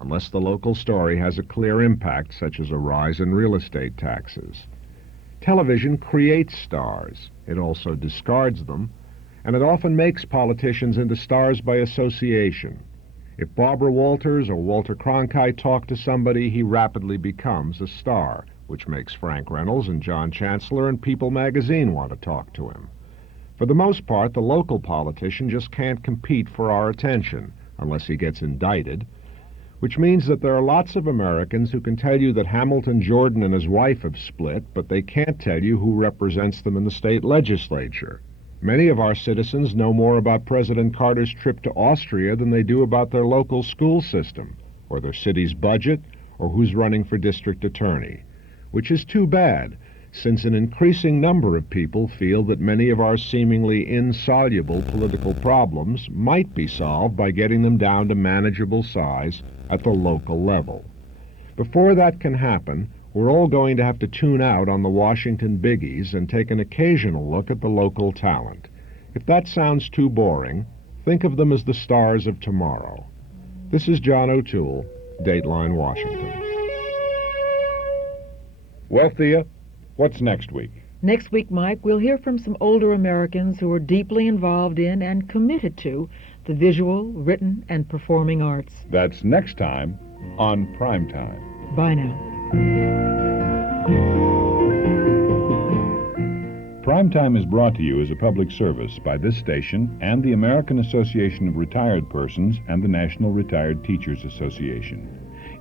unless the local story has a clear impact, such as a rise in real estate taxes. Television creates stars. It also discards them, and it often makes politicians into stars by association. If Barbara Walters or Walter Cronkite talk to somebody, he rapidly becomes a star, which makes Frank Reynolds and John Chancellor and People magazine want to talk to him. For the most part, the local politician just can't compete for our attention unless he gets indicted, which means that there are lots of Americans who can tell you that Hamilton Jordan and his wife have split, but they can't tell you who represents them in the state legislature. Many of our citizens know more about President Carter's trip to Austria than they do about their local school system, or their city's budget, or who's running for district attorney, which is too bad, since an increasing number of people feel that many of our seemingly insoluble political problems might be solved by getting them down to manageable size at the local level. Before that can happen, we're all going to have to tune out on the Washington biggies and take an occasional look at the local talent. If that sounds too boring, think of them as the stars of tomorrow. This is John O'Toole, Dateline, Washington. Well, Thea, what's next week? Next week, Mike, we'll hear from some older Americans who are deeply involved in and committed to the visual, written, and performing arts. That's next time on Primetime. Bye now. Primetime is brought to you as a public service by this station and the American Association of Retired Persons and the National Retired Teachers Association.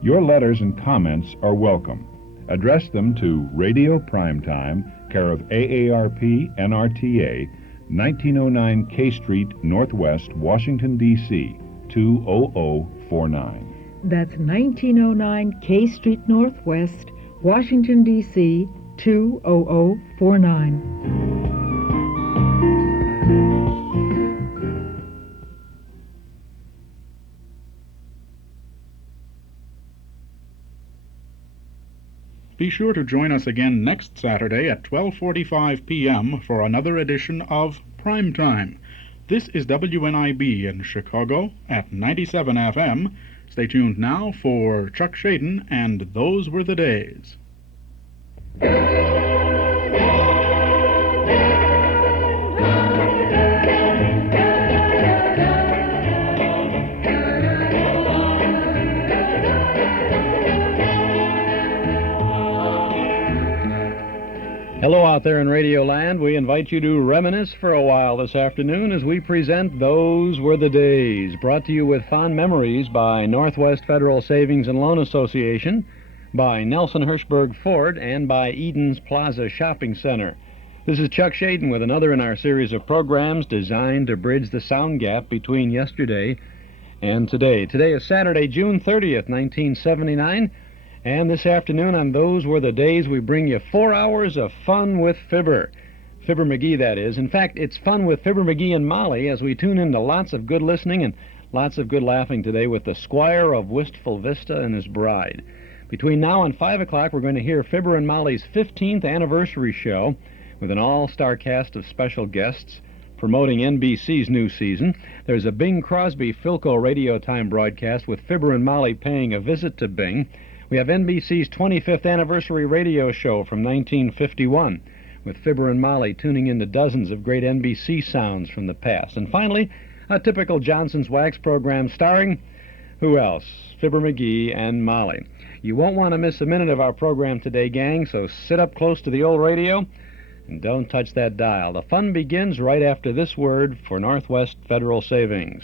Your letters and comments are welcome. Address them to Radio Primetime, care of AARP, NRTA, 1909 K Street, Northwest, Washington, D.C., 20049. That's 1909 K Street Northwest, Washington, D.C., 20049. Be sure to join us again next Saturday at 12:45 p.m. for another edition of Primetime. This is WNIB in Chicago at 97 FM. Stay tuned now for Chuck Shaden and Those Were the Days. Hello out there in Radio Land. We invite you to reminisce for a while this afternoon as we present Those Were the Days, brought to you with fond memories by Northwest Federal Savings and Loan Association, by Nelson Hirschberg Ford, and by Eden's Plaza Shopping Center. This is Chuck Shaden with another in our series of programs designed to bridge the sound gap between yesterday and today. Today is Saturday, June 30th, 1979. And this afternoon on Those Were the Days, we bring you 4 hours of fun with Fibber. Fibber McGee, that is. In fact, it's fun with Fibber McGee and Molly as we tune into lots of good listening and lots of good laughing today with the Squire of Wistful Vista and his bride. Between now and 5 o'clock, we're going to hear Fibber and Molly's 15th anniversary show with an all-star cast of special guests promoting NBC's new season. There's a Bing Crosby PHILCO Radio Time broadcast with Fibber and Molly paying a visit to Bing. We have NBC's 25th anniversary radio show from 1951, with Fibber and Molly tuning into dozens of great NBC sounds from the past. And finally, a typical Johnson's Wax program starring, who else? Fibber McGee and Molly. You won't want to miss a minute of our program today, gang, so sit up close to the old radio and don't touch that dial. The fun begins right after this word for Northwest Federal Savings.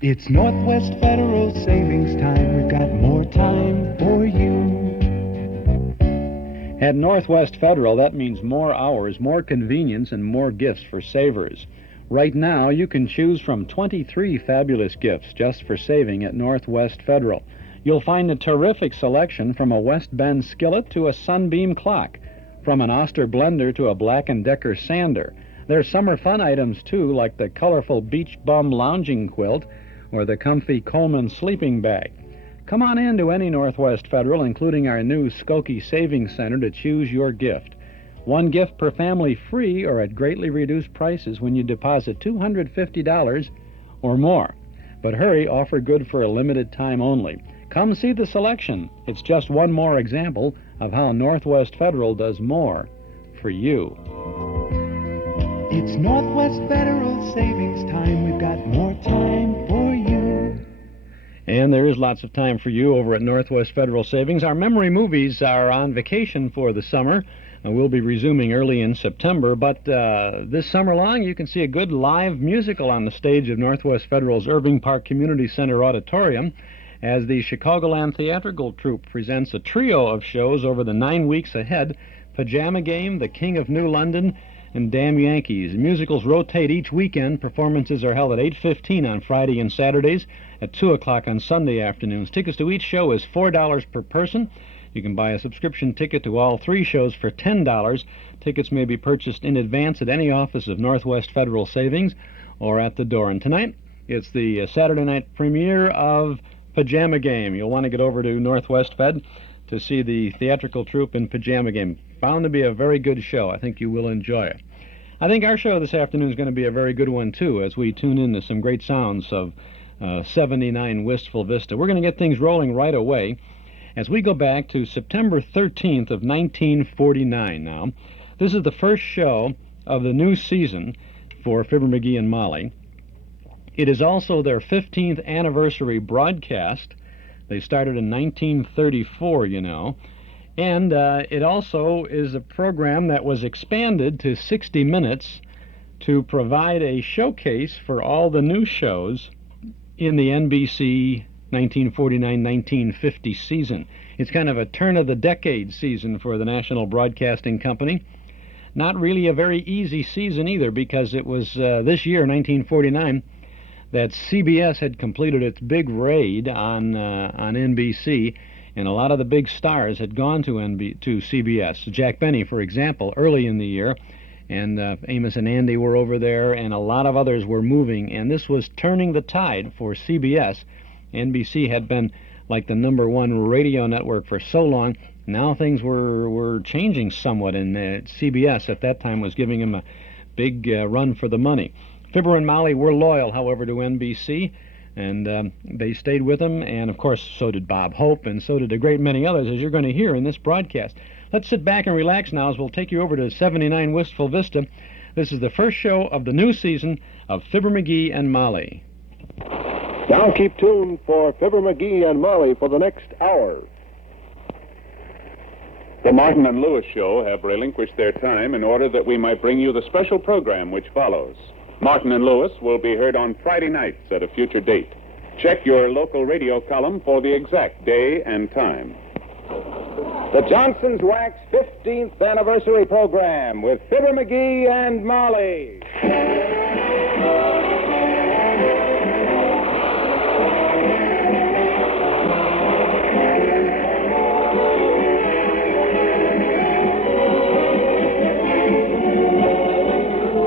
It's Northwest Federal Savings time. We've got more time for you. At Northwest Federal, that means more hours, more convenience, and more gifts for savers. Right now, you can choose from 23 fabulous gifts just for saving at Northwest Federal. You'll find a terrific selection from a West Bend skillet to a Sunbeam clock, from an Oster blender to a Black & Decker sander. There's summer fun items, too, like the colorful Beach Bum lounging quilt or the comfy Coleman sleeping bag. Come on in to any Northwest Federal, including our new Skokie Savings Center, to choose your gift. One gift per family free or at greatly reduced prices when you deposit $250 or more. But hurry, offer good for a limited time only. Come see the selection. It's just one more example of how Northwest Federal does more for you. It's Northwest Federal Savings Time. We've got more time for you. And there is lots of time for you over at Northwest Federal Savings. Our memory movies are on vacation for the summer. We'll be resuming early in September, but this summer long you can see a good live musical on the stage of Northwest Federal's Irving Park Community Center Auditorium as the Chicagoland Theatrical Troupe presents a trio of shows over the 9 weeks ahead: Pajama Game, The King of New London, and Damn Yankees. Musicals rotate each weekend. Performances are held at 8:15 on Friday and Saturdays, at 2 o'clock on Sunday afternoons. Tickets to each show is $4 per person. You can buy a subscription ticket to all 3 shows for $10. Tickets may be purchased in advance at any office of Northwest Federal Savings or at the door. And tonight, it's the Saturday night premiere of Pajama Game. You'll want to get over to Northwest Fed to see the theatrical troupe in Pajama Game. Bound to be a very good show. I think you will enjoy it. I think our show this afternoon is going to be a very good one, too, as we tune in to some great sounds of 79 Wistful Vista. We're going to get things rolling right away as we go back to September 13th of 1949 now. This is the first show of the new season for Fibber, McGee, and Molly. It is also their 15th anniversary broadcast. They started in 1934, you know. And it also is a program that was expanded to 60 minutes to provide a showcase for all the new shows in the NBC 1949-1950 season. It's kind of a turn-of-the-decade season for the National Broadcasting Company. Not really a very easy season either, because it was this year, 1949, that CBS had completed its big raid on NBC, and a lot of the big stars had gone to CBS. Jack Benny, for example, early in the year, and Amos and Andy were over there, and a lot of others were moving, and this was turning the tide for CBS. NBC had been like the #1 radio network for so long. Now things were changing somewhat, and CBS at that time was giving them a big run for the money. Fibber and Molly were loyal, however, to NBC, and they stayed with them, and of course so did Bob Hope, and so did a great many others, as you're going to hear in this broadcast. Let's sit back and relax now as we'll take you over to 79 Wistful Vista. This is the first show of the new season of Fibber, McGee, and Molly. Now keep tuned for Fibber, McGee, and Molly for the next hour. The Martin and Lewis Show have relinquished their time in order that we might bring you the special program which follows. Martin and Lewis will be heard on Friday nights at a future date. Check your local radio column for the exact day and time. The Johnson's Wax 15th anniversary program with Fibber, McGee, and Molly.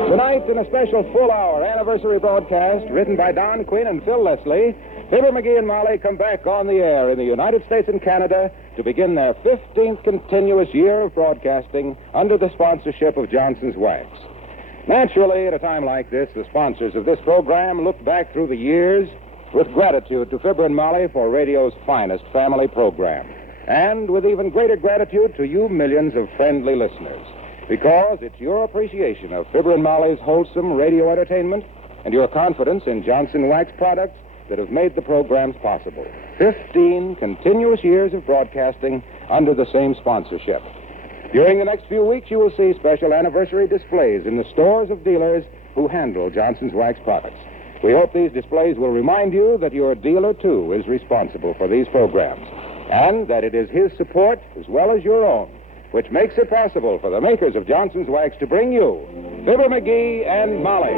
Tonight, in a special full-hour anniversary broadcast written by Don Quinn and Phil Leslie, Fibber, McGee, and Molly come back on the air in the United States and Canada to begin their 15th continuous year of broadcasting under the sponsorship of Johnson's Wax. Naturally, at a time like this, the sponsors of this program look back through the years with gratitude to Fibber and Molly for radio's finest family program, and with even greater gratitude to you millions of friendly listeners, because it's your appreciation of Fibber and Molly's wholesome radio entertainment and your confidence in Johnson Wax products that have made the programs possible. 15 continuous years of broadcasting under the same sponsorship. During the next few weeks, you will see special anniversary displays in the stores of dealers who handle Johnson's Wax products. We hope these displays will remind you that your dealer, too, is responsible for these programs, and that it is his support, as well as your own, which makes it possible for the makers of Johnson's Wax to bring you Fibber, McGee, and Molly.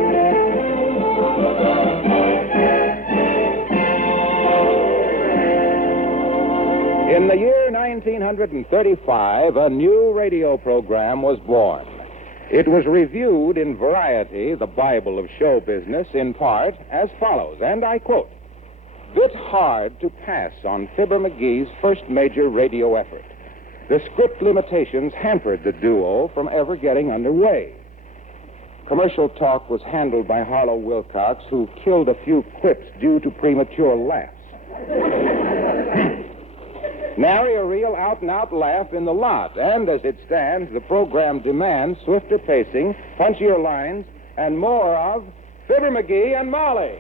In the year 1935, a new radio program was born. It was reviewed in Variety, the Bible of show business, in part as follows, and I quote, "Bit hard to pass on Fibber McGee's first major radio effort. The script limitations hampered the duo from ever getting underway. Commercial talk was handled by Harlow Wilcox, who killed a few quips due to premature laughs. Nary a real out-and-out laugh in the lot. And as it stands, the program demands swifter pacing, punchier lines, and more of Fibber, McGee, and Molly.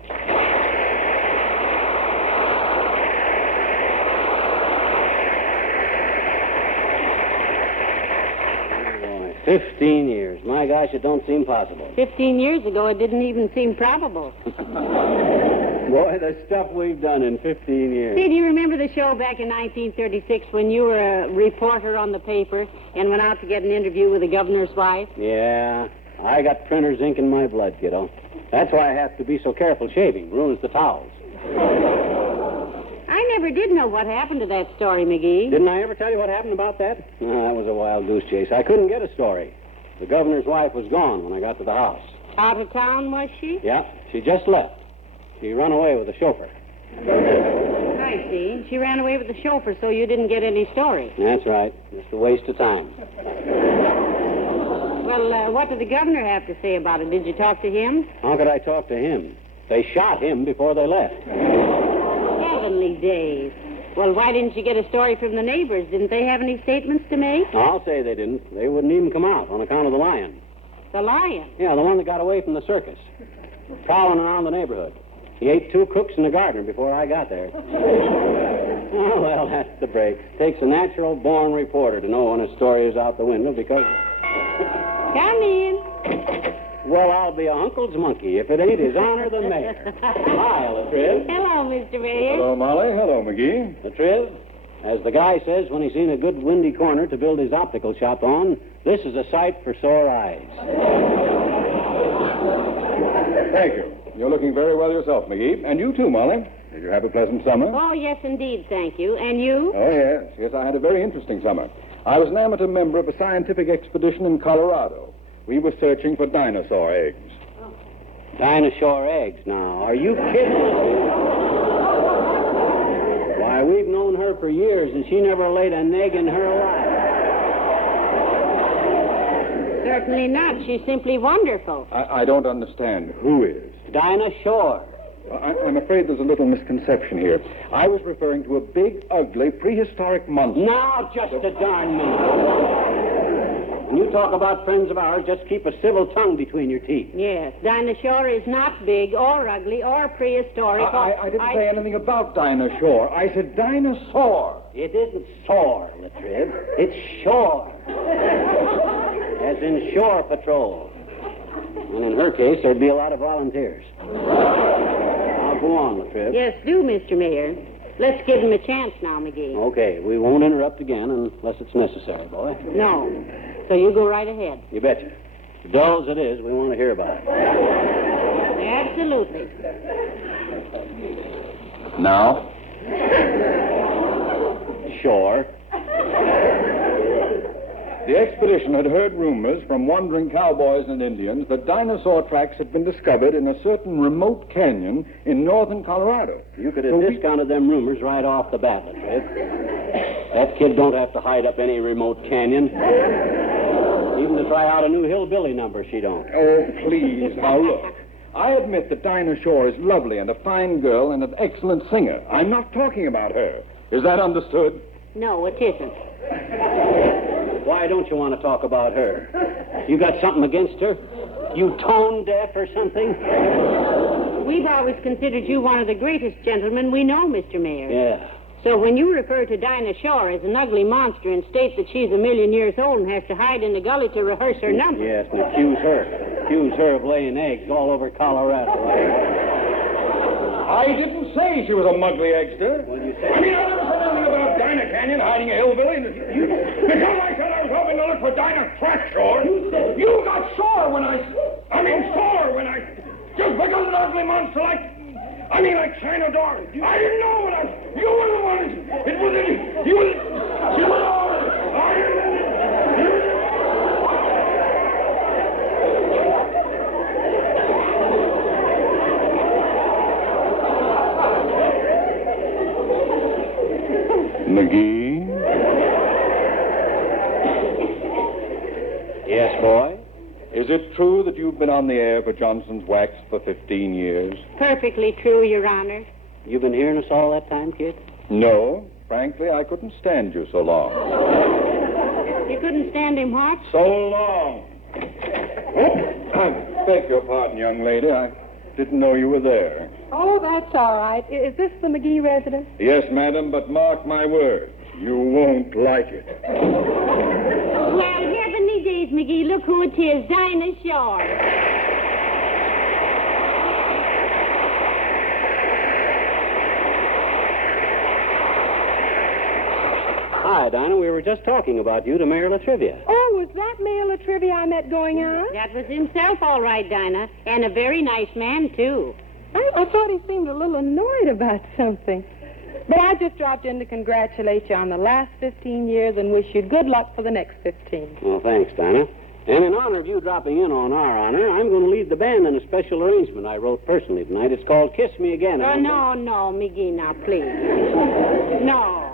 15 years. My gosh, it don't seem possible. 15 years ago, it didn't even seem probable. Boy, the stuff we've done in 15 years. See, do you remember the show back in 1936 when you were a reporter on the paper and went out to get an interview with the governor's wife? Yeah, I got printer's ink in my blood, kiddo. That's why I have to be so careful shaving. Ruins the towels. I never did know what happened to that story, McGee. Didn't I ever tell you what happened about that? No, that was a wild goose chase. I couldn't get a story. The governor's wife was gone when I got to the house. Out of town, was she? Yeah, she just left. She ran away with the chauffeur. I see. She ran away with the chauffeur, so you didn't get any story. That's right. Just a waste of time. Well, what did the governor have to say about it? Did you talk to him? How could I talk to him? They shot him before they left. Heavenly days. Well, why didn't you get a story from the neighbors? Didn't they have any statements to make? I'll say they didn't. They wouldn't even come out on account of the lion. The lion? Yeah, the one that got away from the circus. Prowling around the neighborhood. He ate 2 cooks and a gardener before I got there. Oh, well, that's the break. Takes a natural-born reporter to know when a story is out the window because... Come in. Well, I'll be a uncle's monkey if it ain't His Honor the Mayor. Hi, LaTrivia. Hello, Mr. Mayor. Hello, Molly. Hello, McGee. LaTrivia, as the guy says when he's seen a good windy corner to build his optical shop on, this is a sight for sore eyes. Thank you. You're looking very well yourself, McGee. And you too, Molly. Did you have a pleasant summer? Oh, yes, indeed, thank you. And you? Oh, yes. Yes, I had a very interesting summer. I was an amateur member of a scientific expedition in Colorado. We were searching for dinosaur eggs. Dinah Shore eggs now. Are you kidding me? Why, we've known her for years, and she never laid an egg in her life. Certainly not. She's simply wonderful. I don't understand. Who is? Dinah Shore. I'm afraid there's a little misconception here. I was referring to a big, ugly, prehistoric monster. Now, just a darn minute. When you talk about friends of ours, just keep a civil tongue between your teeth. Yes, Dinah Shore is not big or ugly or prehistoric. I didn't say anything about Dinah Shore. I said dinosaur. It isn't sore, LaTrivia. It's shore. As in shore patrol. And in her case, there'd be a lot of volunteers. Now, go on, LaTrivia. Yes, do, Mr. Mayor. Let's give him a chance now, McGee. Okay, we won't interrupt again unless it's necessary, boy. No. So you go right ahead. You betcha. Dull as it is, we want to hear about it. Absolutely. Now? Sure. The expedition had heard rumors from wandering cowboys and Indians that dinosaur tracks had been discovered in a certain remote canyon in northern Colorado. You could have discounted them rumors right off the bat, LaTrivia. That kid don't have to hide up any remote canyon. Even to try out a new hillbilly number, she don't. Oh, please. Now, look. I admit that Dinah Shore is lovely and a fine girl and an excellent singer. I'm not talking about her. Is that understood? No, it isn't. Why don't you want to talk about her? You got something against her? You tone deaf or something? We've always considered you one of the greatest gentlemen we know, Mr. Mayor. Yeah. So when you refer to Dinah Shore as an ugly monster and state that she's 1,000,000 years old and has to hide in the gully to rehearse her number... Yes, and accuse her of laying eggs all over Colorado. I didn't say she was a muggly eggster. Well, you said... I mean, I never said anything about Dinah Canyon hiding a hillbilly. Because I said I was hoping to look for Dinah Track Shore. You got sore when sore when I... Just because an ugly monster like China Dog. I didn't know what you were the one. It was... You were... McGee? Yes, boy? Is it true that you've been on the air for Johnson's Wax for 15 years? Perfectly true, Your Honor. You been hearing us all that time, kid? No, frankly, I couldn't stand you so long. You couldn't stand him what? So long. I beg your pardon, young lady. I didn't know you were there. Oh, that's all right. Is this the McGee residence? Yes, madam, but mark my words. You won't like it. Well, heavenly days, McGee, look who it is, Dinah Shore. Hi, Dinah. We were just talking about you to Mayor LaTrivia. Oh, was that Mayor LaTrivia I met going out? That was himself, all right, Dinah. And a very nice man, too. I thought he seemed a little annoyed about something. But I just dropped in to congratulate you on the last 15 years and wish you good luck for the next 15. Well, thanks, Dinah. And in honor of you dropping in on our honor, I'm going to lead the band in a special arrangement I wrote personally tonight. It's called Kiss Me Again. Oh, no, McGee, now, please. No.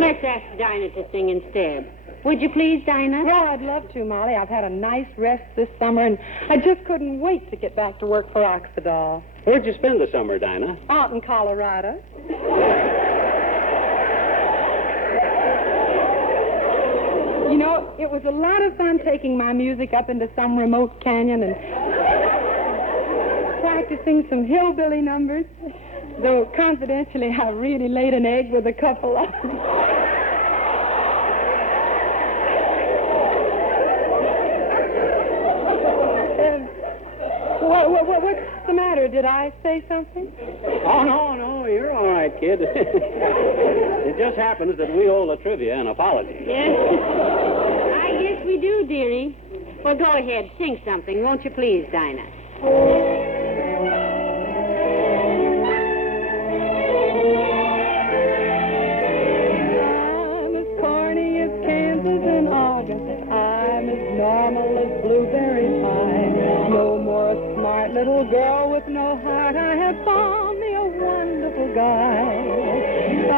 Let's ask Dinah to sing instead. Would you please, Dinah? Well, I'd love to, Molly. I've had a nice rest this summer, and I just couldn't wait to get back to work for Oxidol. Where'd you spend the summer, Dinah? Out in Colorado. You know, it was a lot of fun taking my music up into some remote canyon and practicing some hillbilly numbers. Though, confidentially, I really laid an egg with a couple of them. What's the matter? Did I say something? Oh, no, you're all right, kid. It just happens that we owe LaTrivia an apology. Yes. I guess we do, dearie. Well, go ahead, sing something, won't you please, Dinah? I'm as corny as Kansas in August. I'm as normal as blueberry pie. No more a smart little girl with no heart. I have found me a wonderful guy. I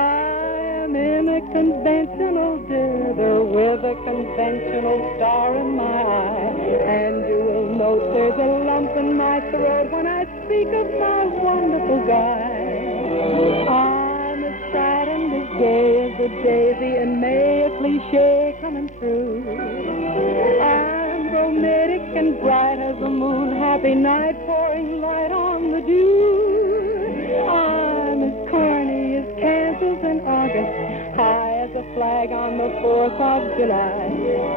am in a conventional dither with a conventional star in my eye. And you will note there's a lump in my throat when I speak of my wonderful guy. I'm as sad and as gay as a daisy in May, a cliche coming true. I'm romantic and bright as the moon, happy night pouring light on the dew. I'm as corny as Kansas in August, high as a flag on the 4th of July.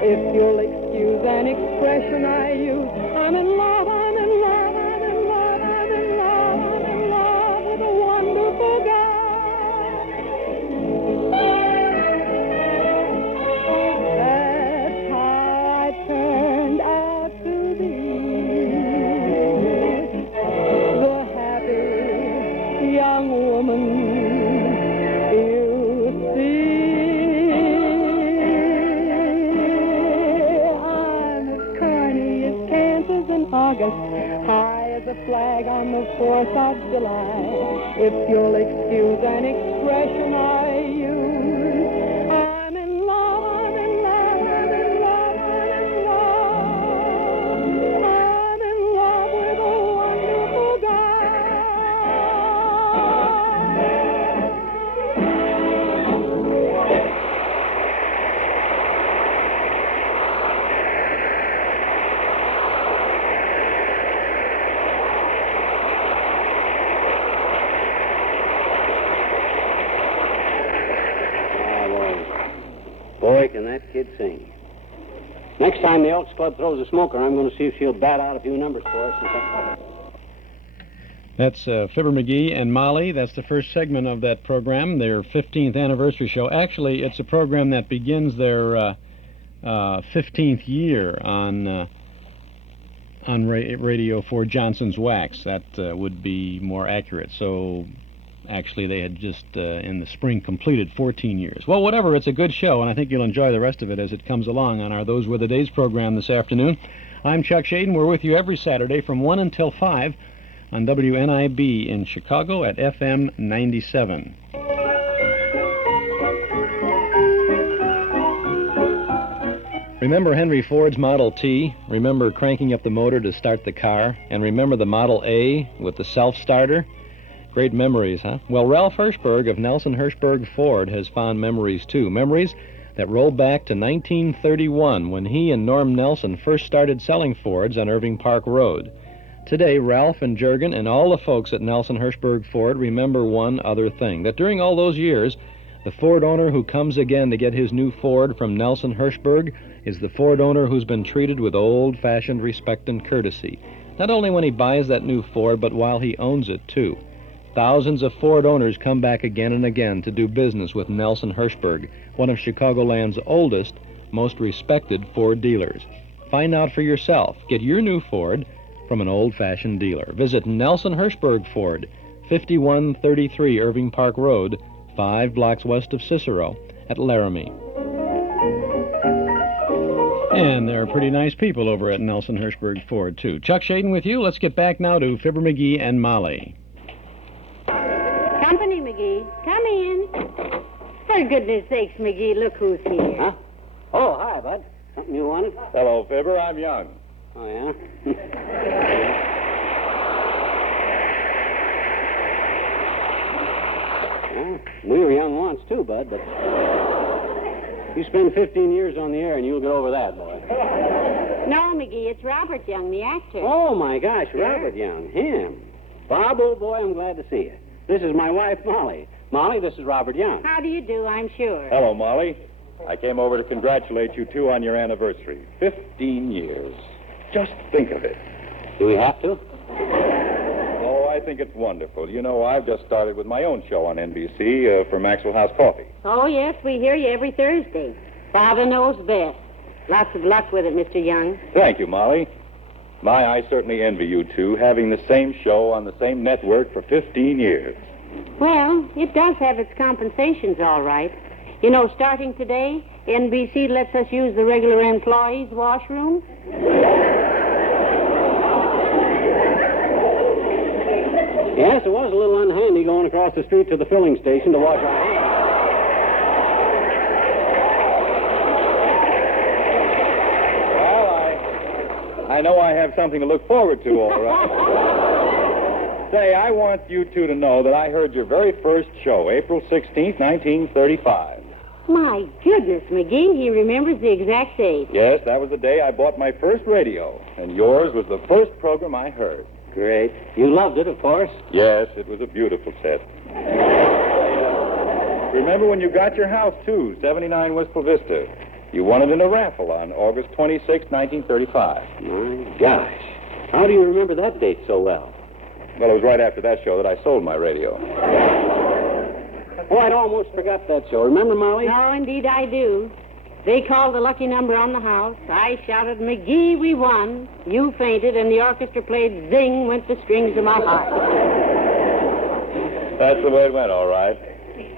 If you'll excuse an expression I use, I'm in love, I'm in love, I'm in love, I'm in love, I'm in love with a wonderful guy. That's how I turned out to be the happy young woman you see. I'm as corny as Kansas in August, high as a flag on the 4th of July. If you'll excuse an expression I use, I'm in love, I'm in love, I'm in love, I'm in love. I'm in love with a wonderful guy. Boy, can that kid sing. Next time the Elks Club throws a smoker, I'm going to see if she'll bat out a few numbers for us. That's Fibber, McGee, and Molly. That's the first segment of that program, their 15th anniversary show. Actually, it's a program that begins their 15th year on Radio for Johnson's Wax. That would be more accurate. So, actually, they had just, in the spring, completed 14 years. Well, whatever, it's a good show, and I think you'll enjoy the rest of it as it comes along on our Those Were the Days program this afternoon. I'm Chuck Shaden. We're with you every Saturday from 1 until 5 on WNIB in Chicago at FM 97. Remember Henry Ford's Model T? Remember cranking up the motor to start the car? And remember the Model A with the self-starter? Great memories, huh? Well, Ralph Hirschberg of Nelson Hirschberg Ford has fond memories, too. Memories that roll back to 1931 when he and Norm Nelson first started selling Fords on Irving Park Road. Today, Ralph and Juergen and all the folks at Nelson Hirschberg Ford remember one other thing, that during all those years, the Ford owner who comes again to get his new Ford from Nelson Hirschberg is the Ford owner who's been treated with old-fashioned respect and courtesy, not only when he buys that new Ford, but while he owns it, too. Thousands of Ford owners come back again and again to do business with Nelson Hirschberg, one of Chicagoland's oldest, most respected Ford dealers. Find out for yourself. Get your new Ford from an old-fashioned dealer. Visit Nelson Hirschberg Ford, 5133 Irving Park Road, 5 blocks west of Cicero at Laramie. And there are pretty nice people over at Nelson Hirschberg Ford, too. Chuck Shaden with you. Let's get back now to Fibber, McGee, and Molly. Company, McGee. Come in. For goodness sakes, McGee, look who's here. Huh? Oh, hi, Bud. Something you wanted? Hello, Fibber. I'm young. Oh, yeah? Well, we were young once, too, Bud, but you spend 15 years on the air and you'll get over that, boy. No, McGee, it's Robert Young, the actor. Oh, my gosh, Robert Young. Him. Bob, old boy, I'm glad to see you. This is my wife, Molly. Molly, this is Robert Young. How do you do, I'm sure. Hello, Molly. I came over to congratulate you two on your anniversary. 15 years. Just think of it. Do we have to? Oh, I think it's wonderful. You know, I've just started with my own show on NBC for Maxwell House Coffee. Oh, yes, we hear you every Thursday. Father knows best. Lots of luck with it, Mr. Young. Thank you, Molly. My, I certainly envy you two, having the same show on the same network for 15 years. Well, it does have its compensations, all right. You know, starting today, NBC lets us use the regular employees' washroom. Yes, it was a little unhandy going across the street to the filling station to wash our hands. Well, I know I have something to look forward to, all right. Say, I want you two to know that I heard your very first show, April 16th, 1935. My goodness, McGee, he remembers the exact date. Yes, that was the day I bought my first radio, and yours was the first program I heard. Great. You loved it, of course. Yes, it was a beautiful set. Remember when you got your house, too, 79 Wistful Vista. You won it in a raffle on August 26, 1935. My gosh. How do you remember that date so well? Well, it was right after that show that I sold my radio. Oh, I'd almost forgot that show. Remember, Molly? No, indeed I do. They called the lucky number on the house. I shouted, McGee, we won. You fainted, and the orchestra played Zing, went the strings of my heart. That's the way it went, all right.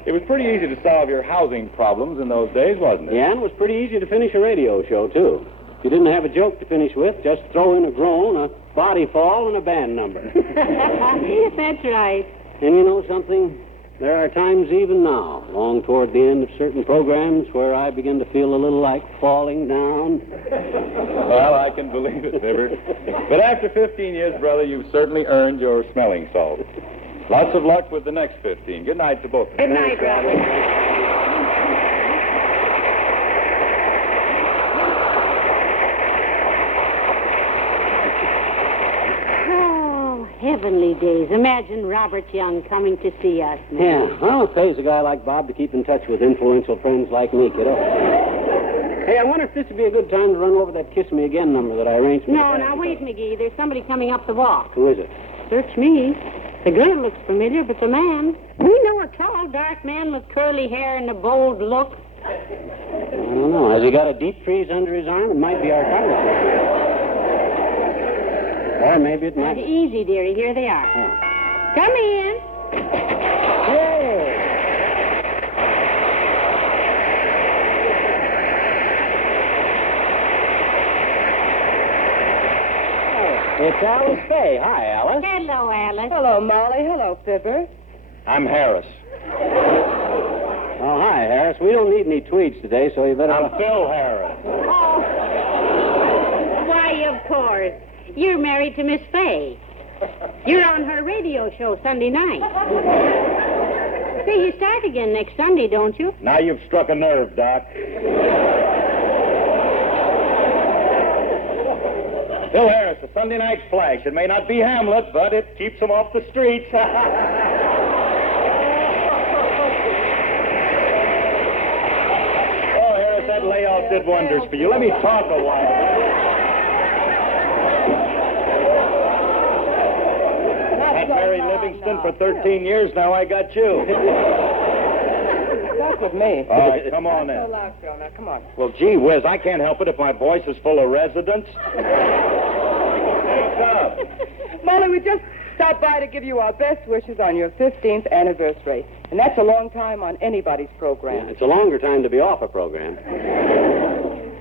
It was pretty easy to solve your housing problems in those days, wasn't it? Yeah, and it was pretty easy to finish a radio show, too. If you didn't have a joke to finish with, just throw in a groan, a body fall, and a band number. That's right. And you know something? There are times even now, long toward the end of certain programs, where I begin to feel a little like falling down. Well, I can believe it, Fibber. But after 15 years, brother, you've certainly earned your smelling salt. Lots of luck with the next 15. Good night to both of you. Good night, Robert. Heavenly days. Imagine Robert Young coming to see us. Yeah, well, it pays a guy like Bob to keep in touch with influential friends like me, kiddo. Hey, I wonder if this would be a good time to run over that Kiss Me Again number that I arranged for No, now wait, McGee. There's somebody coming up the walk. Who is it? Search me. The girl looks familiar, but the man... We know a tall, dark man with curly hair and a bold look. I don't know. Has he got a deep freeze under his arm? It might be our congressman. Or maybe it might... Easy, dearie. Here they are. Oh. Come in. Yay! It's Alice Faye. Hi, Alice. Hello, Alice. Hello, Molly. Hello, Fibber. I'm Harris. Oh, hi, Harris. We don't need any tweeds today, so you better... I'm Phil Harris. Oh. Why, of course. You're married to Miss Faye. You're on her radio show Sunday night. Say, you start again next Sunday, don't you? Now you've struck a nerve, Doc. Phil Harris, a Sunday night flash. It may not be Hamlet, but it keeps him off the streets. Oh, Harris, that layoff did wonders for you. Let me talk a while. Had Mary Livingston for 13 years, now I got you. Talk with me. All right, come on So in. loud, Phil. Now, come on. Well, gee whiz, I can't help it if my voice is full of residents. What's up? Molly, we just stopped by to give you our best wishes on your 15th anniversary. And that's a long time on anybody's program. It's a longer time to be off a program.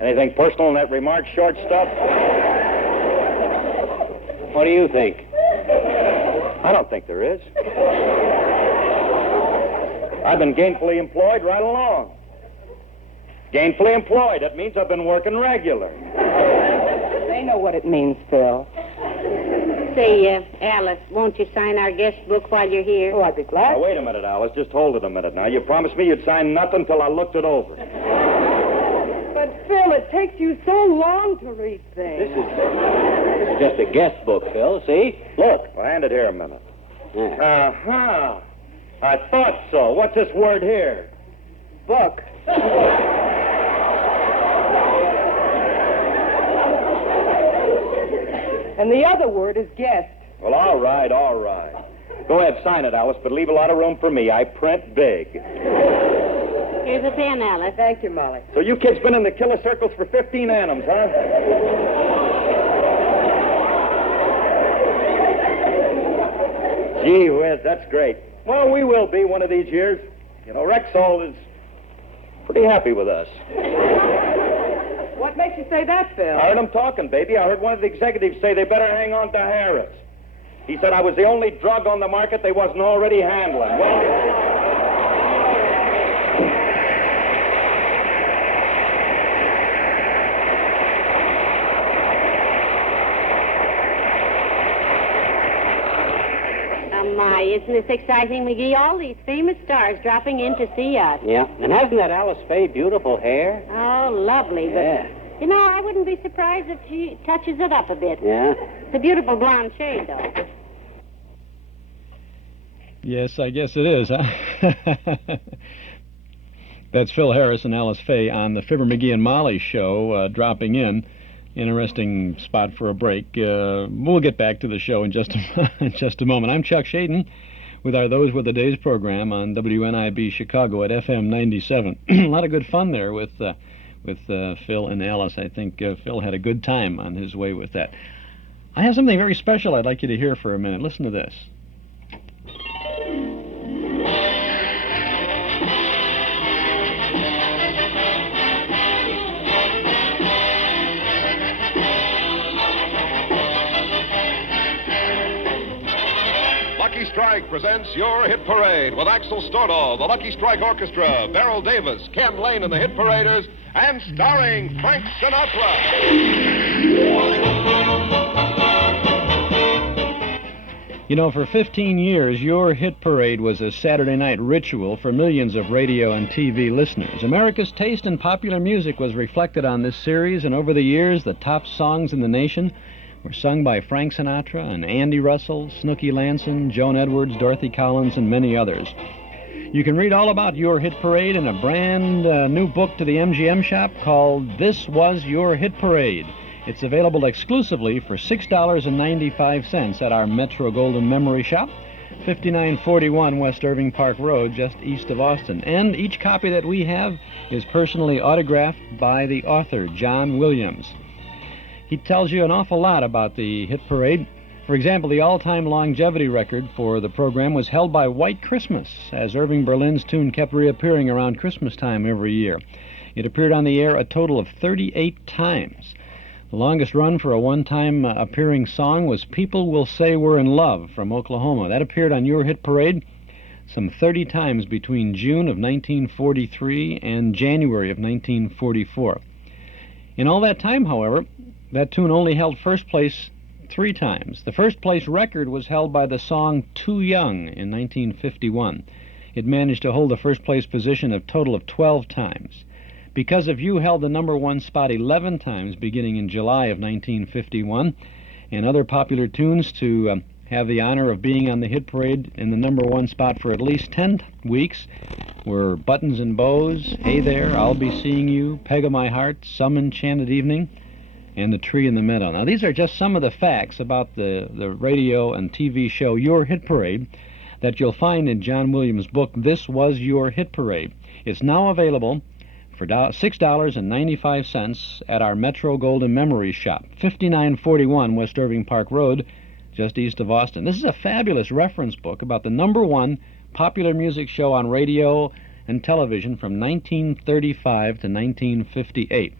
Anything personal in that remark, short stuff? What do you think? I don't think there is. I've been gainfully employed right along. Gainfully employed, that means I've been working regular. They know what it means, Phil. Say, Alice, won't you sign our guest book while you're here? Oh, I'd be glad. Now, wait a minute, Alice. Just hold it a minute now. You promised me you'd sign nothing till I looked it over. But, Phil, it takes you so long to read things. This is just a guest book, Phil. See? Look, well, hand it here a minute. Yeah. Uh-huh. I thought so. What's this word here? Book. And the other word is guest. Well, all right, all right. Go ahead, sign it, Alice, but leave a lot of room for me. I print big. Here's a pen, Alice. Thank you, Molly. So you kids been in the killer circles for 15 annums, huh? Gee whiz, that's great. Well, we will be one of these years. You know, Rexall is pretty happy with us. What makes you say that, Phil? I heard him talking, baby. I heard one of the executives say they better hang on to Harris. He said I was the only drug on the market they wasn't already handling. Well, my, isn't this exciting, McGee? All these famous stars dropping in to see us. Yeah. And hasn't that Alice Faye beautiful hair? Oh, lovely. Yeah. But, you know, I wouldn't be surprised if she touches it up a bit. Yeah? It's a beautiful blonde shade, though. Yes, I guess it is, huh? That's Phil Harris and Alice Faye on the Fibber, McGee, and Molly show, dropping in. Interesting spot for a break. We'll get back to the show in just a moment. I'm Chuck Shaden with our Those Were the Days program on WNIB Chicago at FM 97. A lot of good fun there with Phil and Alice. I think Phil had a good time on his way with that. I have something very special I'd like you to hear for a minute. Listen to this. Lucky Strike presents Your Hit Parade with Axel Stordahl, the Lucky Strike Orchestra, Beryl Davis, Ken Lane and the Hit Paraders, and starring Frank Sinatra. You know, for 15 years, Your Hit Parade was a Saturday night ritual for millions of radio and TV listeners. America's taste in popular music was reflected on this series, and over the years, the top songs in the nation were sung by Frank Sinatra and Andy Russell, Snooky Lanson, Joan Edwards, Dorothy Collins, and many others. You can read all about Your Hit Parade in a brand new book to the MGM shop called This Was Your Hit Parade. It's available exclusively for $6.95 at our Metro Golden Memory Shop, 5941 West Irving Park Road, just east of Austin. And each copy that we have is personally autographed by the author, John Williams. He tells you an awful lot about the Hit Parade. For example, the all-time longevity record for the program was held by White Christmas, as Irving Berlin's tune kept reappearing around Christmas time every year. It appeared on the air a total of 38 times. The longest run for a one-time appearing song was People Will Say We're in Love from Oklahoma. That appeared on Your Hit Parade some 30 times between June of 1943 and January of 1944. In all that time, however, that tune only held first place 3 times. The first place record was held by the song Too Young in 1951. It managed to hold the first place position a total of 12 times. Because of You held the number 1 spot 11 times beginning in July of 1951, and other popular tunes to have the honor of being on the hit parade in the number 1 spot for at least 10 weeks were Buttons and Bows, Hey There, I'll Be Seeing You, Peg of My Heart, Some Enchanted Evening, and The Tree in the Meadow. Now, these are just some of the facts about the radio and TV show Your Hit Parade that you'll find in John Williams' book, This Was Your Hit Parade. It's now available for $6.95 at our Metro Golden Memories shop, 5941 West Irving Park Road, just east of Austin. This is a fabulous reference book about the number 1 popular music show on radio and television from 1935 to 1958.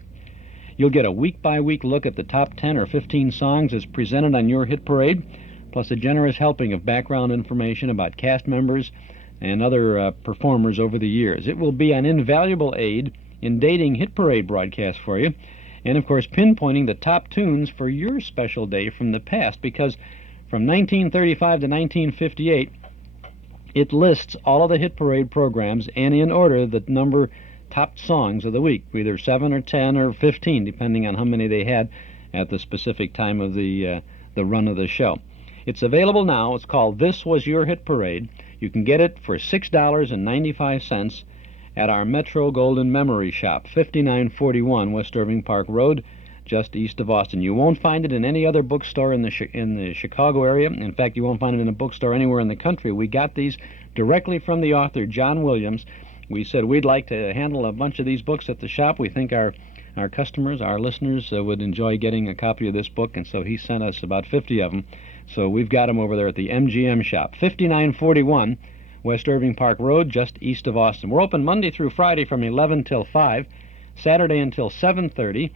You'll get a week-by-week look at the top 10 or 15 songs as presented on Your Hit Parade, plus a generous helping of background information about cast members and other performers over the years. It will be an invaluable aid in dating hit parade broadcasts for you, and of course pinpointing the top tunes for your special day from the past, because from 1935 to 1958, it lists all of the hit parade programs and in order the number top songs of the week, either 7 or 10 or 15, depending on how many they had at the specific time of the run of the show. It's available now. It's called This Was Your Hit Parade. You can get it for $6.95 at our Metro Golden Memory Shop, 5941 West Irving Park Road, just east of Austin. You won't find it in any other bookstore in the Chicago area. In fact, you won't find it in a bookstore anywhere in the country. We got these directly from the author, John Williams. We said we'd like to handle a bunch of these books at the shop. We think our customers, our listeners, would enjoy getting a copy of this book, and so he sent us about 50 of them. So we've got them over there at the MGM shop, 5941 West Irving Park Road, just east of Austin. We're open Monday through Friday from 11 till 5, Saturday until 7:30,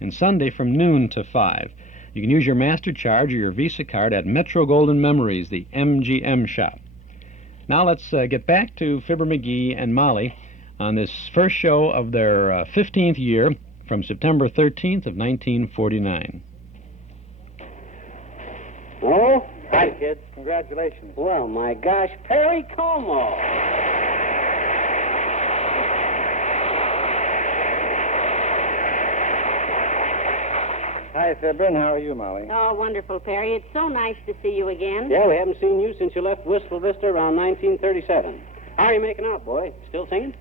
and Sunday from noon to 5. You can use your Master Charge or your Visa card at Metro Golden Memories, the MGM shop. Now let's get back to Fibber, McGee, and Molly on this first show of their 15th year from September 13th of 1949. Oh? Hi, kids. Congratulations. Well, my gosh, Peary Como. Hi, Fibber, and how are you, Molly? Oh, wonderful, Perry. It's so nice to see you again. Yeah, we haven't seen you since you left Wistful Vista around 1937. How are you making out, boy? Still singing?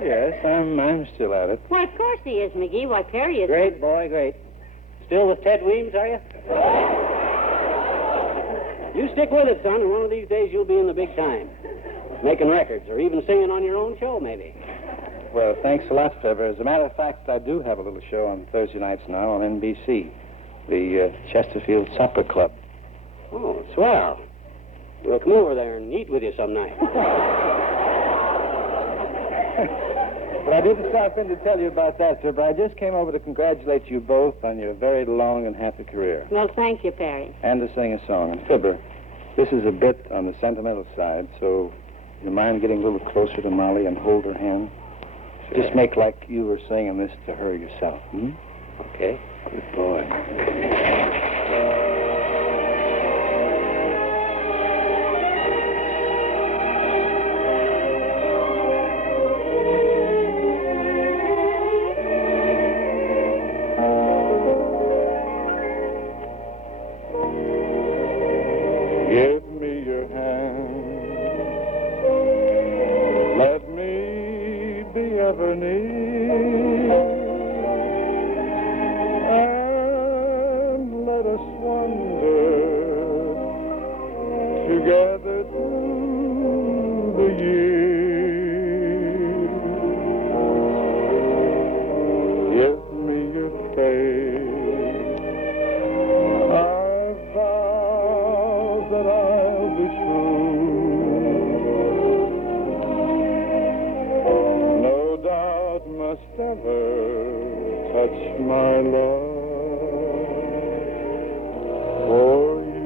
Yes, I'm still at it. Why, of course he is, McGee. Why, Perry is... Great, boy, great. Still with Ted Weems, are you? You stick with it, son, and one of these days you'll be in the big time. Making records, or even singing on your own show, maybe. Well, thanks a lot, Fibber. As a matter of fact, I do have a little show on Thursday nights now on NBC, the Chesterfield Supper Club. Oh, swell. We'll come over there and eat with you some night. But I didn't stop in to tell you about that, Fibber. I just came over to congratulate you both on your very long and happy career. Well, thank you, Perry. And to sing a song. And Fibber, this is a bit on the sentimental side, so you mind getting a little closer to Molly and hold her hand? Sure. Just make like you were singing this to her yourself, hmm? Okay. Good boy. Give me your hand. Let me be ever near. And let us wander together through the years. Give me your faith. I vow that I'll be true. No doubt must ever touch my love for you.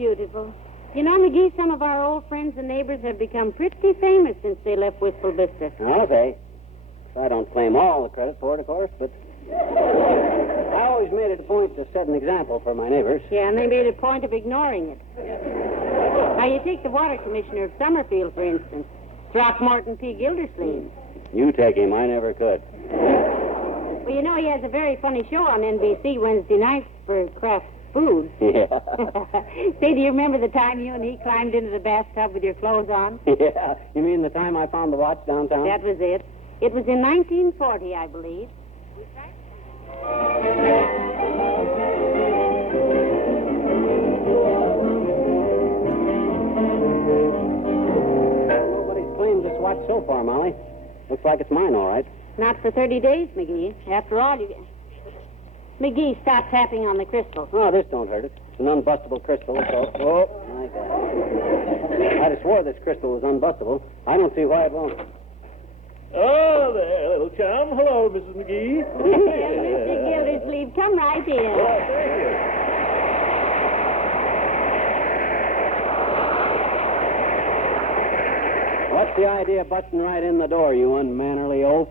beautiful. You know, McGee, some of our old friends and neighbors have become pretty famous since they left Wistful Vista. Oh, they. I don't claim all the credit for it, of course, but I always made it a point to set an example for my neighbors. Yeah, and they made a point of ignoring it. Now, you take the water commissioner of Summerfield, for instance, Throckmorton P. Gildersleeve. You take him. I never could. Well, you know, he has a very funny show on NBC Wednesday nights for Kraft Food. Yeah. Say, do you remember the time you and he climbed into the bathtub with your clothes on? Yeah. You mean the time I found the watch downtown? That was it. It was in 1940, I believe. Nobody's claimed this watch so far, Molly. Looks like it's mine, all right. Not for 30 days, McGee. After all, you... McGee, stop tapping on the crystal. Oh, this don't hurt it. It's an unbustable crystal, so... Oh, my God. I'd have swore this crystal was unbustable. I don't see why it won't. Oh, there, little chum. Hello, Mrs. McGee. Mr. Gildersleeve, come right in. Oh, thank you. What's the idea of busting right in the door, you unmannerly oaf?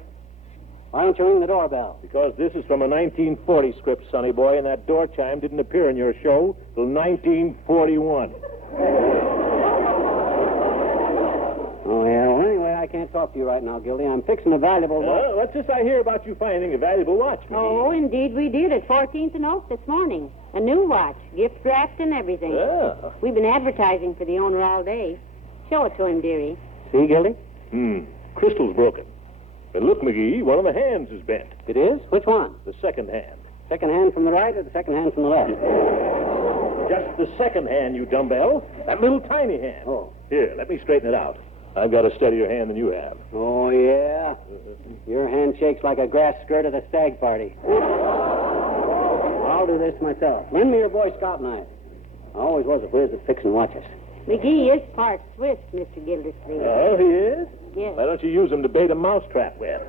Why don't you ring the doorbell? Because this is from a 1940 script, sonny boy, and that door chime didn't appear in your show till 1941. Oh, yeah. Well, anyway, I can't talk to you right now, Gildy. I'm fixing a valuable watch. What's this I hear about you finding a valuable watch, McGee? Oh, indeed we did at 14th and Oak this morning. A new watch, gift wrapped and everything. Oh. We've been advertising for the owner all day. Show it to him, dearie. See, Gildy? Crystal's broken. But look, McGee, one of the hands is bent. It is? Which one? The second hand. Second hand from the right or the second hand from the left? Just the second hand, you dumbbell. That little tiny hand. Oh. Here, let me straighten it out. I've got a steadier hand than you have. Oh, yeah? Your hand shakes like a grass skirt at a stag party. I'll do this myself. Lend me your Boy Scout knife. I always was a whiz at fixing watches. McGee is part Swiss, Mr. Gildersleeve. Oh, he is? Yes. Why don't you use him to bait a mousetrap with?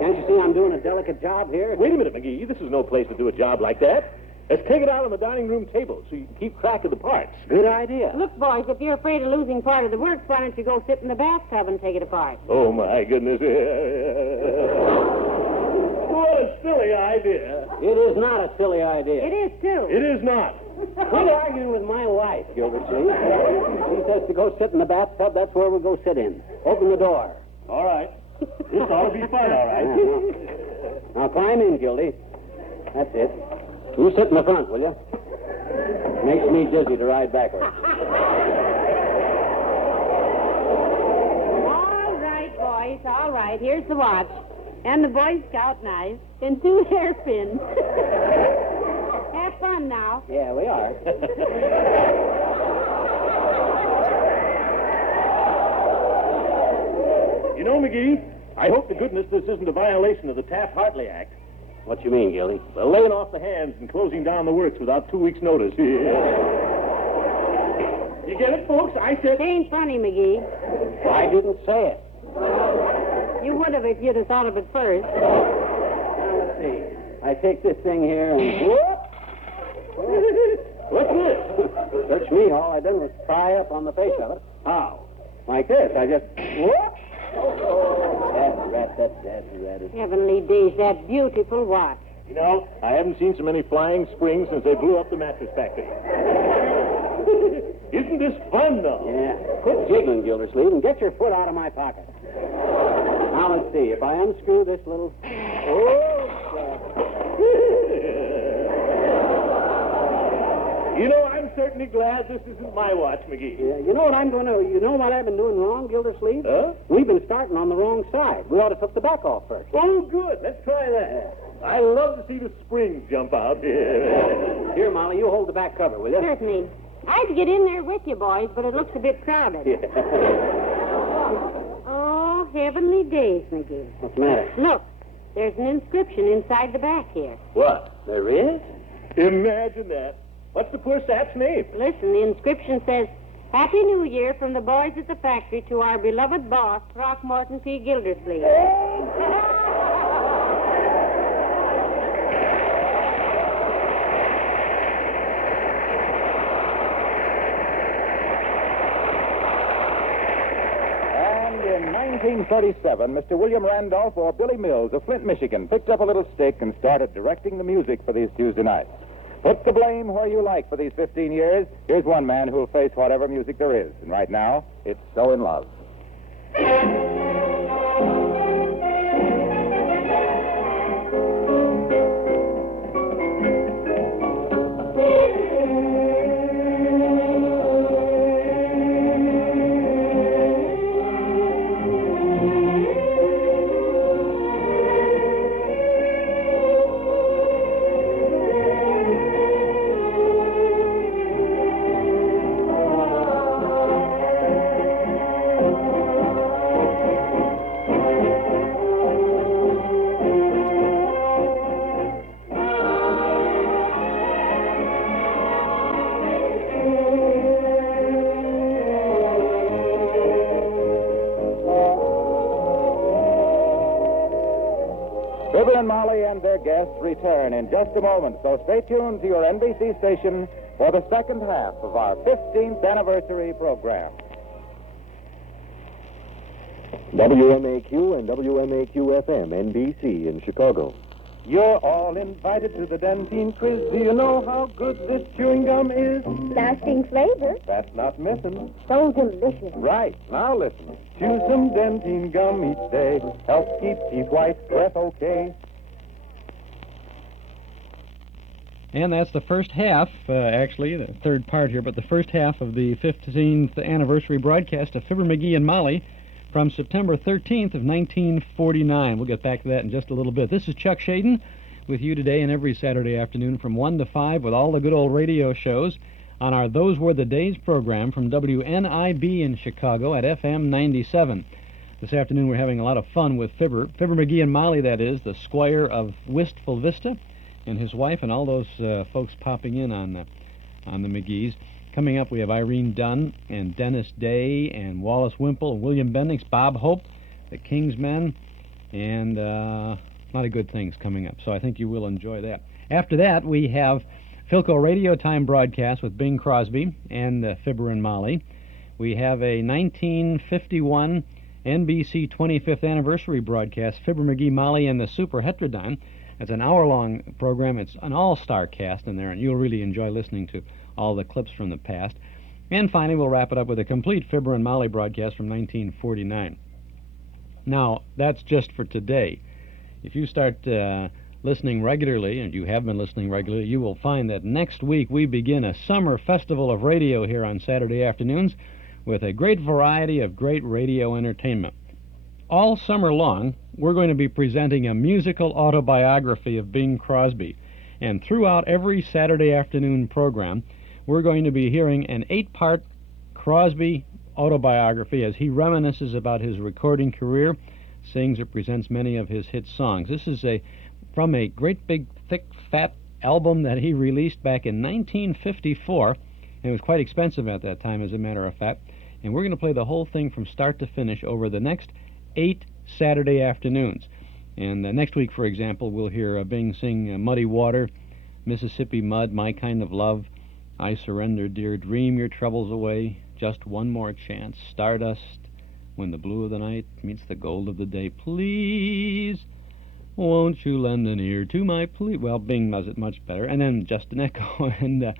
Can't you see I'm doing a delicate job here? Wait a minute, McGee. This is no place to do a job like that. Let's take it out on the dining room table so you can keep track of the parts. Good idea. Look, boys, if you're afraid of losing part of the works, why don't you go sit in the bathtub and take it apart? Oh, my goodness. What a silly idea. It is not a silly idea. It is, too. It is not. Quit arguing with my wife, Gildersleeve. She says to go sit in the bathtub. That's where we'll go sit in. Open the door. All right. This ought to be fun, all right. Now climb in, Gildy. That's it. You sit in the front, will you? Makes me dizzy to ride backwards. All right, boys, all right. Here's the watch. And the Boy Scout knife. And 2 hairpins. Have fun now. Yeah, we are. You know, McGee, I hope to goodness this isn't a violation of the Taft-Hartley Act. What you mean, Gildy? Well, laying off the hands and closing down the works without 2 weeks' notice. You get it, folks? I said... It ain't funny, McGee. I didn't say it. You would have if you'd have thought of it first. Now, let's see. I take this thing here and... Whoop! What's this? Search me. All I done was pry up on the face of it. How? Like this. I just... Whoop! That's a rat. Heavenly days, that beautiful watch. You know, I haven't seen so many flying springs since they blew up the mattress factory. Isn't this fun, though? Yeah. Quit jiggling, Gildersleeve, and get your foot out of my pocket. Now, let's see. If I unscrew this little... You know, I'm certainly glad this isn't my watch, McGee. Yeah, you know what I'm going to... You know what I've been doing wrong, Gildersleeve? Huh? We've been starting on the wrong side. We ought to took the back off first. Oh, good. Let's try that. I love to see the springs jump out. Here, Molly, you hold the back cover, will you? Certainly. I'd get in there with you, boys, but it looks a bit crowded. Yeah. Oh, heavenly days, McGee. What's the matter? Look, there's an inscription inside the back here. What? There is? Imagine that. What's the poor sap's name? Listen, the inscription says, Happy New Year from the boys at the factory to our beloved boss, Throckmorton P. Gildersleeve. 1937, Mr. William Randolph or Billy Mills of Flint, Michigan, picked up a little stick and started directing the music for these Tuesday nights. Put the blame where you like for these 15 years. Here's one man who'll face whatever music there is. And right now, it's So in Love. Fibber and Molly and their guests return in just a moment, so stay tuned to your NBC station for the second half of our 15th anniversary program. WMAQ and WMAQ-FM, NBC in Chicago. You're all invited to the Dentine Quiz. Do you know how good this chewing gum is? Lasting flavor. That's not missing. So delicious. Right. Now listen. Chew some Dentine gum each day. Helps keep teeth white, breath okay. And that's the first half, actually, the third part here, but the first half of the 15th anniversary broadcast of Fibber, McGee, and Molly from September 13th of 1949. We'll get back to that in just a little bit. This is Chuck Shaden with you today and every Saturday afternoon from 1 to 5 with all the good old radio shows on our Those Were the Days program from WNIB in Chicago at FM 97. This afternoon we're having a lot of fun with Fibber, McGee, and Molly, that is, the Squire of Wistful Vista, and his wife, and all those folks popping in on the McGees. Coming up, we have Irene Dunne and Dennis Day and Wallace Wimpole and William Bendix, Bob Hope, the King's Men, and a lot of good things coming up. So I think you will enjoy that. After that, we have PHILCO Radio Time broadcast with Bing Crosby and Fibber and Molly. We have a 1951 NBC 25th anniversary broadcast, Fibber, McGee, Molly, and the Super Heterodon. It's an hour-long program. It's an all-star cast in there, and you'll really enjoy listening to all the clips from the past. And finally, we'll wrap it up with a complete Fibber and Molly broadcast from 1949. Now, that's just for today. If you start listening regularly, and you have been listening regularly, you will find that next week we begin a summer festival of radio here on Saturday afternoons with a great variety of great radio entertainment. All summer long, we're going to be presenting a musical autobiography of Bing Crosby. And throughout every Saturday afternoon program, we're going to be hearing an 8-part Crosby autobiography as he reminisces about his recording career, sings or presents many of his hit songs. This is from a great big, thick, fat album that he released back in 1954, and it was quite expensive at that time, as a matter of fact. And we're going to play the whole thing from start to finish over the next 8 Saturday afternoons. And next week, for example, we'll hear Bing sing Muddy Water, Mississippi Mud, My Kind of Love, I Surrender, Dear, Dream Your Troubles Away, Just One More Chance, Stardust, When the Blue of the Night Meets the Gold of the Day, Please, Won't You Lend an Ear to My Plea. Well, Bing does it much better. And then Just an Echo and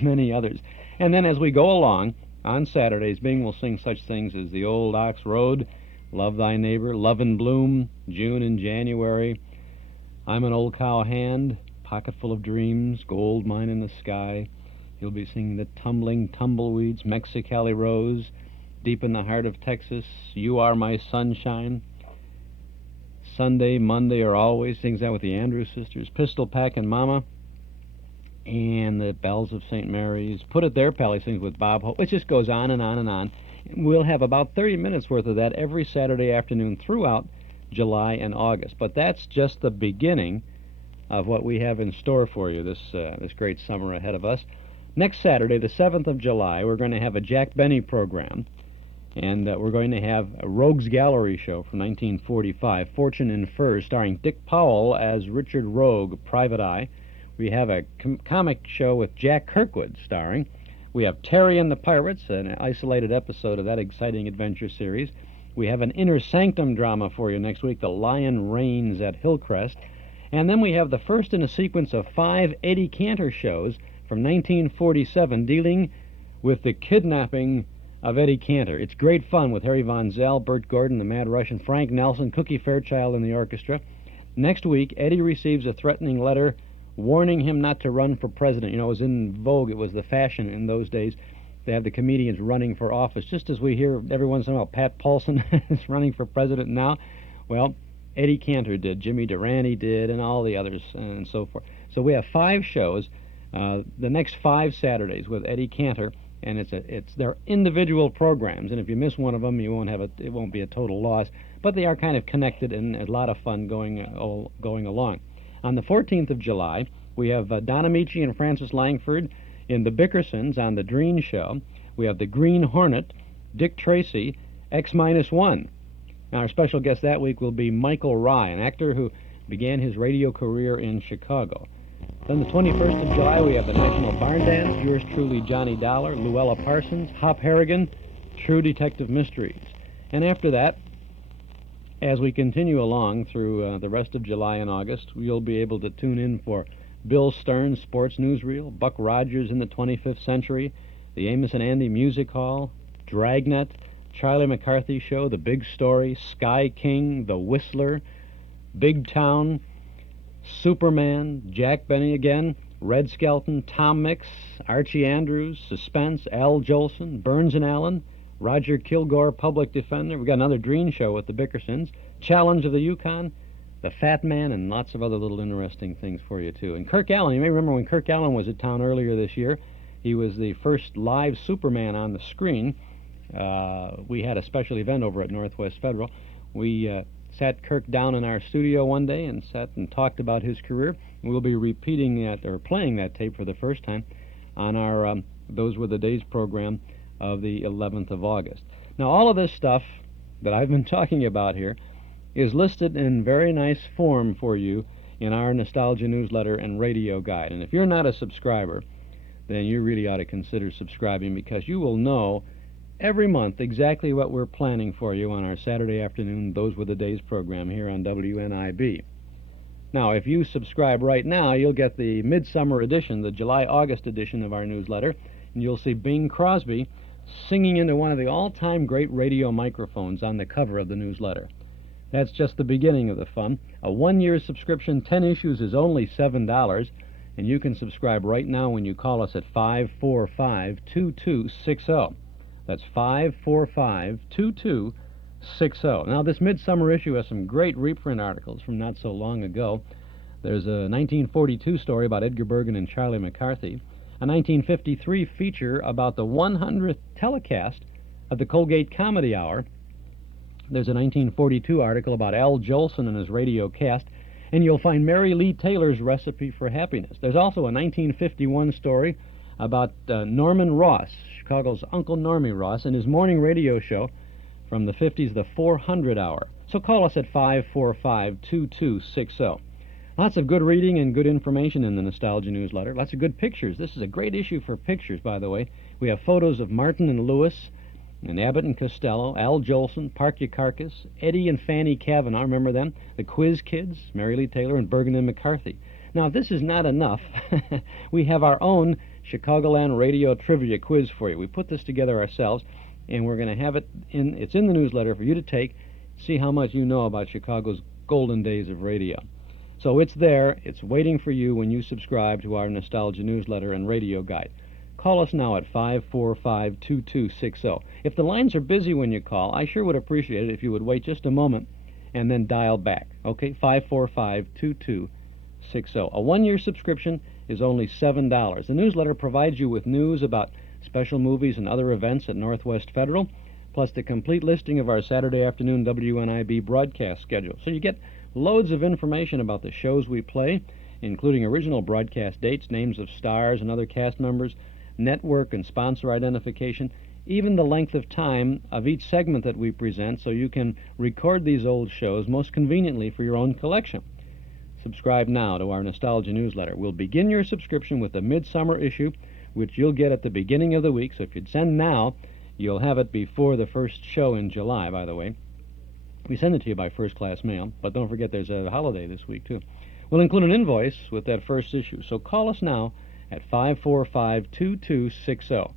many others. And then as we go along, on Saturdays, Bing will sing such things as The Old Ox Road, Love Thy Neighbor, Love in Bloom, June and January, I'm an Old Cow Hand, Pocket Full of Dreams, Gold Mine in the Sky. He'll be singing The Tumbling Tumbleweeds, Mexicali Rose, Deep in the Heart of Texas, You Are My Sunshine, Sunday, Monday, or Always, sings that with the Andrews Sisters, Pistol Pack and Mama, and the Bells of St. Mary's. Put It There, Pally sings with Bob Hope. It just goes on and on and on. We'll have about 30 minutes worth of that every Saturday afternoon throughout July and August. But that's just the beginning of what we have in store for you this great summer ahead of us. Next Saturday, the 7th of July, we're going to have a Jack Benny program. And we're going to have a Rogues Gallery show from 1945, Fortune in Furs, starring Dick Powell as Richard Rogue, Private Eye. We have a comic show with Jack Kirkwood starring. We have Terry and the Pirates, an isolated episode of that exciting adventure series. We have an Inner Sanctum drama for you next week, The Lion Reigns at Hillcrest. And then we have the first in a sequence of 5 Eddie Cantor shows from 1947 dealing with the kidnapping of Eddie Cantor. It's great fun with Harry Von Zell, Bert Gordon, the Mad Russian, Frank Nelson, Cookie Fairchild in the orchestra. Next week, Eddie receives a threatening letter warning him not to run for president. You know, it was in vogue. It was the fashion in those days to have the comedians running for office, just as we hear every once in a while Pat Paulson is running for president now. Well, Eddie Cantor did, Jimmy Durante did, and all the others, and so forth. So we have 5 shows, the next 5 Saturdays with Eddie Cantor, and they're individual programs, and if you miss one of them, it won't be a total loss, but they are kind of connected and a lot of fun going along. On the 14th of July, we have Don Amici and Francis Langford in The Bickersons on The Dreen Show. We have The Green Hornet, Dick Tracy, X-1. Now, our special guest that week will be Michael Rye, an actor who began his radio career in Chicago. Then the 21st of July, we have the National Barn Dance, yours truly, Johnny Dollar, Luella Parsons, Hop Harrigan, True Detective Mysteries. And after that, as we continue along through the rest of July and August, you'll be able to tune in for Bill Stern's Sports Newsreel, Buck Rogers in the 25th Century, the Amos and Andy Music Hall, Dragnet, Charlie McCarthy Show, The Big Story, Sky King, The Whistler, Big Town, Superman, Jack Benny again, Red Skelton, Tom Mix, Archie Andrews, Suspense, Al Jolson, Burns and Allen, Roger Kilgore, Public Defender. We've got another Dreen Show with the Bickersons, Challenge of the Yukon, The Fat Man, and lots of other little interesting things for you, too. And Kirk Allen, you may remember when Kirk Allen was at town earlier this year, he was the first live Superman on the screen. We had a special event over at Northwest Federal. We sat Kirk down in our studio one day and sat and talked about his career. We'll be repeating that, or playing that tape for the first time on our Those Were the Days program of the 11th of August. Now, all of this stuff that I've been talking about here is listed in very nice form for you in our Nostalgia newsletter and radio guide. And if you're not a subscriber, then you really ought to consider subscribing, because you will know every month exactly what we're planning for you on our Saturday afternoon Those Were the Days program here on WNIB. Now, if you subscribe right now, you'll get the midsummer edition, the July-August edition of our newsletter, and you'll see Bing Crosby singing into one of the all-time great radio microphones on the cover of the newsletter. That's just the beginning of the fun. A 1-year subscription, 10 issues, is only $7, and you can subscribe right now when you call us at 545-2260. That's 545-2260. Now, this midsummer issue has some great reprint articles from not so long ago. There's a 1942 story about Edgar Bergen and Charlie McCarthy, a 1953 feature about the 100th telecast of the Colgate Comedy Hour. There's a 1942 article about Al Jolson and his radio cast, and you'll find Mary Lee Taylor's recipe for happiness. There's also a 1951 story about Norman Ross, Chicago's Uncle Normie Ross, and his morning radio show from the 50s, the 400 Hour. So call us at 545-2260. Lots of good reading and good information in the Nostalgia newsletter. Lots of good pictures. This is a great issue for pictures, by the way. We have photos of Martin and Lewis, and Abbott and Costello, Al Jolson, Park Yakarkis, Eddie and Fanny Cavanaugh, remember them? The Quiz Kids, Mary Lee Taylor, and Bergen and McCarthy. Now, if this is not enough, we have our own Chicagoland radio trivia quiz for you. We put this together ourselves, and we're going to have it's in the newsletter for you to take, see how much you know about Chicago's golden days of radio. So it's there. It's waiting for you when you subscribe to our Nostalgia newsletter and radio guide. Call us now at 545-2260. If the lines are busy when you call, I sure would appreciate it if you would wait just a moment and then dial back. Okay, 545-2260. A 1-year subscription is only $7. The newsletter provides you with news about special movies and other events at Northwest Federal, plus the complete listing of our Saturday afternoon WNIB broadcast schedule. So you get loads of information about the shows we play, including original broadcast dates, names of stars and other cast members, network and sponsor identification, even the length of time of each segment that we present, so you can record these old shows most conveniently for your own collection. Subscribe now to our Nostalgia newsletter. We'll begin your subscription with the midsummer issue which you'll get at the beginning of the week. So if you'd send now, you'll have it before the first show in July, by the way. We send it to you by first-class mail, but don't forget there's a holiday this week, too. We'll include an invoice with that first issue, so call us now at 545-2260.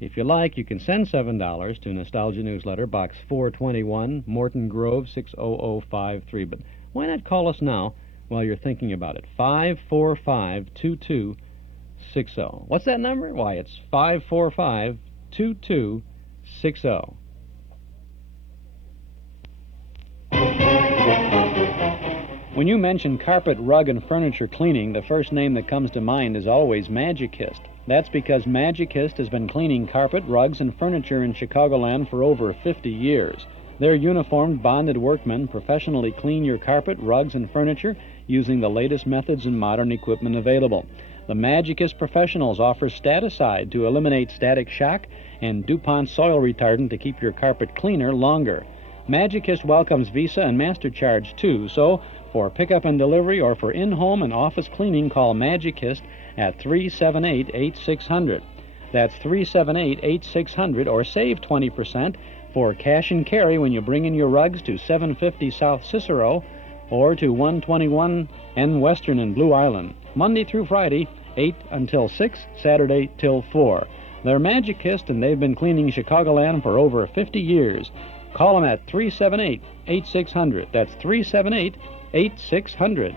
If you like, you can send $7 to Nostalgia Newsletter, Box 421, Morton Grove, 60053. But why not call us now while you're thinking about it? 545-2260. What's that number? Why, it's 545-2260. When you mention carpet, rug, and furniture cleaning, the first name that comes to mind is always Magicist. That's because Magicist has been cleaning carpet, rugs, and furniture in Chicagoland for over 50 years. Their uniformed, bonded workmen professionally clean your carpet, rugs, and furniture using the latest methods and modern equipment available. The Magicist professionals offer Staticide to eliminate static shock and DuPont soil retardant to keep your carpet cleaner longer. Magicist welcomes Visa and MasterCharge too, so for pickup and delivery or for in-home and office cleaning, call Magicist at 378-8600. That's 378-8600, or save 20% for cash and carry when you bring in your rugs to 750 South Cicero or to 121 N Western in Blue Island. Monday through Friday, 8 until 6, Saturday till 4. They're Magicist, and they've been cleaning Chicagoland for over 50 years. Call them at 378-8600. That's 378-8600.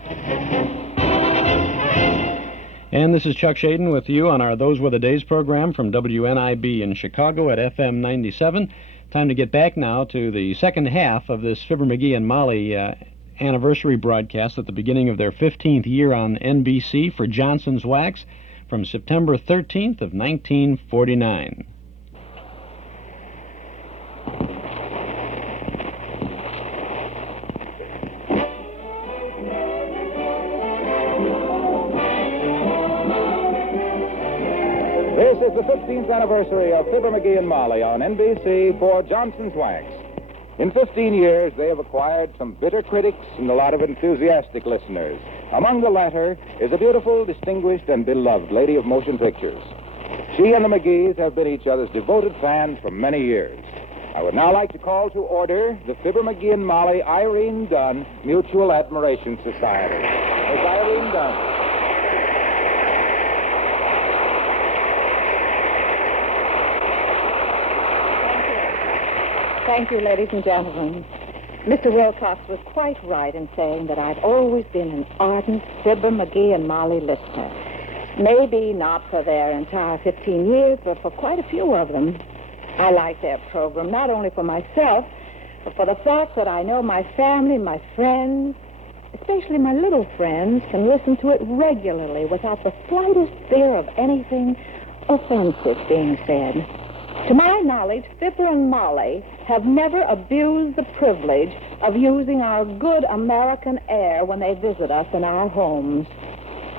And this is Chuck Shaden with you on our Those Were the Days program from WNIB in Chicago at FM 97. Time to get back now to the second half of this Fibber, McGee, and Molly anniversary broadcast at the beginning of their 15th year on NBC for Johnson's Wax from September 13th of 1949. This is the 15th anniversary of Fibber, McGee, and Molly on NBC for Johnson's Wax. In 15 years, they have acquired some bitter critics and a lot of enthusiastic listeners. Among the latter is a beautiful, distinguished, and beloved lady of motion pictures. She and the McGees have been each other's devoted fans for many years. I would now like to call to order the Fibber, McGee, and Molly Irene Dunne Mutual Admiration Society. Miss Irene Dunne. Thank you, ladies and gentlemen. Mr. Wilcox was quite right in saying that I've always been an ardent Fibber, McGee, and Molly listener. Maybe not for their entire 15 years, but for quite a few of them. I like their program, not only for myself, but for the fact that I know my family, my friends, especially my little friends, can listen to it regularly without the slightest fear of anything offensive being said. To my knowledge, Fibber and Molly have never abused the privilege of using our good American air when they visit us in our homes.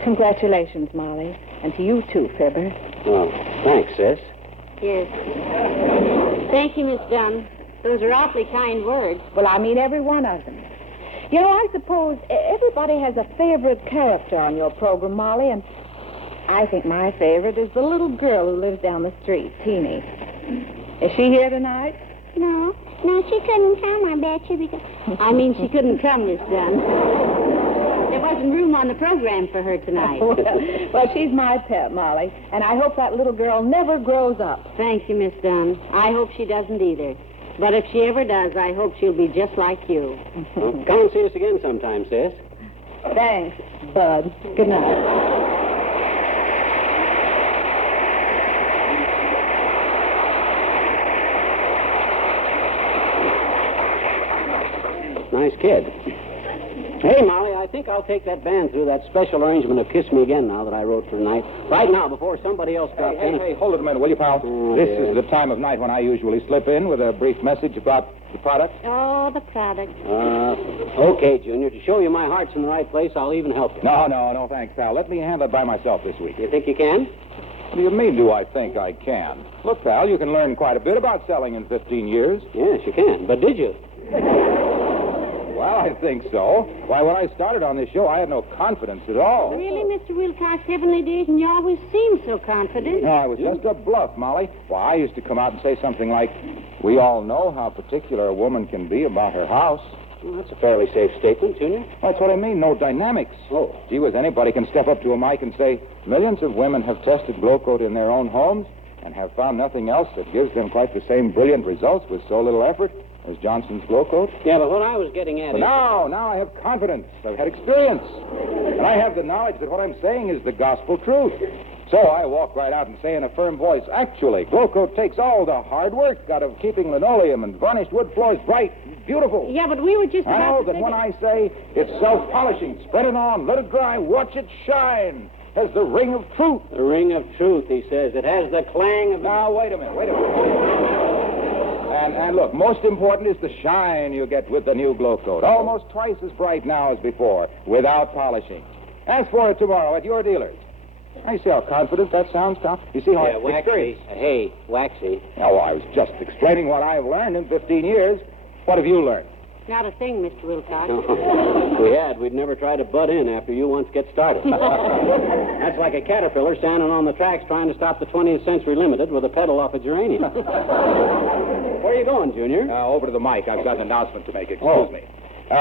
Congratulations, Molly, and to you too, Fibber. Oh, thanks, sis. Yes. Thank you, Miss Dunne. Those are awfully kind words. Well, I mean every one of them. You know, I suppose everybody has a favorite character on your program, Molly, and I think my favorite is the little girl who lives down the street, Teeny. Is she here tonight? No, she couldn't come, I bet you, because... I mean, she couldn't come, Miss Dunne. There wasn't room on the program for her tonight. Well, she's my pet, Molly, and I hope that little girl never grows up. Thank you, Miss Dunne. I hope she doesn't either. But if she ever does, I hope she'll be just like you. Well, come and see us again sometime, sis. Thanks, Bud. Good night. Nice kid. Hey, Molly, I think I'll take that band through that special arrangement of Kiss Me Again now that I wrote for tonight. Right now, before somebody else got... Hey, hold it a minute, will you, pal? This is the time of night when I usually slip in with a brief message about the product. Oh, the product. Okay, Junior. To show you my heart's in the right place, I'll even help you. No, thanks, pal. Let me handle it by myself this week. You think you can? What do you mean, do I think I can? Look, pal, you can learn quite a bit about selling in 15 years. Yes, you can. But did you? Well, I think so. Why, when I started on this show, I had no confidence at all. Really, Mr. Wilcox, heavenly days, and you always seem so confident. No, it was just a bluff, Molly. Well, I used to come out and say something like, we all know how particular a woman can be about her house. Well, that's a fairly safe statement, Junior. That's what I mean, no dynamics. Oh. Gee whiz, anybody can step up to a mic and say, millions of women have tested Glowcoat in their own homes and have found nothing else that gives them quite the same brilliant results with so little effort as Johnson's Glowcoat. Yeah, but what I was getting at But is... now I have confidence. I've had experience. And I have the knowledge that what I'm saying is the gospel truth. So I walk right out and say in a firm voice, actually, Glowcoat takes all the hard work out of keeping linoleum and varnished wood floors bright and beautiful. Yeah, but we were just I about know to that say when I say it's self-polishing, spread it on, let it dry, watch it shine, has the ring of truth. The ring of truth, he says. It has the clang of... Now, wait a minute. And look, most important is the shine you get with the new Glowcoat. Almost twice as bright now as before, without polishing. Ask for it tomorrow at your dealer's. I see how confident that sounds, Tom. You see how waxy. Hey, waxy. Oh, I was just explaining what I've learned in 15 years. What have you learned? Not a thing, Mr. Wilcox. If we had, we'd never try to butt in after you once get started. That's like a caterpillar standing on the tracks trying to stop the 20th Century Limited with a pedal off a geranium. Where are you going, Junior? Over to the mic. I've got an announcement to make. Excuse me.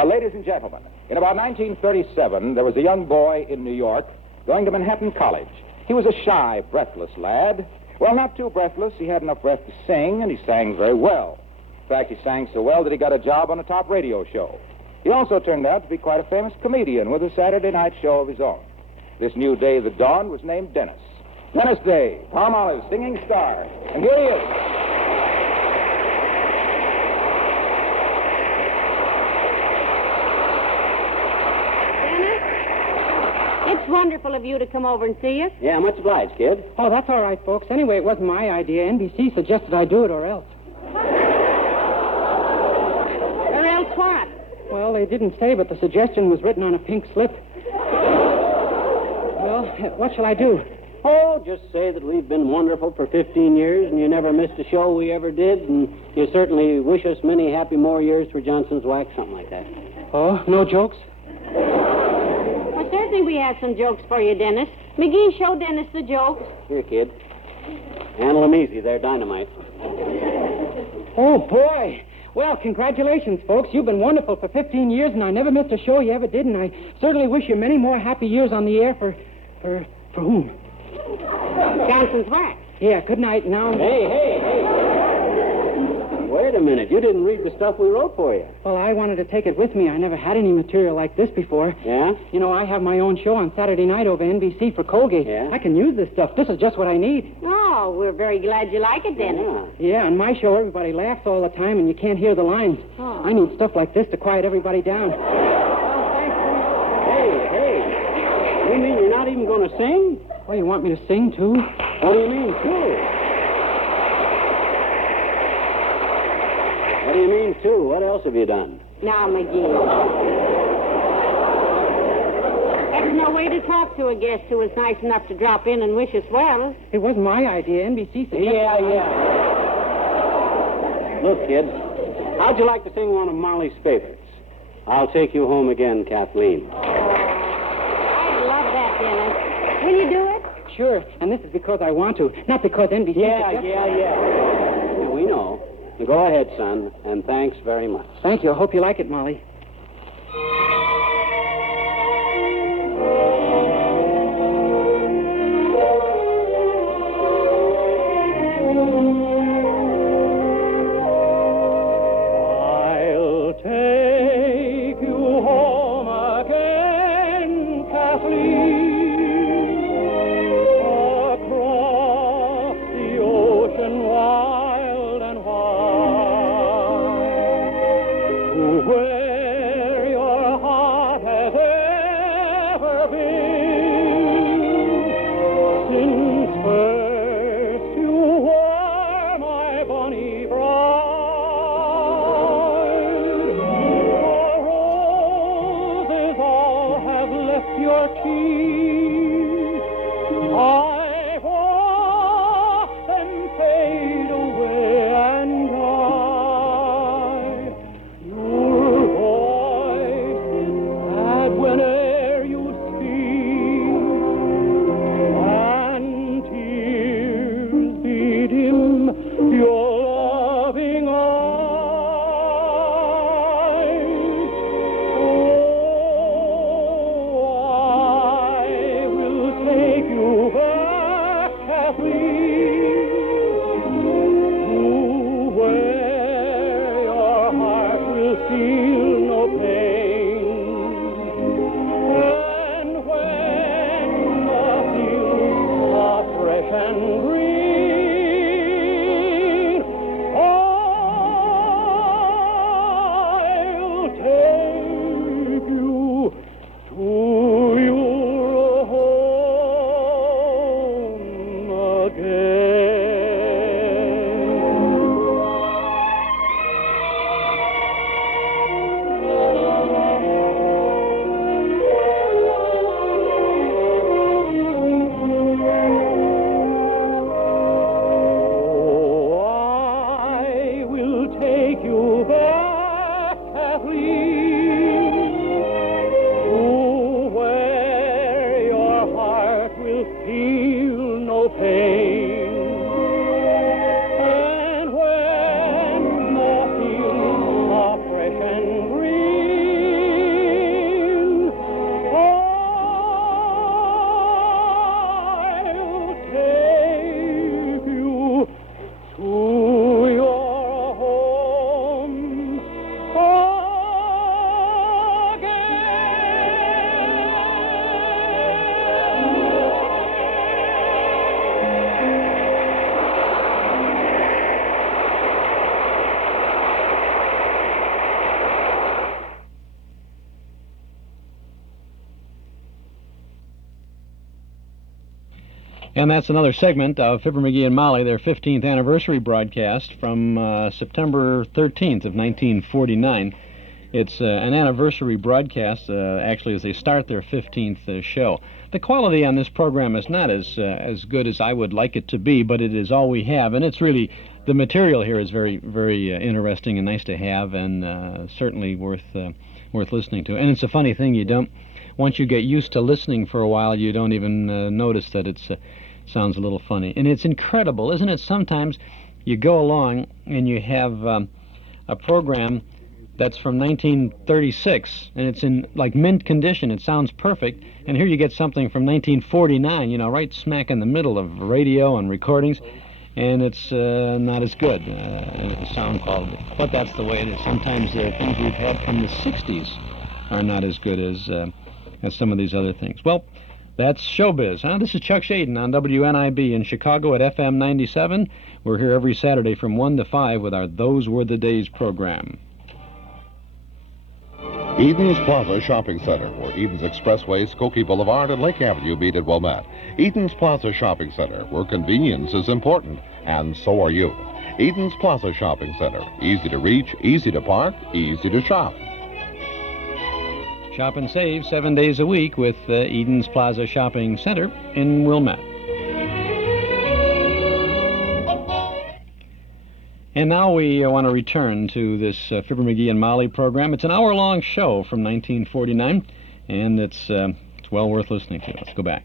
Ladies and gentlemen, in about 1937, there was a young boy in New York going to Manhattan College. He was a shy, breathless lad. Well, not too breathless. He had enough breath to sing, and he sang very well. In fact, he sang so well that he got a job on a top radio show. He also turned out to be quite a famous comedian with a Saturday night show of his own. This new day that dawned was named Dennis. Dennis Day, Palm Olive, singing star. And here he is. It's wonderful of you to come over and see us. Yeah, much obliged, kid. Oh, that's all right, folks. Anyway, it wasn't my idea. NBC suggested I do it or else. Or else what? Well, they didn't say, but the suggestion was written on a pink slip. Well, what shall I do? Oh, just say that we've been wonderful for 15 years and you never missed a show we ever did, and you certainly wish us many happy more years for Johnson's Wax, something like that. Oh, no jokes? Well, certainly we have some jokes for you, Dennis. McGee, show Dennis the jokes. Here, kid. Handle them easy. They're dynamite. Oh, boy. Well, congratulations, folks. You've been wonderful for 15 years, and I never missed a show you ever did, and I certainly wish you many more happy years on the air for whom? Johnson's Wax. Yeah, good night now. Hey. Wait a minute. You didn't read the stuff we wrote for you. Well, I wanted to take it with me. I never had any material like this before. Yeah? You know, I have my own show on Saturday night over NBC for Colgate. Yeah? I can use this stuff. This is just what I need. Oh, we're very glad you like it, Dennis. Yeah, on my show, everybody laughs all the time, and you can't hear the lines. Oh. I need stuff like this to quiet everybody down. Hey. You mean you're not even going to sing? Well, you want me to sing, too? What do you mean, too? What do you mean, too? What else have you done? Now, McGee. That's no way to talk to a guest who was nice enough to drop in and wish us well. It wasn't my idea. NBC suggested... Yeah. Look, kid, how'd you like to sing one of Molly's favorites? I'll Take You Home Again, Kathleen. I'd love that, Dennis. Will you do it? Sure, and this is because I want to, not because NBC... Yeah, we know. Go ahead, son, and thanks very much. Thank you. I hope you like it, Molly. I'll take you home again, Kathleen, across the ocean wild and wide, to where your loving eyes. Oh, I will take you back, Kathleen, to where your heart will feel no pain. And when the fields are fresh and green, I'll take you to your home Oh, I will take you back, Kathleen, to where your heart will feel no pain. And when the fields are fresh and green, I'll take you to your home And that's another segment of Fibber, McGee, and Molly, their 15th anniversary broadcast from September 13th of 1949. It's an anniversary broadcast, actually, as they start their 15th show. The quality on this program is not as good as I would like it to be, but it is all we have, and it's really, the material here is very, very interesting and nice to have, and certainly worth listening to. And it's a funny thing, once you get used to listening for a while, you don't even notice that it sounds a little funny. And it's incredible, isn't it? Sometimes you go along and you have a program that's from 1936, and it's in like mint condition. It sounds perfect. And here you get something from 1949, right smack in the middle of radio and recordings, and it's not as good, sound quality. But that's the way it is. Sometimes the things we've had from the 60s are not as good as some of these other things. Well, that's showbiz, huh? This is Chuck Shaden on WNIB in Chicago at FM 97. We're here every Saturday from 1 to 5 with our Those Were the Days program. Eden's Plaza Shopping Center, where Eden's Expressway, Skokie Boulevard, and Lake Avenue meet at Wilmette. Eden's Plaza Shopping Center, where convenience is important, and so are you. Eden's Plaza Shopping Center, easy to reach, easy to park, easy to shop. Shop and save 7 days a week with Eden's Plaza Shopping Center in Wilmette. And now we want to return to this Fibber, McGee, and Molly program. It's an hour-long show from 1949, and it's well worth listening to. Let's go back.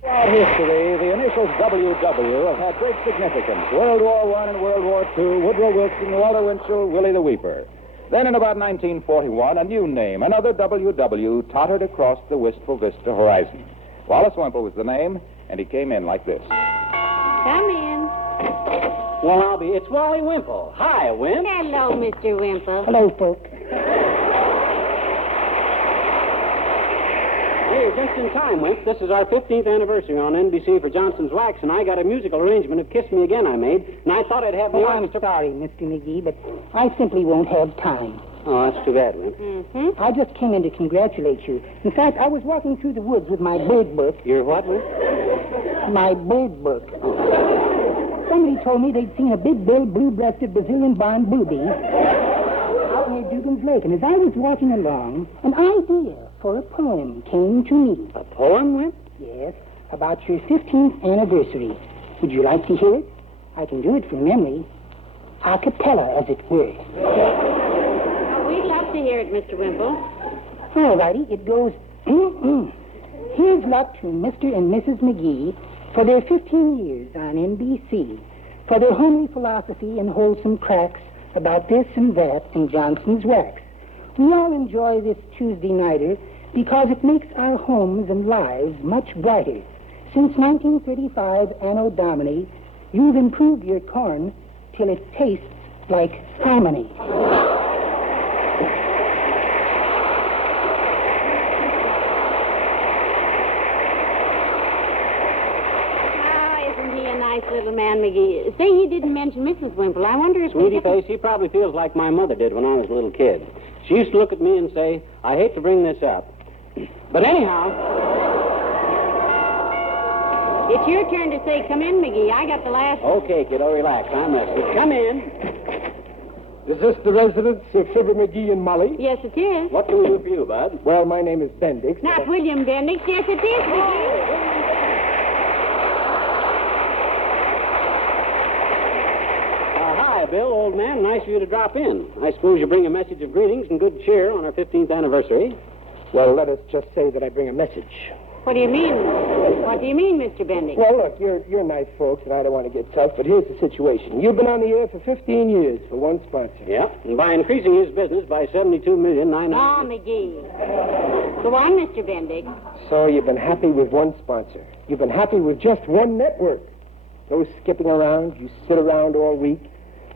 Throughout history, the initials WW have had great significance. World War I and World War II, Woodrow Wilson, Walter Winchell, Willie the Weeper. Then in about 1941, a new name, another WW, tottered across the Wistful Vista horizon. Wallace Wimpole was the name, and he came in like this. Come in. Well, I'll be. It's Wally Wimpole. Hi, Wimp. Hello, Mr. Wimpole. Hello, folks. Hey, you're just in time, Wimp. This is our 15th anniversary on NBC for Johnson's Wax, and I got a musical arrangement of Kiss Me Again I made, and I thought I'd have the I'm sorry, Mr. McGee, but I simply won't have time. Oh, that's too bad, Wimp. Mm-hmm. I just came in to congratulate you. In fact, I was walking through the woods with my bird book. Your what, Wimp? My bird book. Somebody told me they'd seen a big-billed, blue-breasted Brazilian barn booby out near Dugan's Lake, and as I was walking along, an idea for a poem came to me. A poem, Wimp? Yes, about your 15th anniversary. Would you like to hear it? I can do it from memory. A cappella, as it were. We'd love to hear it, Mr. Wimpole. All righty, it goes, here's luck to Mr. and Mrs. McGee for their 15 years on NBC. for their homely philosophy and wholesome cracks about this and that and Johnson's wax. We all enjoy this Tuesday nighter because it makes our homes and lives much brighter. Since 1935, Anno Domini, you've improved your corn till it tastes like harmony. Little man, McGee. Say he didn't mention Mrs. Wimpole. I wonder if... Sweetie face, he probably feels like my mother did when I was a little kid. She used to look at me and say, I hate to bring this up. But anyhow... It's your turn to say, come in, McGee. I got the last... Okay, kiddo, relax. I'm rested. Come in. Is this the residence of Fibber, McGee, and Molly? Yes, it is. What can we do for you, Bud? Well, my name is Bendix. Not William Bendix. Yes, it is, McGee. Bill, old man, nice of you to drop in. I suppose you bring a message of greetings and good cheer on our 15th anniversary. Well, let us just say that I bring a message. What do you mean? What do you mean, Mr. Bendix? Well, look, you're nice folks, and I don't want to get tough, but here's the situation. You've been on the air for 15 years for one sponsor. Yeah, and by increasing his business by $72,900,000... Ah, McGee. Go on, Mr. Bendix. So you've been happy with one sponsor. You've been happy with just one network. No skipping around. You sit around all week.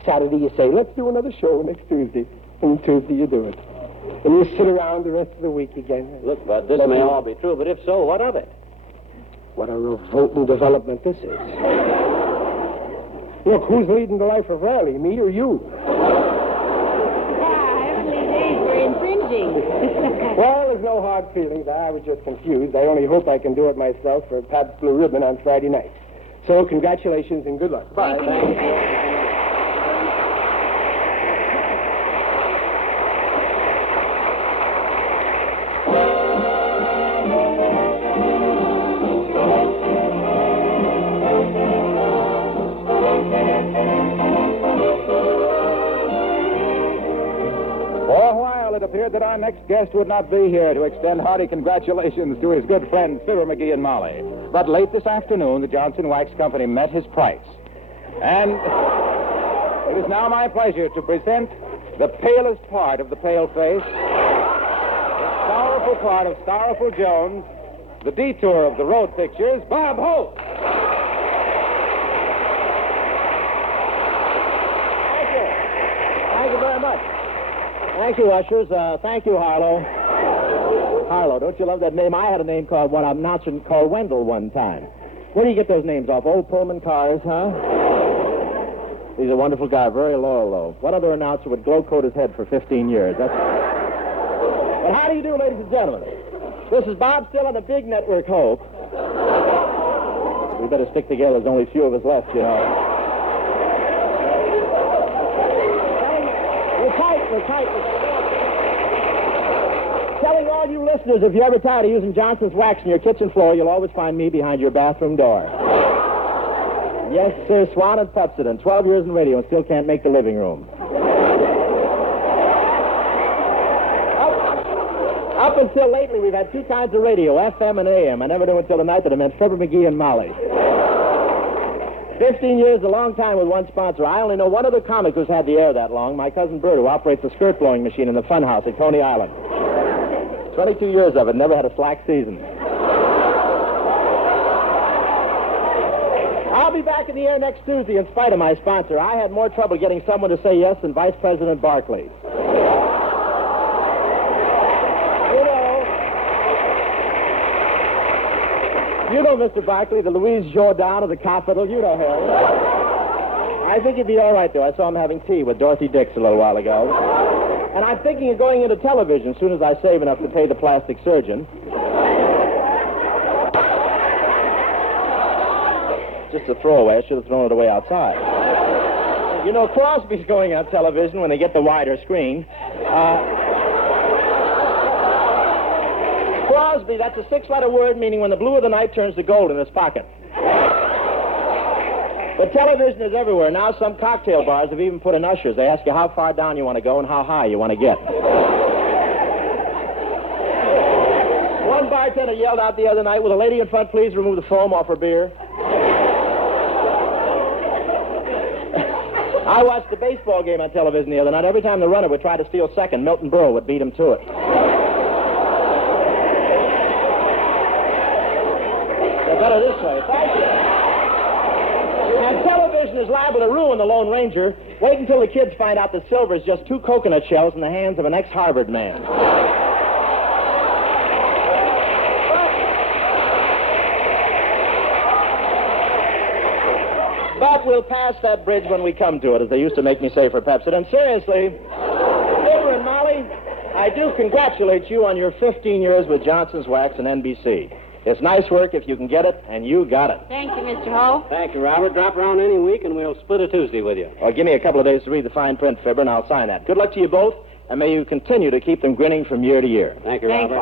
Saturday you say, let's do another show next Tuesday. And Tuesday you do it. And you sit around the rest of the week again. Look, Bud, this may all be true, but if so, what of it? What a revolting development this is. Look, who's leading the life of Raleigh, me or you? Heavenly days, we're infringing. Well, there's no hard feelings. I was just confused. I only hope I can do it myself for Pabst Blue Ribbon on Friday night. So, congratulations and good luck. Bye. Thank you. That our next guest would not be here to extend hearty congratulations to his good friends Fibber, McGee, and Molly. But late this afternoon, the Johnson Wax Company met his price. And it is now my pleasure to present the palest part of the pale face, the sorrowful part of Sorrowful Jones, the detour of the road pictures, Bob Hope. Thank you very much. Thank you, ushers. Thank you, Harlow. Harlow, don't you love that name? I had a name called one announcer called Wendell one time. Where do you get those names off? Old Pullman cars, huh? He's a wonderful guy, very loyal, though. What other announcer would glow-coat his head for 15 years? But how do you do, ladies and gentlemen? This is Bob Still on the big network, Hope. We better stick together. There's only a few of us left, you know. We're tight. Telling all you listeners, if you're ever tired of using Johnson's wax on your kitchen floor, you'll always find me behind your bathroom door. Yes, sir, Swan and Pepsodent. 12 years in radio and still can't make the living room. Up until lately, we've had two kinds of radio, FM and AM. I never knew until tonight that it meant Fibber, McGee, and Molly. 15 years is a long time with one sponsor. I only know one other comic who's had the air that long, my cousin Bert, who operates the skirt-blowing machine in the fun house at Coney Island. 22 years of it, never had a slack season. I'll be back in the air next Tuesday in spite of my sponsor. I had more trouble getting someone to say yes than Vice President Barkley. You know Mr. Barkley, the Louise Jourdan of the Capitol. You know him. I think he'd be all right, though. I saw him having tea with Dorothy Dix a little while ago. And I'm thinking of going into television as soon as I save enough to pay the plastic surgeon. Just a throwaway. I should have thrown it away outside. You know, Crosby's going on television when they get the wider screen. Crosby, that's a 6-letter word meaning when the blue of the night turns to gold in his pocket. But television is everywhere. Now some cocktail bars have even put in ushers. They ask you how far down you want to go and how high you want to get. One bartender yelled out the other night, "Will the lady in front please remove the foam off her beer?" I watched a baseball game on television the other night. Every time the runner would try to steal second, Milton Berle would beat him to it. They're better this way. Thank you. And television is liable to ruin the Lone Ranger. Wait until the kids find out that silver is just 2 coconut shells in the hands of an ex-Harvard man. But we'll pass that bridge when we come to it, as they used to make me say for Pepsi. And seriously, Fibber and Molly, I do congratulate you on your 15 years with Johnson's Wax and NBC. It's nice work if you can get it, and you got it. Thank you, Mr. Ho. Thank you, Robert. Drop around any week, and we'll split a Tuesday with you. Well, give me a couple of days to read the fine print, Fibber, and I'll sign that. Good luck to you both, and may you continue to keep them grinning from year to year. Thank you, Robert.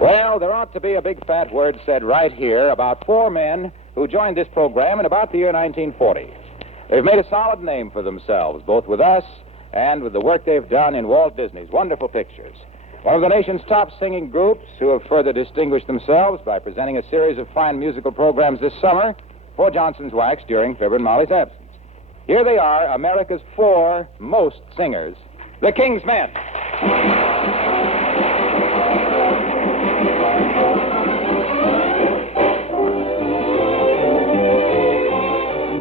Well, there ought to be a big fat word said right here about 4 men who joined this program in about the year 1940. They've made a solid name for themselves, both with us and with the work they've done in Walt Disney's wonderful pictures. One of the nation's top singing groups who have further distinguished themselves by presenting a series of fine musical programs this summer for Johnson's Wax during Fibber and Molly's absence. Here they are, America's 4 most singers, the King's Men.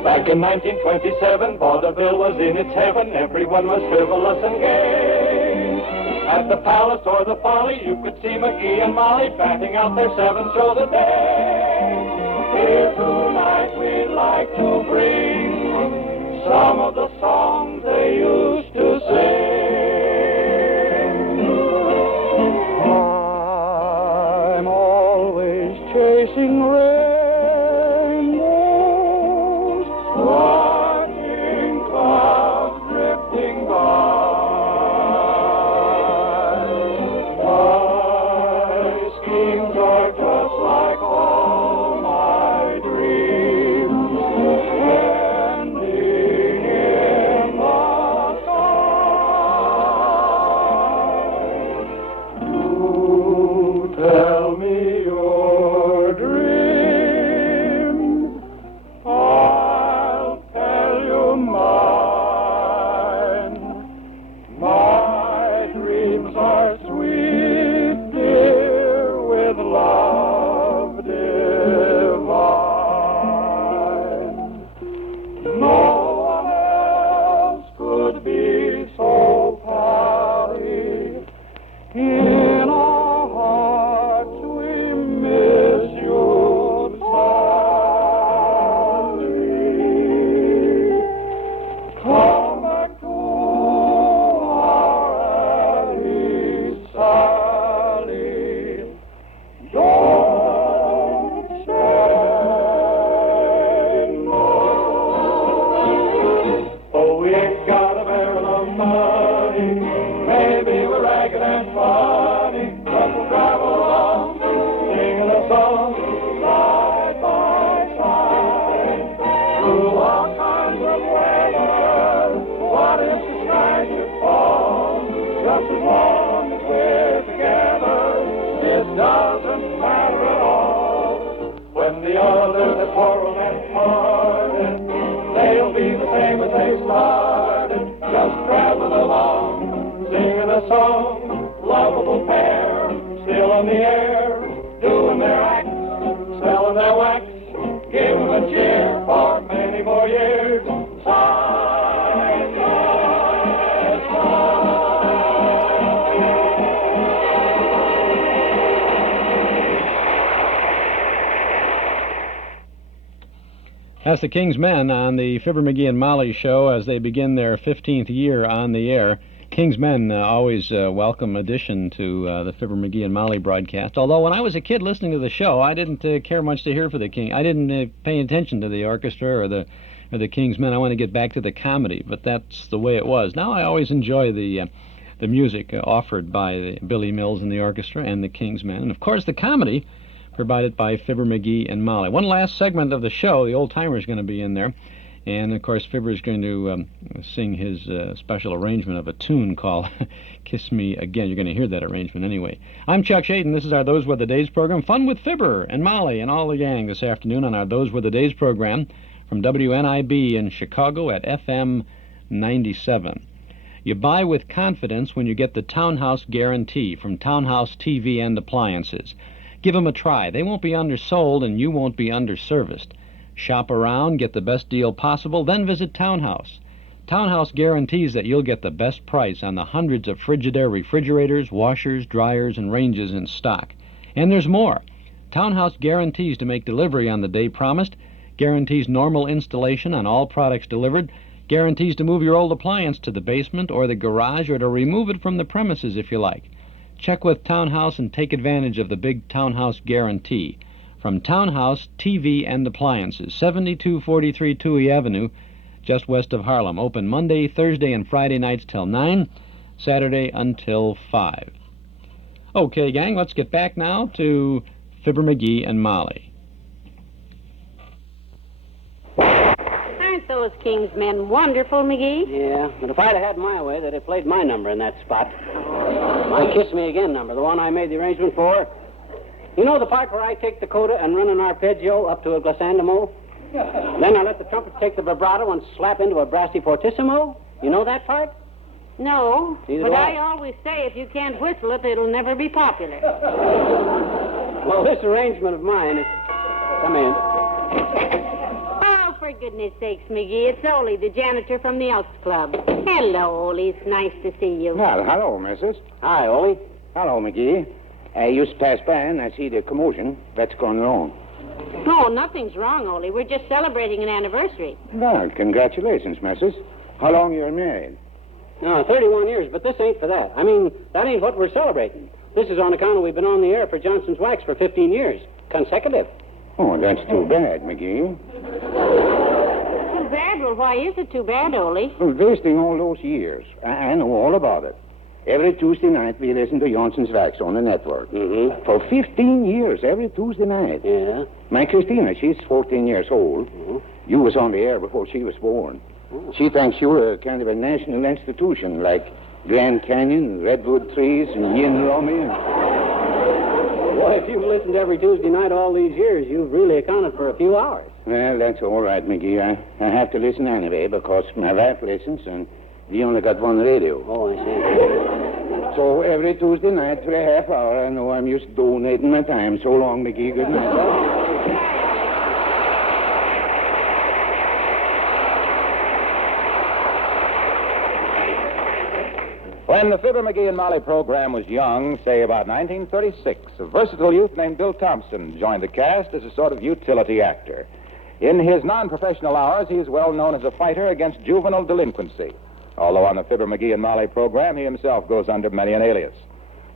Back in 1927, vaudeville was in its heaven. Everyone was frivolous and gay. At the Palace or the Folly, you could see McGee and Molly batting out their 7 shows a day. Here tonight we'd like to bring some of the songs they used to sing. I'm always chasing rainbows, watching clouds drifting by. My schemes are just like all my dreams, ending in the sky. You tell me your dream, I'll tell you mine. My dreams are sweet, dear, with love divine. No one else could be so pally. In our hearts we miss you, Sally. Come back to our alley, Sally. Don't say no. Oh, we ain't got a barrel of money. Maybe we're ragged and funny, but we'll travel along, singing a song, side by side, through all kinds of weather. What if the sky should fall? Just as long as we're together, it doesn't matter at all. When the others have quarreled and parted, they'll be the same as they started, just traveling along, singing a song, lovable pair, still on the air, doing their act, selling their wax, give them a cheer for many more years. Side by side. That's the King's Men on the Fibber, McGee, and Molly show as they begin their 15th year on the air. King's Men, always a welcome addition to the Fibber, McGee, and Molly broadcast. Although when I was a kid listening to the show, I didn't care much to hear for the King. I didn't pay attention to the orchestra or the King's Men. I want to get back to the comedy, but that's the way it was. Now I always enjoy the music offered by Billy Mills and the orchestra and the King's Men, and of course the comedy provided by Fibber, McGee, and Molly. One last segment of the show, the old timer's going to be in there, And, of course, Fibber is going to sing his special arrangement of a tune called Kiss Me Again. You're going to hear that arrangement anyway. I'm Chuck Shaden. This is our Those Were the Days program. Fun with Fibber and Molly and all the gang this afternoon on our Those Were the Days program from WNIB in Chicago at FM 97. You buy with confidence when you get the Townhouse Guarantee from Townhouse TV and Appliances. Give them a try. They won't be undersold and you won't be underserviced. Shop around, get the best deal possible, then visit Townhouse. Townhouse guarantees that you'll get the best price on the hundreds of Frigidaire refrigerators, washers, dryers, and ranges in stock. And there's more. Townhouse guarantees to make delivery on the day promised, guarantees normal installation on all products delivered, guarantees to move your old appliance to the basement or the garage or to remove it from the premises if you like. Check with Townhouse and take advantage of the big Townhouse guarantee. From Townhouse TV and Appliances, 7243 Touhy Avenue, just west of Harlem. Open Monday, Thursday, and Friday nights till 9, Saturday until 5. Okay, gang, let's get back now to Fibber McGee and Molly. Aren't those King's men wonderful, McGee? Yeah, but if I'd have had my way, they'd have played my number in that spot. My Kiss Me Again number, the one I made the arrangement for. You know the part where I take the coda and run an arpeggio up to a glissandamo? Then I let the trumpet take the vibrato and slap into a brassy fortissimo? You know that part? No, Neither but do I always say if you can't whistle it, it'll never be popular. Well, this arrangement of mine is... Come in. Oh, for goodness sakes, McGee, it's Ole, the janitor from the Elks Club. Hello, Ole, it's nice to see you. Well, hello, missus. Hi, Ole. Hello, McGee. I used to pass by and I see the commotion. What's going on? No, nothing's wrong, Ole. We're just celebrating an anniversary. Well, congratulations, missus. How long you married? 31 years, but this ain't for that. I mean, that ain't what we're celebrating. This is on account of we've been on the air for Johnson's Wax for 15 years. Consecutive. Oh, that's too bad, McGee. Too bad? Well, why is it too bad, Ole? Well, wasting all those years. I know all about it. Every Tuesday night we listen to Johnson's Wax on the network. Mm-hmm. For 15 years, every Tuesday night. Yeah. My Christina, she's 14 years old. Mm-hmm. You was on the air before she was born. Oh. She thinks you were kind of a national institution, like Grand Canyon, redwood trees, and yin rummy. Boy, if you've listened every Tuesday night all these years, you've really accounted for a few hours. Well, that's all right, McGee. I have to listen anyway because my wife listens, and we only got one radio. Oh, I see. So every Tuesday night for a half hour, I know I'm just donating my time. So long, McGee. Good night. When the Fibber, McGee, and Molly program was young, say about 1936, a versatile youth named Bill Thompson joined the cast as a sort of utility actor. In his non-professional hours, he is well known as a fighter against juvenile delinquency. Although on the Fibber, McGee, and Molly program, he himself goes under many an alias.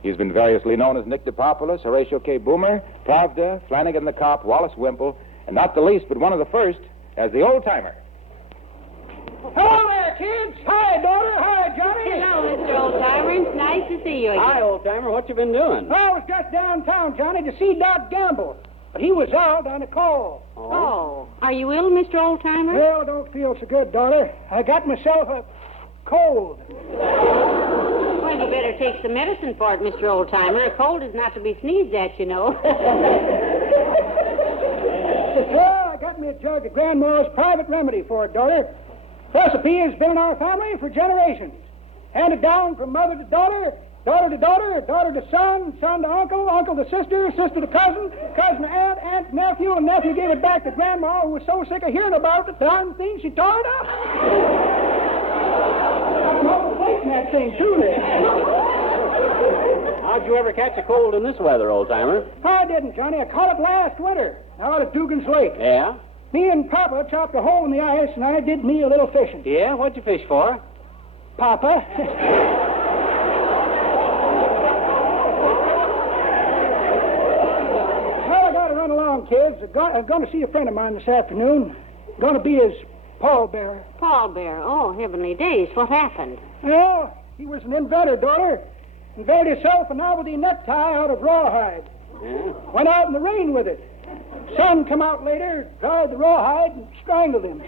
He's been variously known as Nick DePopoulos, Horatio K. Boomer, Pravda, Flanagan the Cop, Wallace Wimpole, and not the least, but one of the first, as the old-timer. Hello there, kids. Hi, daughter. Hi, Johnny. Hello, Mr. Oldtimer. It's nice to see you again. Hi, old-timer. What you been doing? I was just downtown, Johnny, to see Doc Gamble. But he was out on a call. Oh. Are you ill, Mr. Oldtimer? Well, don't feel so good, daughter. I got myself a cold. Well, you better take some medicine for it, Mr. Oldtimer. A cold is not to be sneezed at, you know. Well, I got me a jug of Grandma's private remedy for it, daughter. Recipe has been in our family for generations. Handed down from mother to daughter, daughter to daughter, daughter to son, son to uncle, uncle to sister, sister to cousin, cousin to aunt, aunt to nephew, and nephew gave it back to Grandma, who was so sick of hearing about it, the darn thing, she tore it up. I'm that thing, too, there. How'd you ever catch a cold in this weather, old-timer? I didn't, Johnny. I caught it last winter, out at Dugan's Lake. Yeah? Me and Papa chopped a hole in the ice, and I did me a little fishing. Yeah? What'd you fish for? Papa. Well, I got to run along, kids. I'm going to see a friend of mine this afternoon. Going to be his pallbearer. Pallbearer? Oh, heavenly days. What happened? Well, he was an inventor, daughter. Invented himself a novelty necktie out of rawhide. Yeah? Went out in the rain with it. Son come out later, dried the rawhide, and strangled him.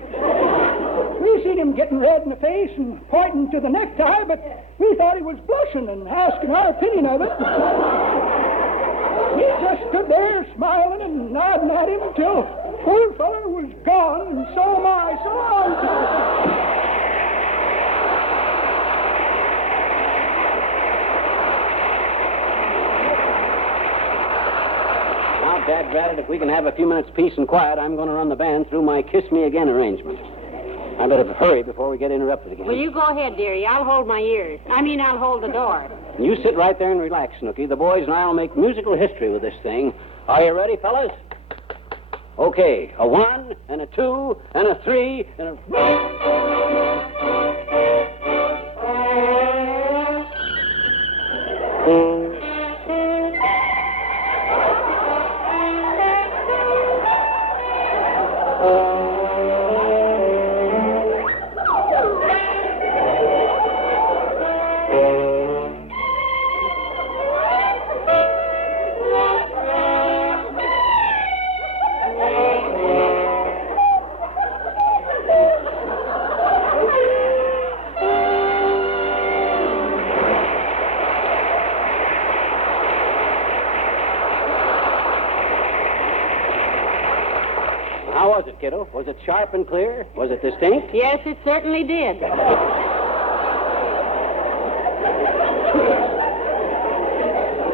We seen him getting red in the face and pointing to the necktie, but we thought he was blushing and asking our opinion of it. He just stood there smiling and nodding at him until poor feller was gone, and so am I. So long, Thompson. Daddrat it, if we can have a few minutes peace and quiet, I'm going to run the band through my Kiss Me Again arrangement. I better hurry before we get interrupted again. Well, you go ahead, dearie. I'll hold my ears. I'll hold the door. You sit right there and relax, Snooky. The boys and I will make musical history with this thing. Are you ready, fellas? Okay, a 1 and a 2 and a 3 and a... Kiddo? Was it sharp and clear? Was it distinct? Yes, it certainly did.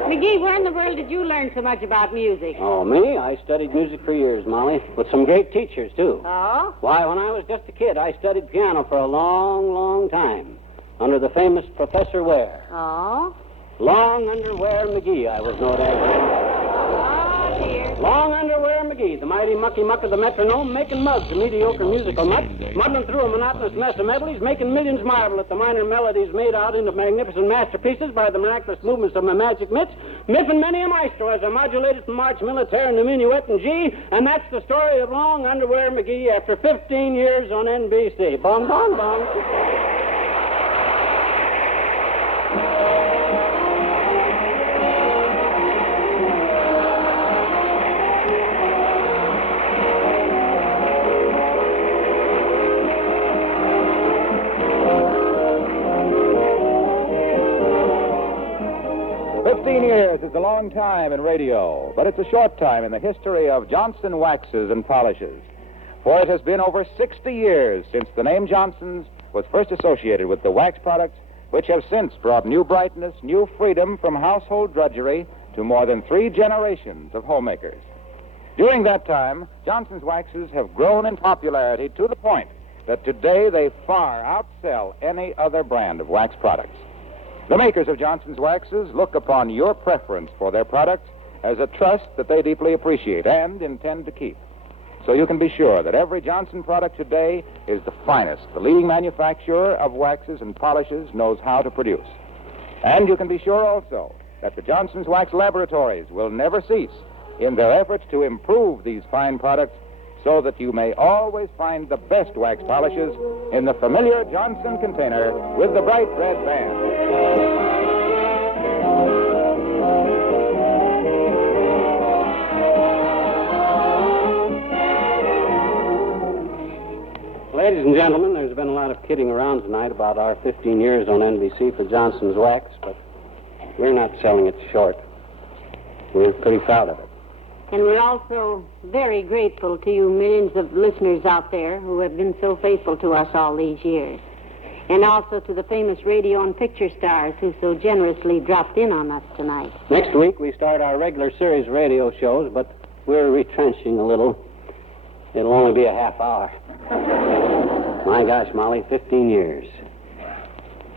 McGee, where in the world did you learn so much about music? Oh, me? I studied music for years, Molly, with some great teachers, too. Oh? Why, when I was just a kid, I studied piano for a long, long time under the famous Professor Ware. Oh? Long Underwear McGee, I was known as. Oh, dear. Long Underwear McGee, the mighty mucky muck of the metronome, making mugs of mediocre musical muck, muddling through a monotonous mess of medleys, making millions marvel at the minor melodies made out into magnificent masterpieces by the miraculous movements of my magic mitts, miffing many a maestro as I modulated from March Militaire and the minuet in G, and that's the story of Long Underwear McGee after 15 years on NBC. Bum, bum, bum. It's a long time in radio, but it's a short time in the history of Johnson waxes and polishes. For it has been over 60 years since the name Johnson's was first associated with the wax products, which have since brought new brightness, new freedom from household drudgery to more than 3 generations of homemakers. During that time, Johnson's waxes have grown in popularity to the point that today they far outsell any other brand of wax products. The makers of Johnson's waxes look upon your preference for their products as a trust that they deeply appreciate and intend to keep. So you can be sure that every Johnson product today is the finest the leading manufacturer of waxes and polishes knows how to produce. And you can be sure also that the Johnson's Wax Laboratories will never cease in their efforts to improve these fine products so that you may always find the best wax polishes in the familiar Johnson container with the bright red band. Ladies and gentlemen, there's been a lot of kidding around tonight about our 15 years on NBC for Johnson's Wax, but we're not selling it short. We're pretty proud of it. And we're also very grateful to you millions of listeners out there who have been so faithful to us all these years. And also to the famous radio and picture stars who so generously dropped in on us tonight. Next week, we start our regular series radio shows, but we're retrenching a little. It'll only be a half hour. My gosh, Molly, 15 years.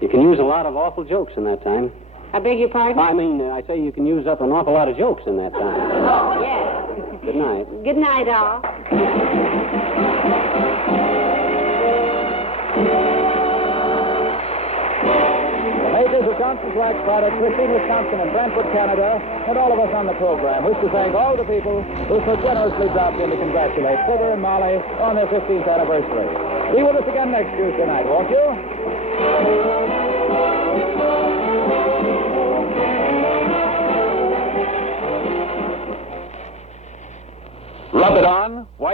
You can use a lot of awful jokes in that time. I beg your pardon? I say you can use up an awful lot of jokes in that time. Oh, yes. Good night. Good night, all. The makers of Johnson's Wax products, Christine, Wisconsin, and Brantford, Canada, and all of us on the program wish to thank all the people who so generously dropped in to congratulate Fibber and Molly on their 15th anniversary. Be with us again next Tuesday night, won't you?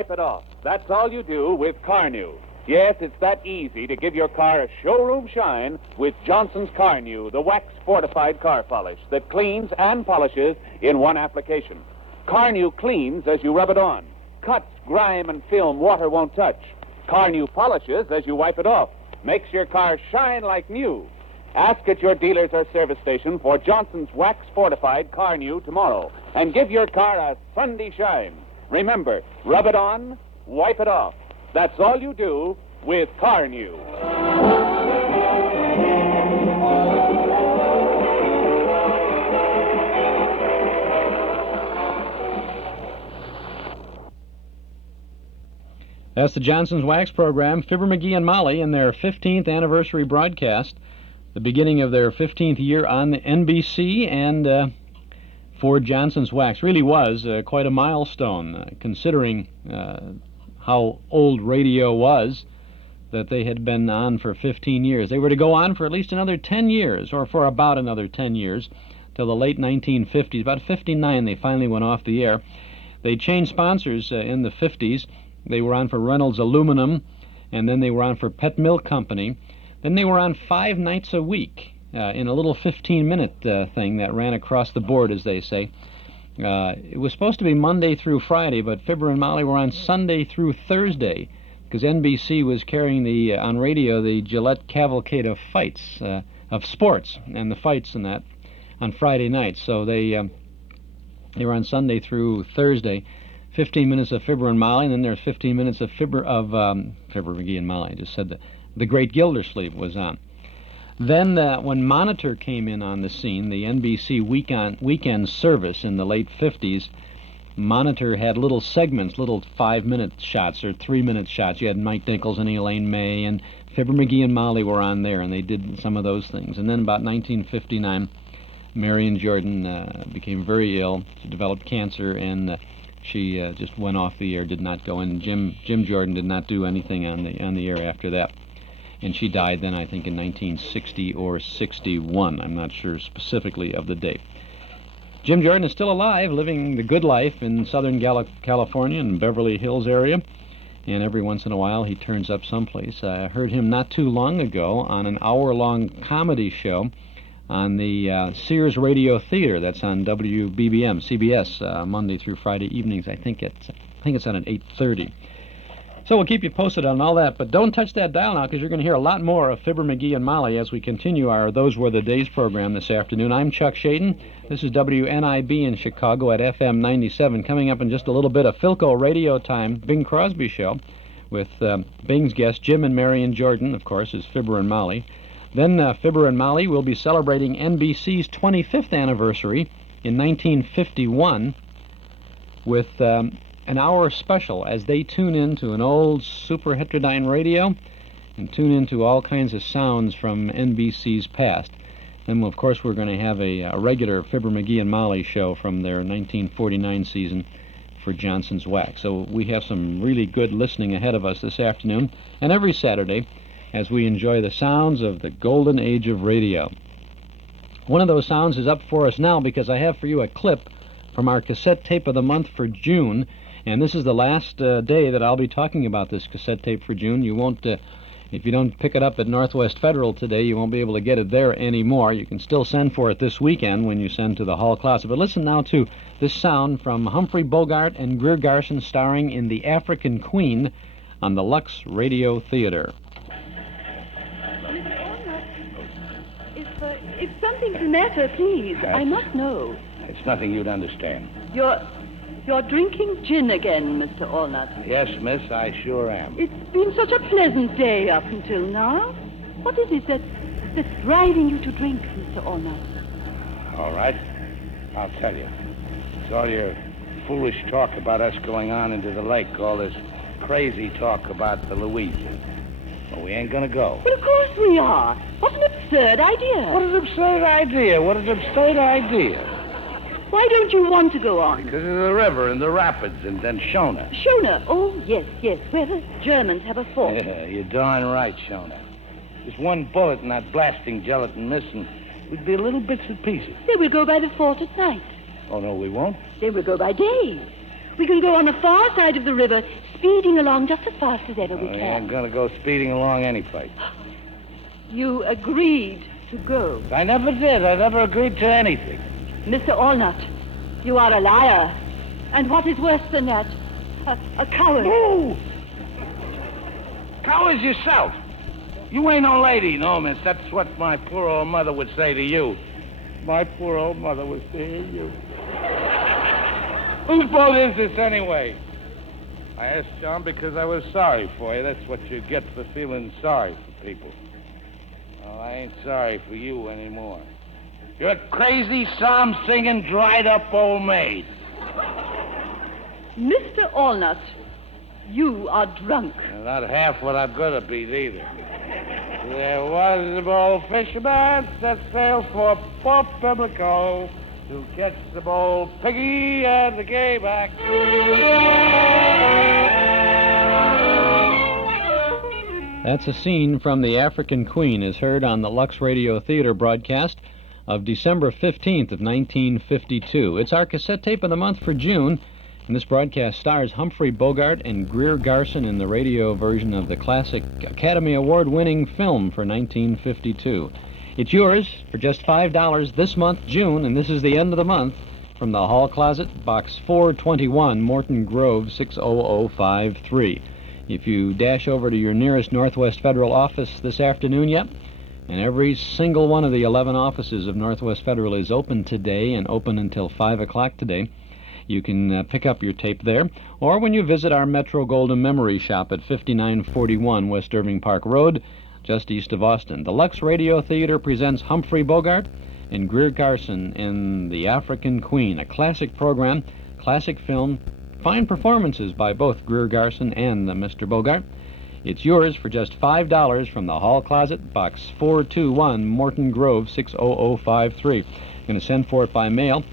wipe it off. That's all you do with Carnew. Yes, it's that easy to give your car a showroom shine with Johnson's Carnew, the wax-fortified car polish that cleans and polishes in one application. Carnew cleans as you rub it on. Cuts, grime, and film water won't touch. Carnew polishes as you wipe it off. Makes your car shine like new. Ask at your dealer's or service station for Johnson's wax-fortified Carnew tomorrow and give your car a Sunday shine. Remember, rub it on, wipe it off. That's all you do with Carnew. That's the Johnson's Wax program, Fibber, McGee, and Molly in their 15th anniversary broadcast, the beginning of their 15th year on the NBC, and for Johnson's Wax really was quite a milestone, considering how old radio was, that they had been on for 15 years. They were to go on for at least another 10 years, or for about another 10 years, till the late 1950s. About 59, they finally went off the air. They changed sponsors in the 50s. They were on for Reynolds Aluminum, and then they were on for Pet Milk Company. Then they were on 5 nights a week in a little 15-minute thing that ran across the board, as they say. It was supposed to be Monday through Friday, but Fibber and Molly were on Sunday through Thursday, because NBC was carrying on radio the Gillette cavalcade of fights, of sports, and the fights and that on Friday nights. So they were on Sunday through Thursday. 15 minutes of Fibber and Molly, and then there's 15 minutes of Fibber, McGee, and Molly. I just said that. The Great Gildersleeve was on. Then when Monitor came in on the scene, the NBC weekend service in the late 50s, Monitor had little segments, little 5-minute shots or 3-minute shots. You had Mike Nichols and Elaine May, and Fibber, McGee, and Molly were on there, and they did some of those things. And then about 1959, Marion Jordan became very ill. She developed cancer, and she just went off the air, did not go in. Jim Jordan did not do anything on the air after that. And she died then, I think, in 1960 or 61. I'm not sure specifically of the date. Jim Jordan is still alive, living the good life in Southern California and Beverly Hills area. And every once in a while he turns up someplace. I heard him not too long ago on an hour-long comedy show on the Sears Radio Theater. That's on WBBM, CBS, Monday through Friday evenings. I think it's on at 8:30. So we'll keep you posted on all that, but don't touch that dial now, because you're going to hear a lot more of Fibber, McGee, and Molly as we continue our Those Were the Days program this afternoon. I'm Chuck Shaden. This is WNIB in Chicago at FM 97. Coming up in just a little bit of PHILCO Radio Time, Bing Crosby Show, with Bing's guest Jim and Marion Jordan, of course, is Fibber and Molly. Then Fibber and Molly will be celebrating NBC's 25th anniversary in 1951 with an hour special as they tune into an old super heterodyne radio and tune into all kinds of sounds from NBC's past. Then, of course, we're going to have a regular Fibber, McGee, and Molly show from their 1949 season for Johnson's Wax. So we have some really good listening ahead of us this afternoon and every Saturday as we enjoy the sounds of the golden age of radio. One of those sounds is up for us now, because I have for you a clip from our cassette tape of the month for June. And this is the last day that I'll be talking about this cassette tape for June. You won't, if you don't pick it up at Northwest Federal today, you won't be able to get it there anymore. You can still send for it this weekend when you send to the Hall Closet. But listen now to this sound from Humphrey Bogart and Greer Garson, starring in The African Queen on the Lux Radio Theater. If something's the matter, please, I must know. It's nothing you'd understand. You're drinking gin again, Mr. Allnut. Yes, miss, I sure am. It's been such a pleasant day up until now. What is it that's driving you to drink, Mr. Allnut? All right, I'll tell you. It's all your foolish talk about us going on into the lake, all this crazy talk about the Louisa. Well, we ain't gonna go. Well, of course we are. What an absurd idea. What an absurd idea? What an absurd idea? Why don't you want to go on? Because of the river and the rapids and then Shona. Shona? Oh, yes, where the Germans have a fort. Yeah, you're darn right, Shona. Just one bullet in that blasting gelatin missing, we'd be little bits and pieces. Then we'll go by the fort at night. Oh, no, we won't. Then we'll go by day. We can go on the far side of the river, speeding along just as fast as ever we We can. ain't gonna go speeding along any place. You agreed to go. I never did. I never agreed to anything. Mr. Allnut, you are a liar. And what is worse than that, a coward. No! Coward yourself. You ain't no lady, no, miss. That's what my poor old mother would say to you. My poor old mother would say to you. Whose fault is this, anyway? I asked John because I was sorry for you. That's what you get for feeling sorry for people. Well, I ain't sorry for you anymore. You're a crazy, psalm-singing, dried-up old maid. Mr. Allnut, you are drunk. Not half what I'm gonna be, either. There was a bold fisherman set sail for Port Pimlico to catch the bold piggy and the gayback. That's a scene from The African Queen, as heard on the Lux Radio Theater broadcast of December 15th of 1952. It's our cassette tape of the month for June, and this broadcast stars Humphrey Bogart and Greer Garson in the radio version of the classic Academy Award-winning film for 1952. It's yours for just $5 this month, June, and this is the end of the month, from the Hall Closet, Box 421, Morton Grove, 60053. If you dash over to your nearest Northwest Federal office this afternoon, and every single one of the 11 offices of Northwest Federal is open today and open until 5 o'clock today, you can pick up your tape there, or when you visit our Metro Golden Memory Shop at 5941 West Irving Park Road, just east of Austin. The Lux Radio Theater presents Humphrey Bogart and Greer Garson in The African Queen, a classic program, classic film, fine performances by both Greer Garson and Mr. Bogart. It's yours for just $5 from the Hall Closet, Box 421, Morton Grove, 60053. Going to send for it by mail.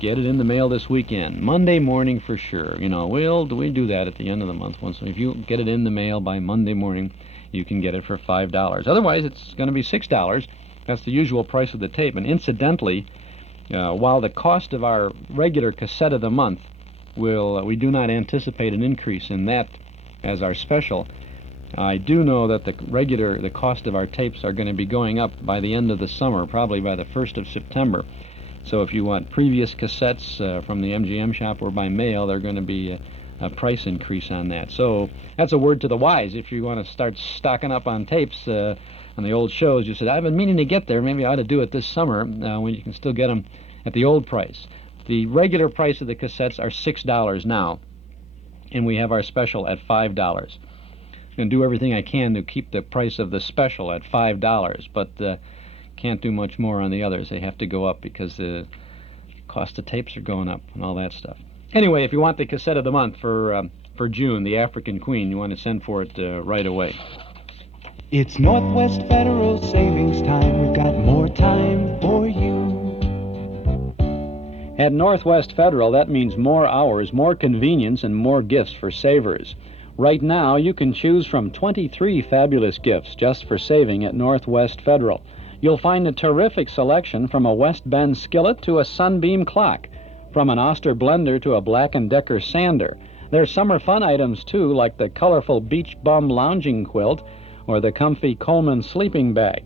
Get it in the mail this weekend. Monday morning for sure. You know, we do that at the end of the month. Once if you get it in the mail by Monday morning, you can get it for $5. Otherwise, it's going to be $6. That's the usual price of the tape. And incidentally, while the cost of our regular cassette of the month we do not anticipate an increase in that as our special, I do know that the cost of our tapes are going to be going up by the end of the summer, probably by the 1st of September. So if you want previous cassettes from the MGM shop or by mail, they're going to be a price increase on that. So that's a word to the wise. If you want to start stocking up on tapes on the old shows, you said, I've been meaning to get there. Maybe I ought to do it this summer when you can still get them at the old price. The regular price of the cassettes are $6 now, and we have our special at $5. I'm going to do everything I can to keep the price of the special at $5, but can't do much more on the others. They have to go up because the cost of tapes are going up and all that stuff. Anyway, if you want the cassette of the month for June, The African Queen, you want to send for it right away. It's Northwest Federal Savings Time. We've got more time for you. At Northwest Federal, that means more hours, more convenience, and more gifts for savers. Right now, you can choose from 23 fabulous gifts just for saving at Northwest Federal. You'll find a terrific selection from a West Bend skillet to a Sunbeam clock, from an Oster blender to a Black & Decker sander. There's summer fun items, too, like the colorful Beach Bum lounging quilt or the comfy Coleman sleeping bag.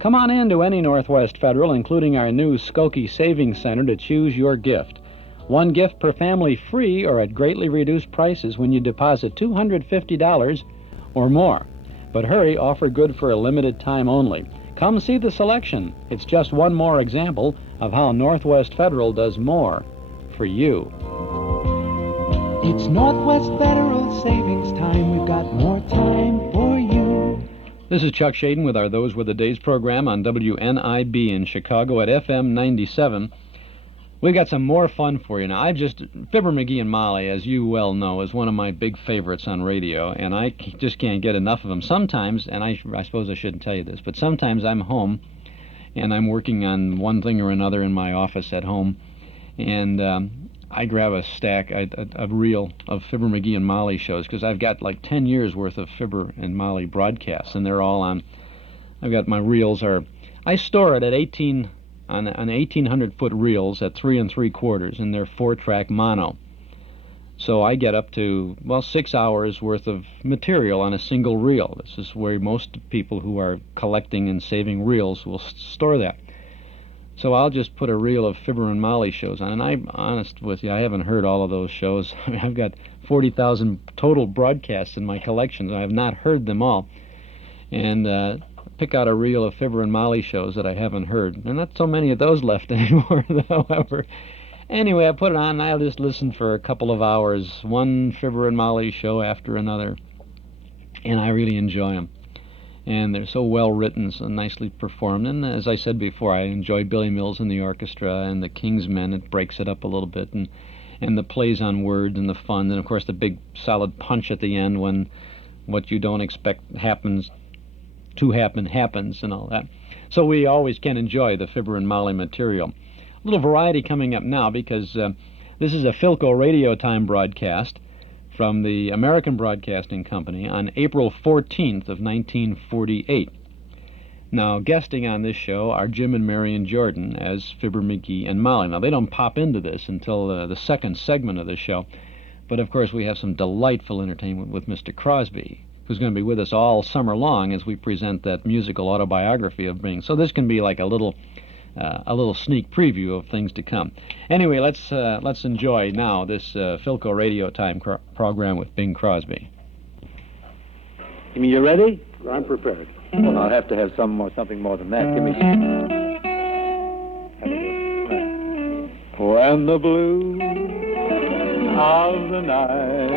Come on in to any Northwest Federal, including our new Skokie Savings Center, to choose your gift. One gift per family free or at greatly reduced prices when you deposit $250 or more. But hurry, offer good for a limited time only. Come see the selection. It's just one more example of how Northwest Federal does more for you. It's Northwest Federal Savings Time. We've got more time for you. This is Chuck Shaden with our Those Were the Days program on WNIB in Chicago at FM 97. We've got some more fun for you now. Fibber, McGee, and Molly, as you well know, is one of my big favorites on radio, and I just can't get enough of them. Sometimes, and I suppose I shouldn't tell you this, but sometimes I'm home, and I'm working on one thing or another in my office at home, and I grab a stack, a reel of Fibber, McGee, and Molly shows, because I've got like 10 years worth of Fibber and Molly broadcasts, and they're all on. I've got my reels I store it at 1800-foot reels at 3 3/4, and they're 4-track mono. So I get up to, 6 hours worth of material on a single reel. This is where most people who are collecting and saving reels will store that. So I'll just put a reel of Fibber and Molly shows on, and I'm honest with you, I haven't heard all of those shows. I mean, I've got 40,000 total broadcasts in my collections. I have not heard them all. And pick out a reel of Fibber and Molly shows that I haven't heard. There are not so many of those left anymore, however. Anyway, I put it on, and I'll just listen for a couple of hours, one Fibber and Molly show after another, and I really enjoy them. And they're so well written, so nicely performed. And as I said before, I enjoy Billy Mills and the orchestra and the King's Men. It breaks it up a little bit, and the plays on words and the fun, and of course the big solid punch at the end when what you don't expect happens and all that. So we always can enjoy the Fibber and Molly material. A little variety coming up now, because this is a PHILCO Radio Time broadcast from the American Broadcasting Company on April 14th of 1948. Now, guesting on this show are Jim and Marion Jordan as Fibber, McGee, and Molly. Now, they don't pop into this until the second segment of the show, but of course we have some delightful entertainment with Mr. Crosby, who's going to be with us all summer long as we present that musical autobiography of Bing. So this can be like a little sneak preview of things to come. Anyway, let's enjoy now this PHILCO Radio Time program with Bing Crosby. You mean you're ready? I'm prepared. Well, I'll have to have something more than that. Give me some. When the blue of the night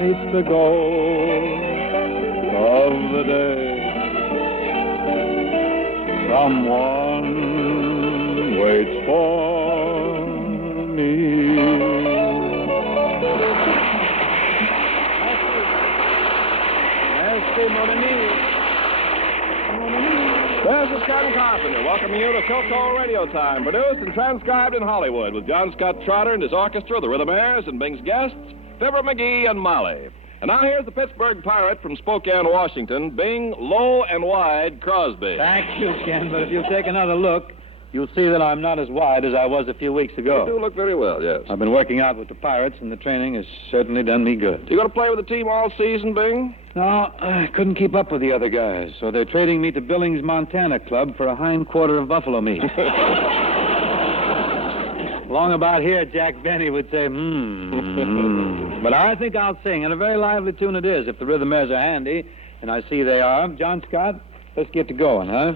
meets the gold of the day, someone waits for me. This is Ken Carpenter welcoming you to PHILCO Radio Time, produced and transcribed in Hollywood with John Scott Trotter and his orchestra, the Rhythmaires, and Bing's guests, Fibber, McGee, and Molly. And now here's the Pittsburgh pirate from Spokane, Washington, Bing Low and Wide Crosby. Thank you, Ken, but if you'll take another look, you'll see that I'm not as wide as I was a few weeks ago. You do look very well, yes. I've been working out with the Pirates, and the training has certainly done me good. You going to play with the team all season, Bing? No, I couldn't keep up with the other guys, so they're trading me to Billings, Montana Club for a hind quarter of buffalo meat. Long about here, Jack Benny would say, But I think I'll sing, and a very lively tune it is, if the Rhythmaires are handy, and I see they are. John Scott, let's get to going, huh?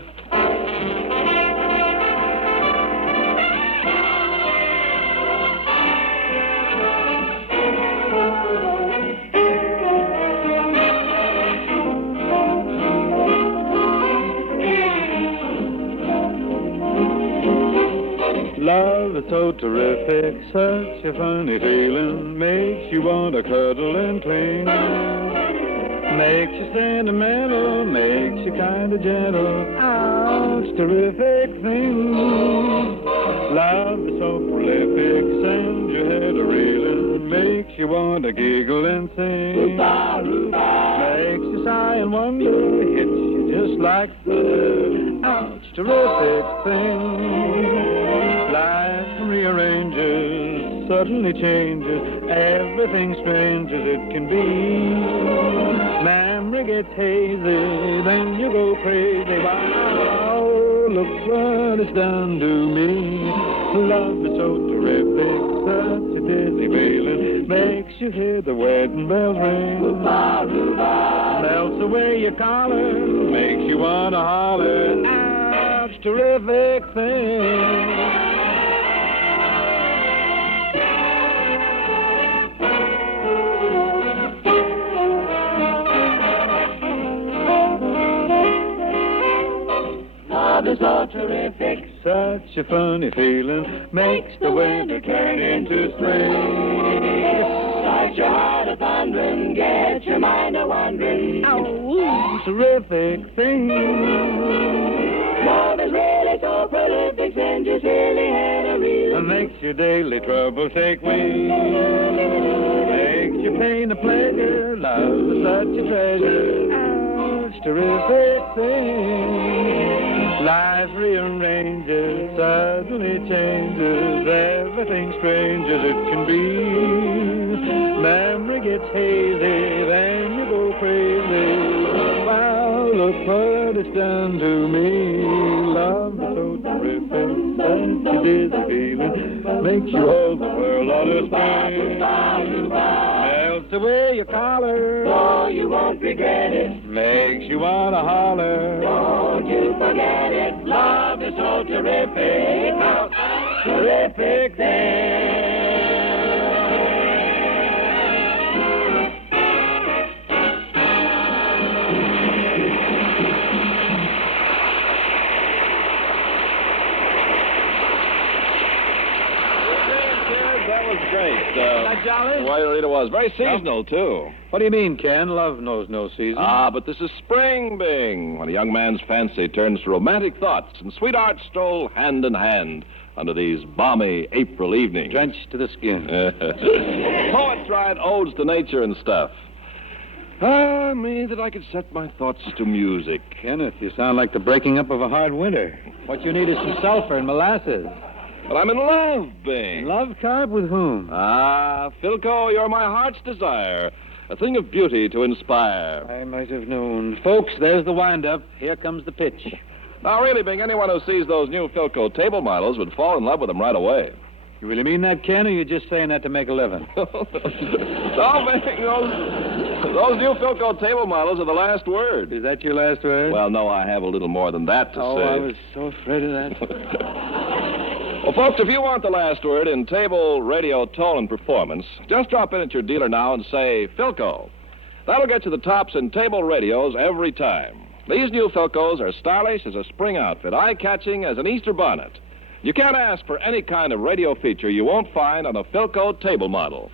Love is so terrific, such a funny feeling, makes you want to cuddle and cling. Makes you sentimental, makes you kind of gentle. Ouch, terrific thing. Love is so prolific, sends your head a-reeling, makes you want to giggle and sing. Roo-bah, roo-bah. Makes you sigh and wonder, hits you just like thunder. Ouch, terrific thing. Life rearranges, suddenly changes, everything strange as it can be. Memory gets hazy, then you go crazy. Wow, look what it's done to me. Love is so terrific, such a dizzy feeling, makes you hear the wedding bells ring. Roo-bah, roo-bah. Melts away your collar, makes you want to holler. Ouch, terrific thing. Love is so terrific, such a funny feeling, makes the winter turn into spring. Start your heart a thundering, get your mind a wandering. Ow, terrific thing. Love is really so prolific, sends your silly head a reel. Makes your daily trouble take wing. Makes your pain a pleasure, love is such a treasure. Ouch, terrific thing. Life rearranges, suddenly changes, everything strange as it can be. Memory gets hazy, then you go crazy. Wow, look what it's done to me. Love is so terrific, such a dizzy feeling, makes you hold the world on a string. Melts away your collar, so you won't regret it. Makes you wanna holler, don't you forget it. Love is so terrific, how terrific then. Great. That jolly? Well, it was. Very seasonal, too. What do you mean, Ken? Love knows no season. Ah, but this is spring, Bing, when a young man's fancy turns to romantic thoughts and sweethearts stroll hand in hand under these balmy April evenings. Drenched to the skin. Poets write odes to nature and stuff. Ah, me, that I could set my thoughts to music. Kenneth, you sound like the breaking up of a hard winter. What you need is some sulfur and molasses. But I'm in love, Bing. Love, Carp? With whom? Ah, Philco, you're my heart's desire. A thing of beauty to inspire. I might have known. Folks, there's the wind-up. Here comes the pitch. Now, really, Bing, anyone who sees those new Philco table models would fall in love with them right away. You really mean that, Ken, or are you just saying that to make a living? No, Bing, those new Philco table models are the last word. Is that your last word? Well, no, I have a little more than that to say. Oh, I was so afraid of that. Well, folks, if you want the last word in table, radio, tone, and performance, just drop in at your dealer now and say Philco. That'll get you the tops in table radios every time. These new Philcos are stylish as a spring outfit, eye-catching as an Easter bonnet. You can't ask for any kind of radio feature you won't find on a Philco table model.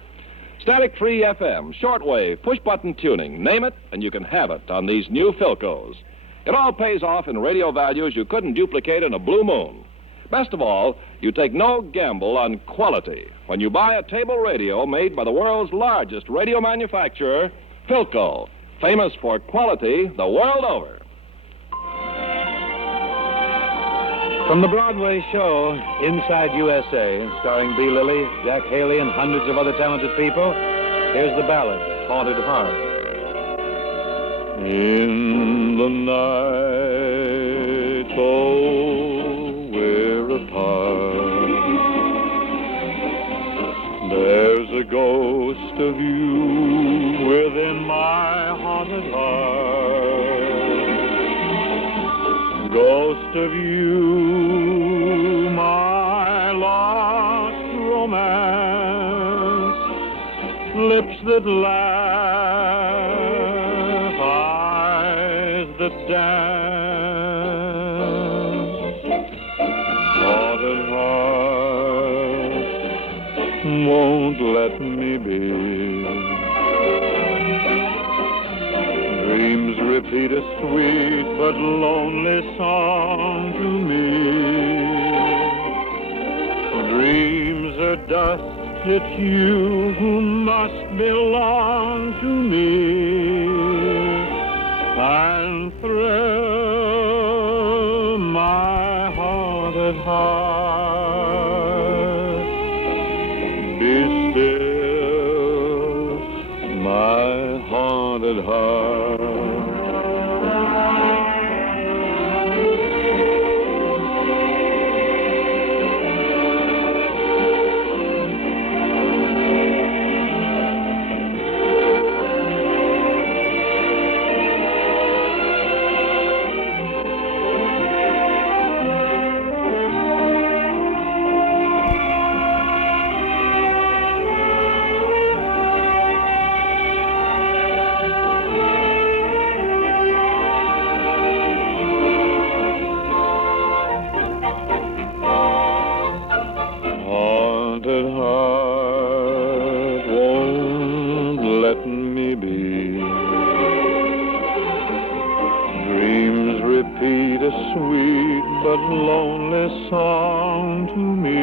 Static-free FM, shortwave, push-button tuning, name it, and you can have it on these new Philcos. It all pays off in radio values you couldn't duplicate in a blue moon. Best of all, you take no gamble on quality when you buy a table radio made by the world's largest radio manufacturer, Philco, famous for quality the world over. From the Broadway show, Inside USA, starring B. Lilly, Jack Haley, and hundreds of other talented people, here's the ballad, Haunted Heart. In the night, oh, we're apart. There's a ghost of you within my haunted heart. Ghost of you, my lost romance. Lips that laugh, eyes that dance. Haunted heart, won't let me be. Dreams repeat a sweet but lonely song to me. Dreams are dust, it's you who must belong to me. And thrill my haunted heart. Be still, my haunted heart. Lonely song to me.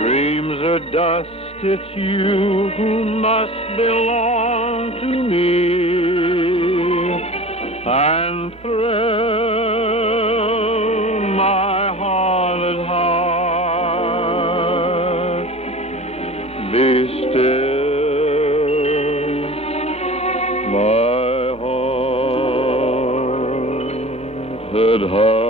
Dreams are dust, it's you who must belong to me. and thrill my haunted heart. Be still, my haunted heart.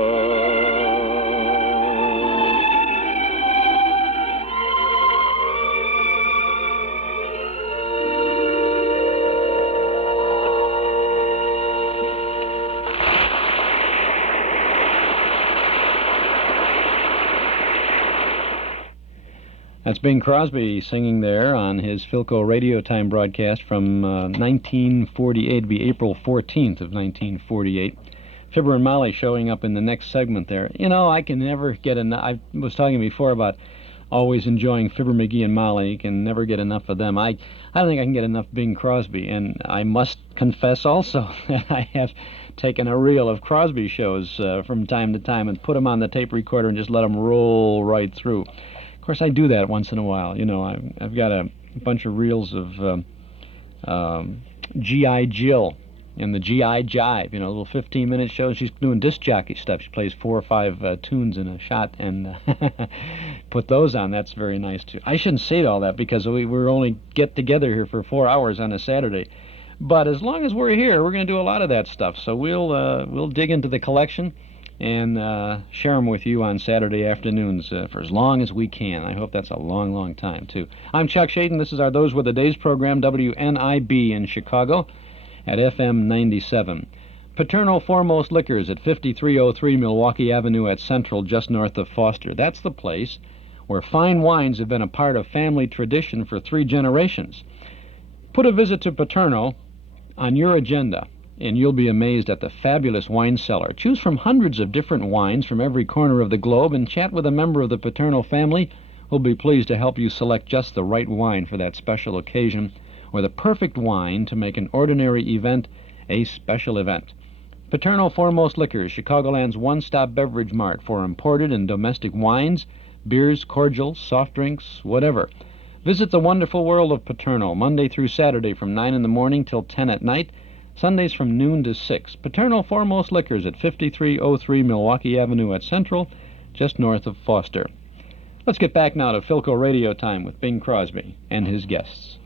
That's Bing Crosby singing there on his PHILCO Radio Time broadcast from 1948, it'd be April 14th of 1948. Fibber and Molly showing up in the next segment there. You know, I can never get enough. I was talking before about always enjoying Fibber, McGee, and Molly. You can never get enough of them. I don't think I can get enough Bing Crosby, and I must confess also that I have taken a reel of Crosby shows from time to time and put them on the tape recorder and just let them roll right through. Of course, I do that once in a while. You know, I've got a bunch of reels of G.I. Jill and the G.I. Jive, you know, little 15-minute shows. She's doing disc jockey stuff. She plays 4 or 5 tunes in a shot and put those on. That's very nice, too. I shouldn't say all that because we're only get together here for 4 hours on a Saturday. But as long as we're here, we're going to do a lot of that stuff. So we'll dig into the collection and share them with you on Saturday afternoons for as long as we can. I hope that's a long, long time, too. I'm Chuck Shaden. This is our Those Were the Days program, WNIB in Chicago at FM 97. Paterno Foremost Liquors at 5303 Milwaukee Avenue at Central, just north of Foster. That's the place where fine wines have been a part of family tradition for 3 generations. Put a visit to Paterno on your agenda, and you'll be amazed at the fabulous wine cellar. Choose from hundreds of different wines from every corner of the globe and chat with a member of the Paterno family who'll be pleased to help you select just the right wine for that special occasion or the perfect wine to make an ordinary event a special event. Paterno Foremost Liquors, Chicagoland's one-stop beverage mart for imported and domestic wines, beers, cordials, soft drinks, whatever. Visit the wonderful world of Paterno Monday through Saturday from 9 in the morning till 10 at night, Sundays from noon to 6. Paterno Foremost Liquors at 5303 Milwaukee Avenue at Central, just north of Foster. Let's get back now to PHILCO Radio Time with Bing Crosby and his guests.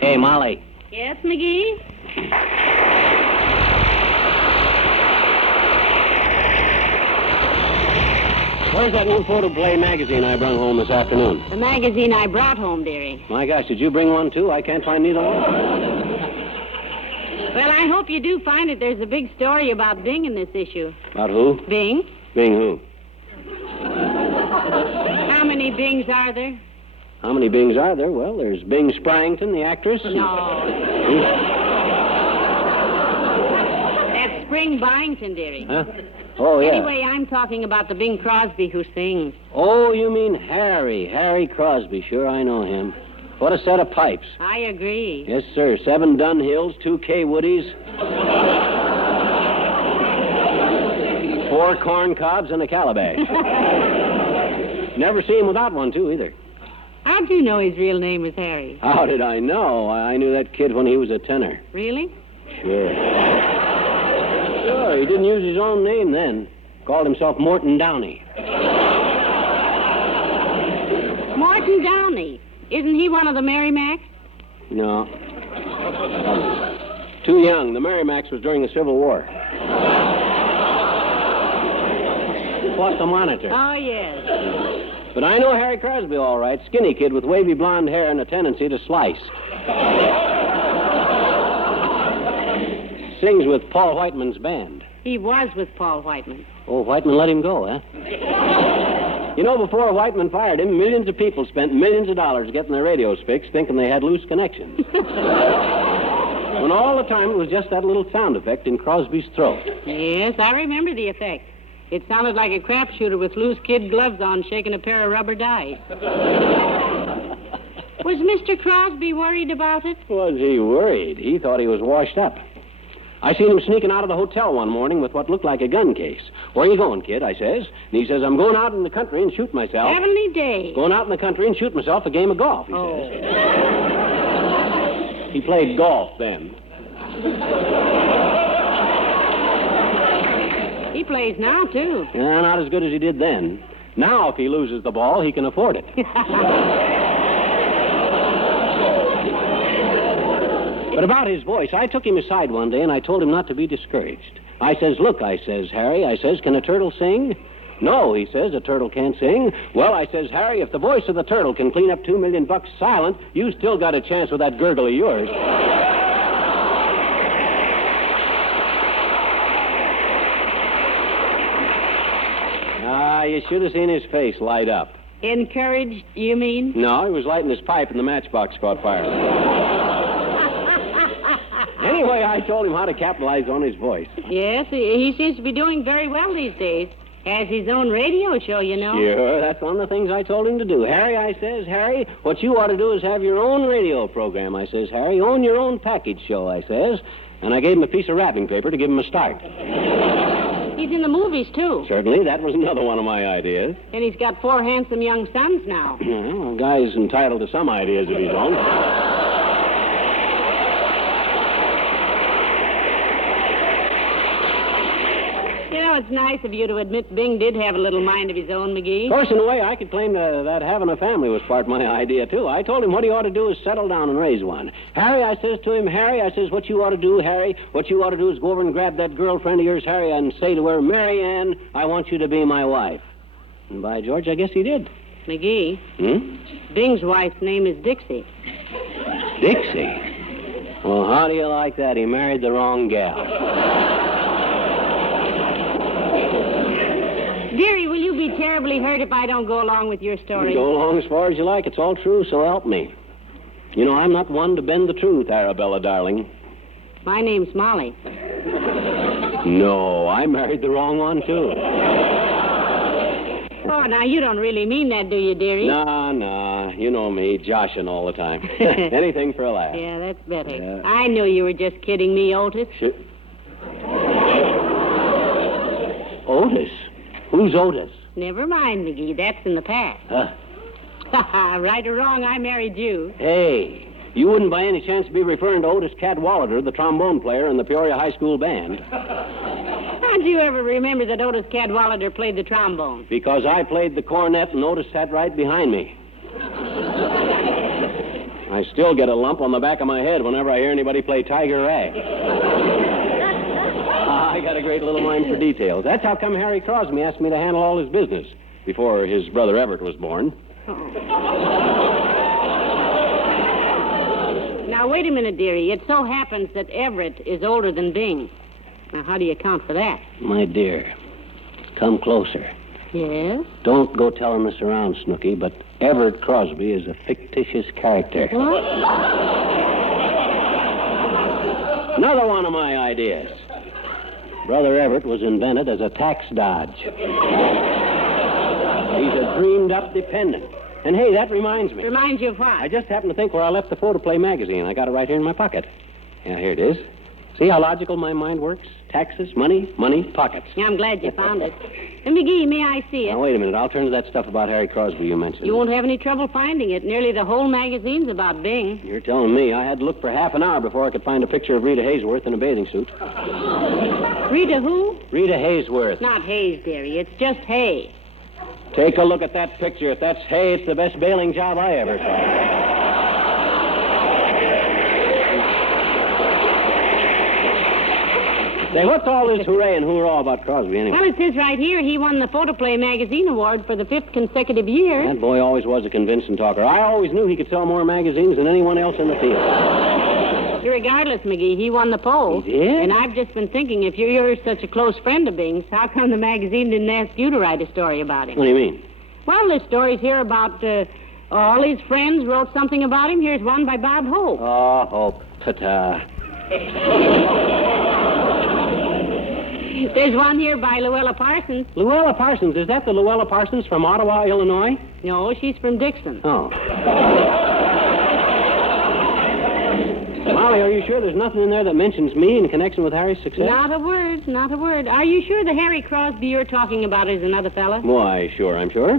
Hey, Molly. Yes, McGee? Where's that new photoplay magazine I brought home this afternoon? The magazine I brought home, dearie. My gosh, did you bring one, too? I can't find neither one. Well, I hope you do find it. There's a big story about Bing in this issue. About who? Bing. Bing who? How many Bings are there? How many Bings are there? Well, there's Bing Sprangton, the actress. No. That's Spring Byington, dearie. Huh? Oh, yeah. Anyway, I'm talking about the Bing Crosby who sings. Oh, you mean Harry Crosby. Sure, I know him. What a set of pipes. I agree. Yes, sir. 7 Dunne Hills, 2 K Woodies, 4 corn cobs, and a calabash. Never see him without one, too, either. How'd you know his real name was Harry? How did I know? I knew that kid when he was a tenor. Really? Sure. Sure, he didn't use his own name then. Called himself Morton Downey. Morton Downey. Isn't he one of the Merrimacks? No. Too young. The Merrimacks was during the Civil War. Fought the Monitor. Oh, yes. But I know Harry Crosby all right. Skinny kid with wavy blonde hair and a tendency to slice. Sings with Paul Whiteman's band. He was with Paul Whiteman. Oh, Whiteman let him go, huh? You know, before Whiteman fired him, millions of people spent millions of dollars getting their radios fixed, thinking they had loose connections. When all the time it was just that little sound effect in Crosby's throat. Yes, I remember the effect. It sounded like a crapshooter with loose kid gloves on shaking a pair of rubber dice. Was Mr. Crosby worried about it? Was he worried? He thought he was washed up. I seen him sneaking out of the hotel one morning with what looked like a gun case. "Where you going, kid?" I says. And he says, "I'm going out in the country and shoot myself." Heavenly day. Going out in the country and shoot myself a game of golf, he says. He played golf then. He plays now, too. Yeah, not as good as he did then. Now, if he loses the ball, he can afford it. But about his voice, I took him aside one day and I told him not to be discouraged. I says, "Look," I says, "Harry," I says, "can a turtle sing?" "No," he says, "a turtle can't sing." "Well," I says, "Harry, if the voice of the turtle can clean up $2 million silent, you still got a chance with that gurgle of yours." You should have seen his face light up. Encouraged, you mean? No, he was lighting his pipe and the matchbox caught fire. Anyway, I told him how to capitalize on his voice. Yes, he seems to be doing very well these days. Has his own radio show, you know. Sure, that's one of the things I told him to do. "Harry," I says, "Harry, what you ought to do is have your own radio program," I says, "Harry. Own your own package show," I says. And I gave him a piece of wrapping paper to give him a start. He's in the movies, too. Certainly, that was another one of my ideas. And he's got 4 handsome young sons now. Well, a guy's entitled to some ideas of his own. You know, it's nice of you to admit Bing did have a little mind of his own, McGee. Of course, in a way, I could claim that having a family was part of my idea, too. I told him what he ought to do is settle down and raise one. "Harry," I says to him, "Harry," I says, "what you ought to do, Harry, what you ought to do is go over and grab that girlfriend of yours, Harry, and say to her, 'Marianne, I want you to be my wife.'" And by George, I guess he did. McGee, Bing's wife's name is Dixie. Dixie? Well, how do you like that? He married the wrong gal. Dearie, will you be terribly hurt if I don't go along with your story? Go along as far as you like. It's all true, so help me. You know, I'm not one to bend the truth, Arabella, darling. My name's Molly. No, I married the wrong one, too. Oh, now, you don't really mean that, do you, dearie? Nah. You know me, joshing all the time. Anything for a laugh. Yeah, that's better. I knew you were just kidding me, Otis. Otis? Who's Otis? Never mind, McGee. That's in the past. Right or wrong, I married you. Hey, you wouldn't by any chance be referring to Otis Cadwallader, the trombone player in the Peoria High School band. How'd you ever remember that Otis Cadwallader played the trombone? Because I played the cornet and Otis sat right behind me. I still get a lump on the back of my head whenever I hear anybody play Tiger Rag. I got a great little mind for details. That's how come Harry Crosby asked me to handle all his business before his brother Everett was born. Now, wait a minute, dearie. It so happens that Everett is older than Bing. Now, how do you account for that? My dear, come closer. Yes? Don't go telling this around, Snooky, but Everett Crosby is a fictitious character. What? Another one of my ideas. Brother Everett was invented as a tax dodge. He's a dreamed-up dependent. And, hey, that reminds me. Reminds you of what? I just happened to think where I left the photoplay magazine. I got it right here in my pocket. Yeah, here it is. See how logical my mind works? Taxes, money, pockets. Yeah, I'm glad you found it. And, McGee, may I see it? Now, wait a minute. I'll turn to that stuff about Harry Crosby you mentioned. You won't have any trouble finding it. Nearly the whole magazine's about Bing. You're telling me. I had to look for half an hour before I could find a picture of Rita Hayworth in a bathing suit. Rita who? Rita Hayworth. Not Hayes, dearie. It's just Hay. Take a look at that picture. If that's Hay, it's the best bailing job I ever saw. Say, what's all this hooray and hoorah about Crosby, anyway? Well, it says right here he won the Photoplay Magazine Award for the 5th consecutive year. That boy always was a convincing talker. I always knew he could sell more magazines than anyone else in the field. Regardless, McGee, he won the poll. He did? And I've just been thinking, if you're such a close friend of Bing's, how come the magazine didn't ask you to write a story about him? What do you mean? Well, there's stories here about all his friends wrote something about him. Here's one by Bob Hope. Oh, Hope. Ta-ta. There's one here by Luella Parsons. Luella Parsons? Is that the Luella Parsons from Ottawa, Illinois? No, she's from Dixon. Oh. Molly, are you sure there's nothing in there that mentions me in connection with Harry's success? Not a word, not a word. Are you sure the Harry Crosby you're talking about is another fella? Why, sure, I'm sure.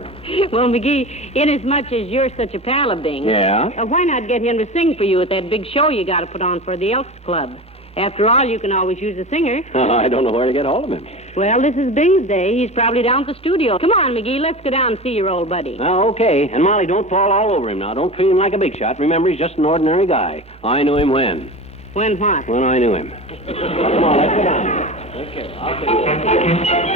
Well, McGee, inasmuch as you're such a pal of Bing's, Yeah? why not get him to sing for you at that big show you got to put on for the Elks Club? After all, you can always use a singer. I don't know where to get hold of him. Well, this is Bing's day. He's probably down at the studio. Come on, McGee, let's go down and see your old buddy. Oh, okay. And, Molly, don't fall all over him now. Don't treat him like a big shot. Remember, he's just an ordinary guy. I knew him when? When what? When I knew him. Come on, let's go down. Take care. I'll take you.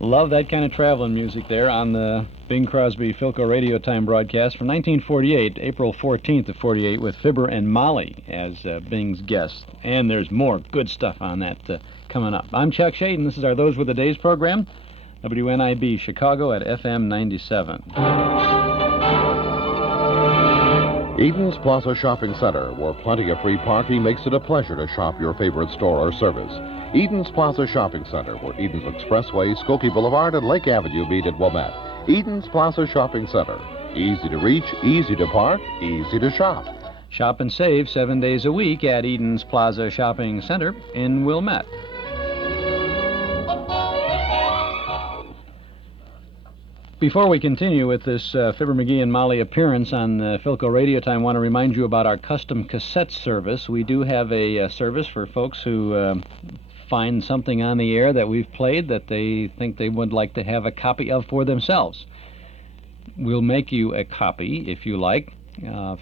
Love that kind of traveling music there on the Bing Crosby PHILCO Radio Time broadcast from 1948, April 14th of 48, with Fibber and Molly as Bing's guests. And there's more good stuff on that coming up. I'm Chuck Shaden. This is our Those Were the Days program, WNIB Chicago at FM 97. Eden's Plaza Shopping Center, where plenty of free parking makes it a pleasure to shop your favorite store or service. Eden's Plaza Shopping Center, where Eden's Expressway, Skokie Boulevard, and Lake Avenue meet at Wilmette. Eden's Plaza Shopping Center. Easy to reach, easy to park, easy to shop. Shop and save 7 days a week at Eden's Plaza Shopping Center in Wilmette. Before we continue with this Fibber, McGee, and Molly appearance on PHILCO Radio Time, I want to remind you about our custom cassette service. We do have a service for folks who find something on the air that we've played that they think they would like to have a copy of for themselves. We'll make you a copy, if you like,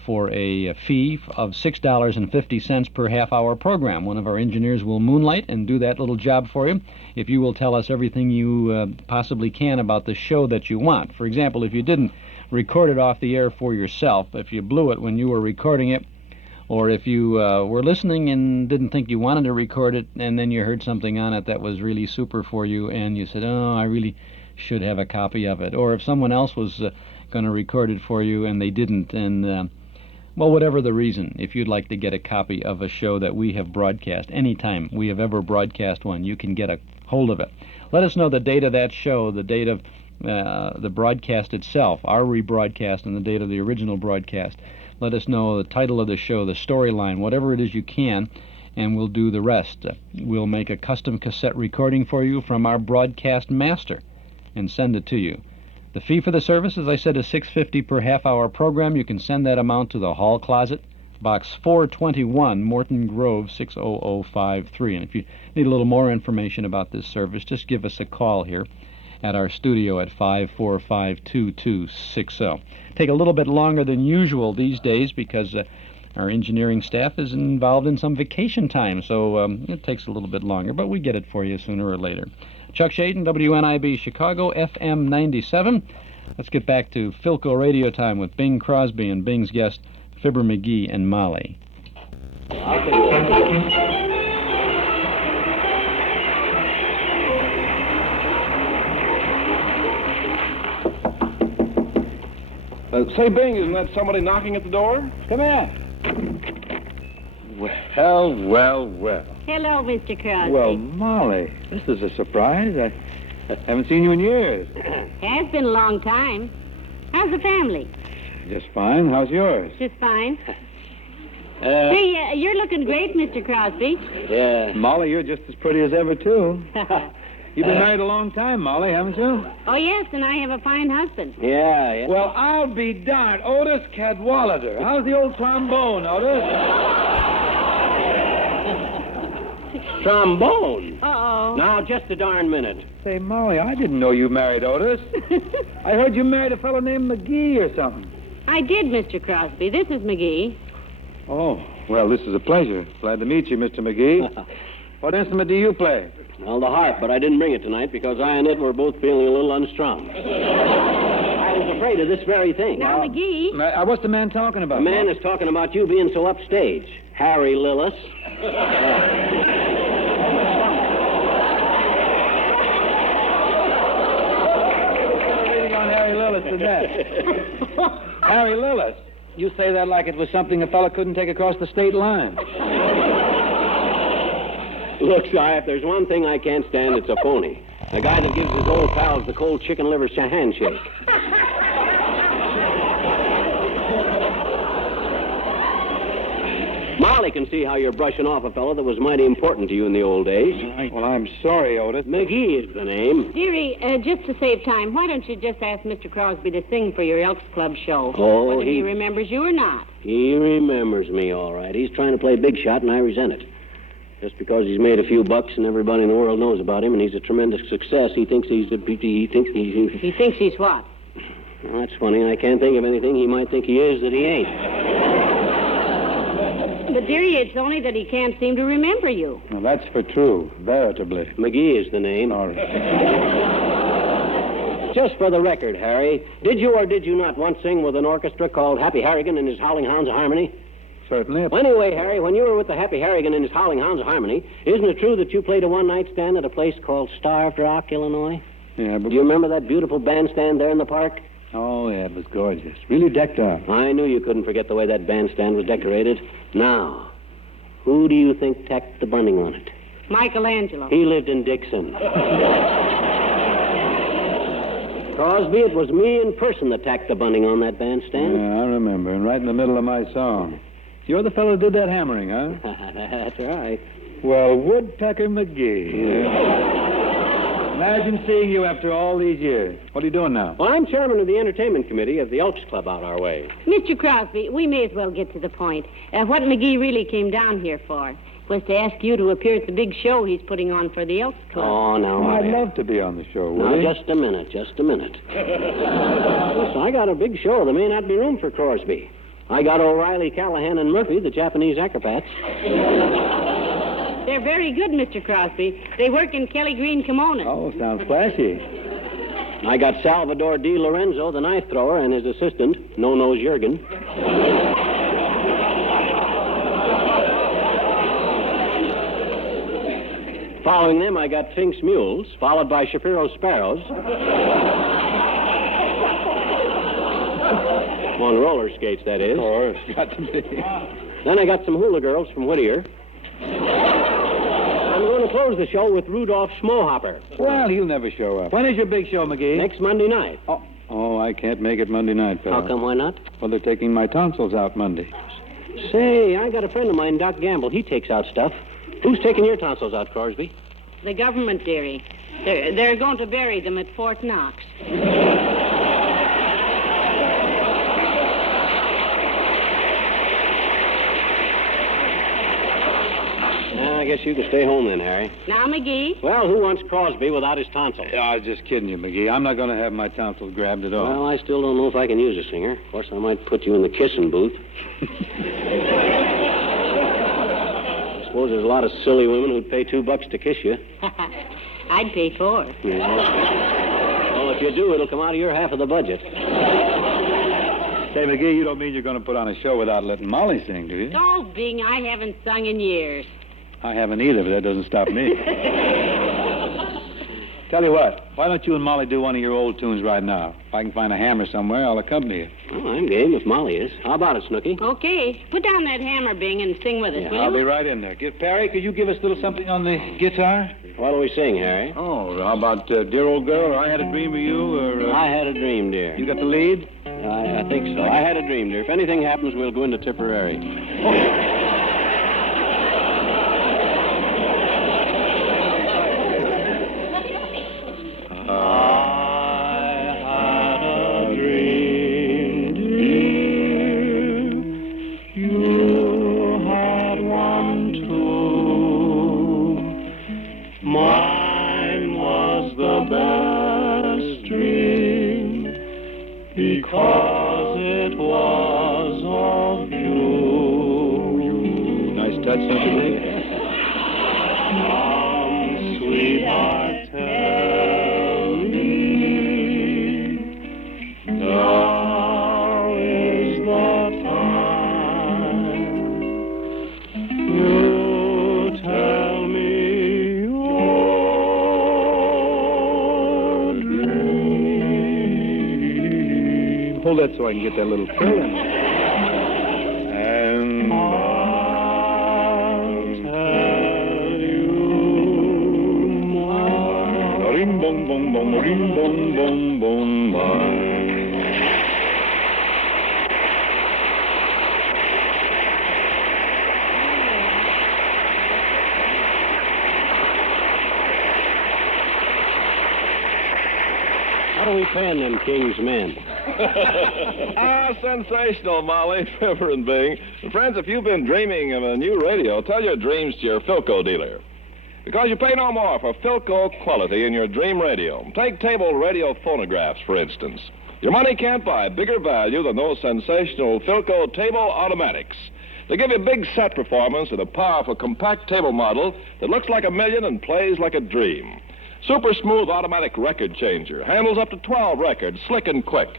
for a fee of $6.50 per half-hour program. One of our engineers will moonlight and do that little job for you if you will tell us everything you possibly can about the show that you want. For example, if you didn't record it off the air for yourself, if you blew it when you were recording it, or if you were listening and didn't think you wanted to record it, and then you heard something on it that was really super for you, and you said, oh, I really should have a copy of it. Or if someone else was going to record it for you and they didn't, and, well, whatever the reason, if you'd like to get a copy of a show that we have broadcast, anytime we have ever broadcast one, you can get a hold of it. Let us know the date of that show, the date of the broadcast itself, our rebroadcast, and the date of the original broadcast. Let us know the title of the show, the storyline, whatever it is you can, and we'll do the rest. We'll make a custom cassette recording for you from our broadcast master and send it to you. The fee for the service, as I said, is $6.50 per half-hour program. You can send that amount to the Hall Closet, Box 421, Morton Grove, 60053. And if you need a little more information about this service, just give us a call here at our studio at 545-2260. Take a little bit longer than usual these days because our engineering staff is involved in some vacation time, so it takes a little bit longer, but we get it for you sooner or later. Chuck Shaden, WNIB Chicago, FM 97. Let's get back to PHILCO Radio Time with Bing Crosby and Bing's guest, Fibber, McGee, and Molly. Say, Bing, isn't that somebody knocking at the door? Come in. Well, well, well. Hello, Mr. Crosby. Well, Molly, this is a surprise. I haven't seen you in years. Has been a long time. How's the family? Just fine. How's yours? Just fine. Hey, you're looking great, Mr. Crosby. Yeah. Molly, you're just as pretty as ever, too. You've been married a long time, Molly, haven't you? Oh, yes, and I have a fine husband. Yeah. Well, I'll be darned. Otis Cadwallader. How's the old trombone, Otis? Trombone? Uh-oh. Now, just a darn minute. Say, Molly, I didn't know you married Otis. I heard you married a fellow named McGee or something. I did, Mr. Crosby. This is McGee. Oh, well, this is a pleasure. Glad to meet you, Mr. McGee. What instrument do you play? Well, the harp, but I didn't bring it tonight because I and it were both feeling a little unstrung. I was afraid of this very thing. Now, McGee. What's the man talking about? The man is talking about you being so upstage. Harry Lillis. Reading on Harry Lillis than that. Harry Lillis? You say that like it was something a fella couldn't take across the state line. Look, Si, if there's one thing I can't stand, it's a phony. A guy that gives his old pals the cold chicken liver handshake. Molly can see how you're brushing off a fellow that was mighty important to you in the old days. Well, I'm sorry, Otis. McGee is the name. Dearie, just to save time, why don't you just ask Mr. Crosby to sing for your Elks Club show? Oh, whether he remembers you or not. He remembers me, all right. He's trying to play big shot, and I resent it. Just because he's made a few bucks and everybody in the world knows about him, and he's a tremendous success, he thinks he's He thinks he's what? Well, that's funny. I can't think of anything he might think he is that he ain't. But, dearie, it's only that he can't seem to remember you. Well, that's for true, veritably. McGee is the name. All right. Just for the record, Harry, did you or did you not once sing with an orchestra called Happy Harrigan and his Howling Hounds of Harmony? Certainly. Well, anyway, Harry, when you were with the Happy Harrigan and his Howling Hounds of Harmony, isn't it true that you played a one-night stand at a place called Starved Rock, Illinois? Yeah, but... Do you remember that beautiful bandstand there in the park? Oh, yeah, it was gorgeous. Really decked out. I knew you couldn't forget the way that bandstand was decorated. Now, who do you think tacked the bunting on it? Michelangelo. He lived in Dixon. Crosby, it was me in person that tacked the bunting on that bandstand. Yeah, I remember, and right in the middle of my song. You're the fellow who did that hammering, huh? That's right. Well, Woodpecker McGee. Yeah. Imagine seeing you after all these years. What are you doing now? Well, I'm chairman of the entertainment committee of the Elks Club out our way. Mr. Crosby, we may as well get to the point. What McGee really came down here for was to ask you to appear at the big show he's putting on for the Elks Club. Oh, now, I'd love to be on the show, Now, would you? just a minute. Listen, I got a big show. There may not be room for Crosby. I got O'Reilly, Callahan, and Murphy, the Japanese acrobats. They're very good, Mr. Crosby. They work in Kelly green kimonos. Oh, sounds flashy. I got Salvador Di Lorenzo, the knife thrower, and his assistant, No-Nose Jurgen. Following them, I got Fink's Mules, followed by Shapiro's Sparrows. On roller skates, that is. Of course, got to be. Then I got some hula girls from Whittier. I'm going to close the show with Rudolph Schmohopper. Well, he'll never show up. When is your big show, McGee? Next Monday night. Oh, I can't make it Monday night, fella. How come, why not? Well, they're taking my tonsils out Monday. Say, I got a friend of mine, Doc Gamble. He takes out stuff. Who's taking your tonsils out, Crosby? The government, dearie. They're going to bury them at Fort Knox. I guess you can stay home then, Harry. Now, McGee. Well, who wants Crosby without his tonsils? I was just kidding you, McGee. I'm not going to have my tonsils grabbed at all. Well, I still don't know if I can use a singer. Of course, I might put you in the kissing booth. I suppose there's a lot of silly women who'd pay $2 to kiss you. I'd pay $4. Yeah. Well, if you do, it'll come out of your half of the budget. Say, McGee, you don't mean you're going to put on a show without letting Molly sing, do you? Oh, Bing, I haven't sung in years. I haven't either, but that doesn't stop me. Tell you what, why don't you and Molly do one of your old tunes right now? If I can find a hammer somewhere, I'll accompany you. Oh, I'm game if Molly is. How about it, Snooky? Okay. Put down that hammer, Bing, and sing with us, will I'll you? be right in there. Perry, could you give us a little something on the guitar? What do we sing, Harry? Oh, how about Dear Old Girl, or I Had a Dream of You, or... I Had a Dream, dear. You got the lead? I think so. I Had a Dream, dear. If anything happens, we'll go into Tipperary. Because it was of you. Nice touch, don't you think? Come, sweetheart, tell me, now is the time. You tell me your dream. Hold that so I can get that little curl in there. And I'll tell you mine. Ring bong bong bong, ring bong bong bong bong. What are we paying them King's men? Sensational, Molly, Fibber, and Bing. And friends, if you've been dreaming of a new radio, tell your dreams to your PHILCO dealer. Because you pay no more for PHILCO quality in your dream radio. Take table radio phonographs, for instance. Your money can't buy bigger value than those sensational PHILCO table automatics. They give you big set performance and a powerful compact table model that looks like a million and plays like a dream. Super smooth automatic record changer. Handles up to 12 records, slick and quick.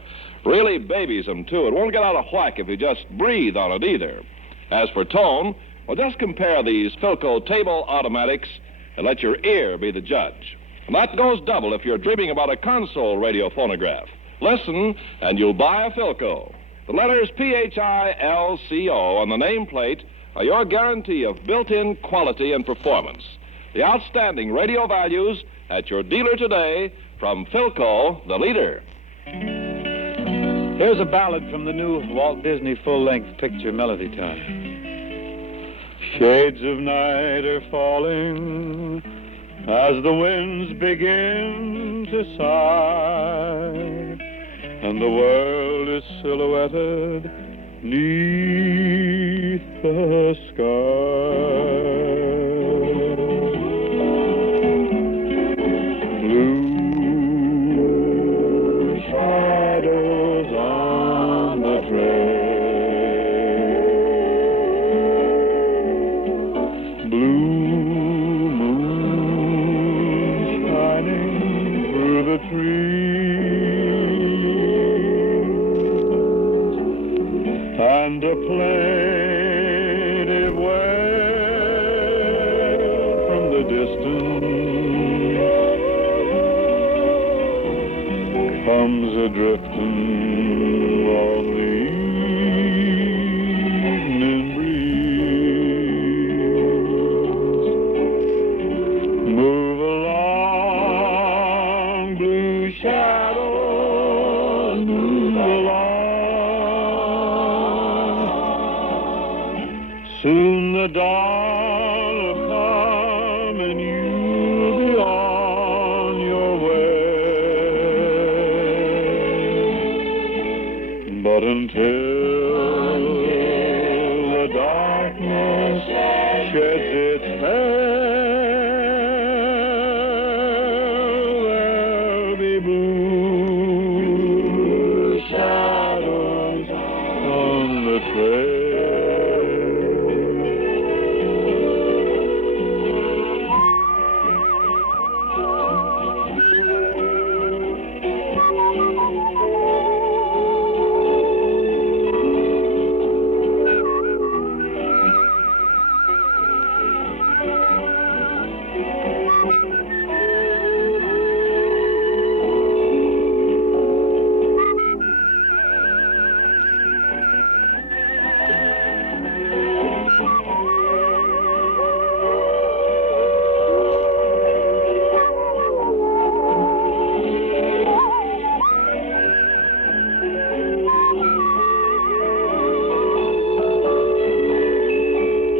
Really babies them, too. It won't get out of whack if you just breathe on it, either. As for tone, well, just compare these PHILCO table automatics and let your ear be the judge. And that goes double if you're dreaming about a console radio phonograph. Listen, and you'll buy a PHILCO. The letters PHILCO on the nameplate are your guarantee of built-in quality and performance. The outstanding radio values at your dealer today from PHILCO, the leader. Here's a ballad from the new Walt Disney full-length picture Melody Time. Shades of night are falling as the winds begin to sigh, and the world is silhouetted neath the sky. Blue shadows on the trail, blue moon shining through the trees, and a plaintive wail from the distance comes a-drifting on the evening breeze. Move along, blue shadows, move along. Soon the dawn will come and you'll be on your way. But until the darkness sheds its veil, there'll be blue shadows on the trail.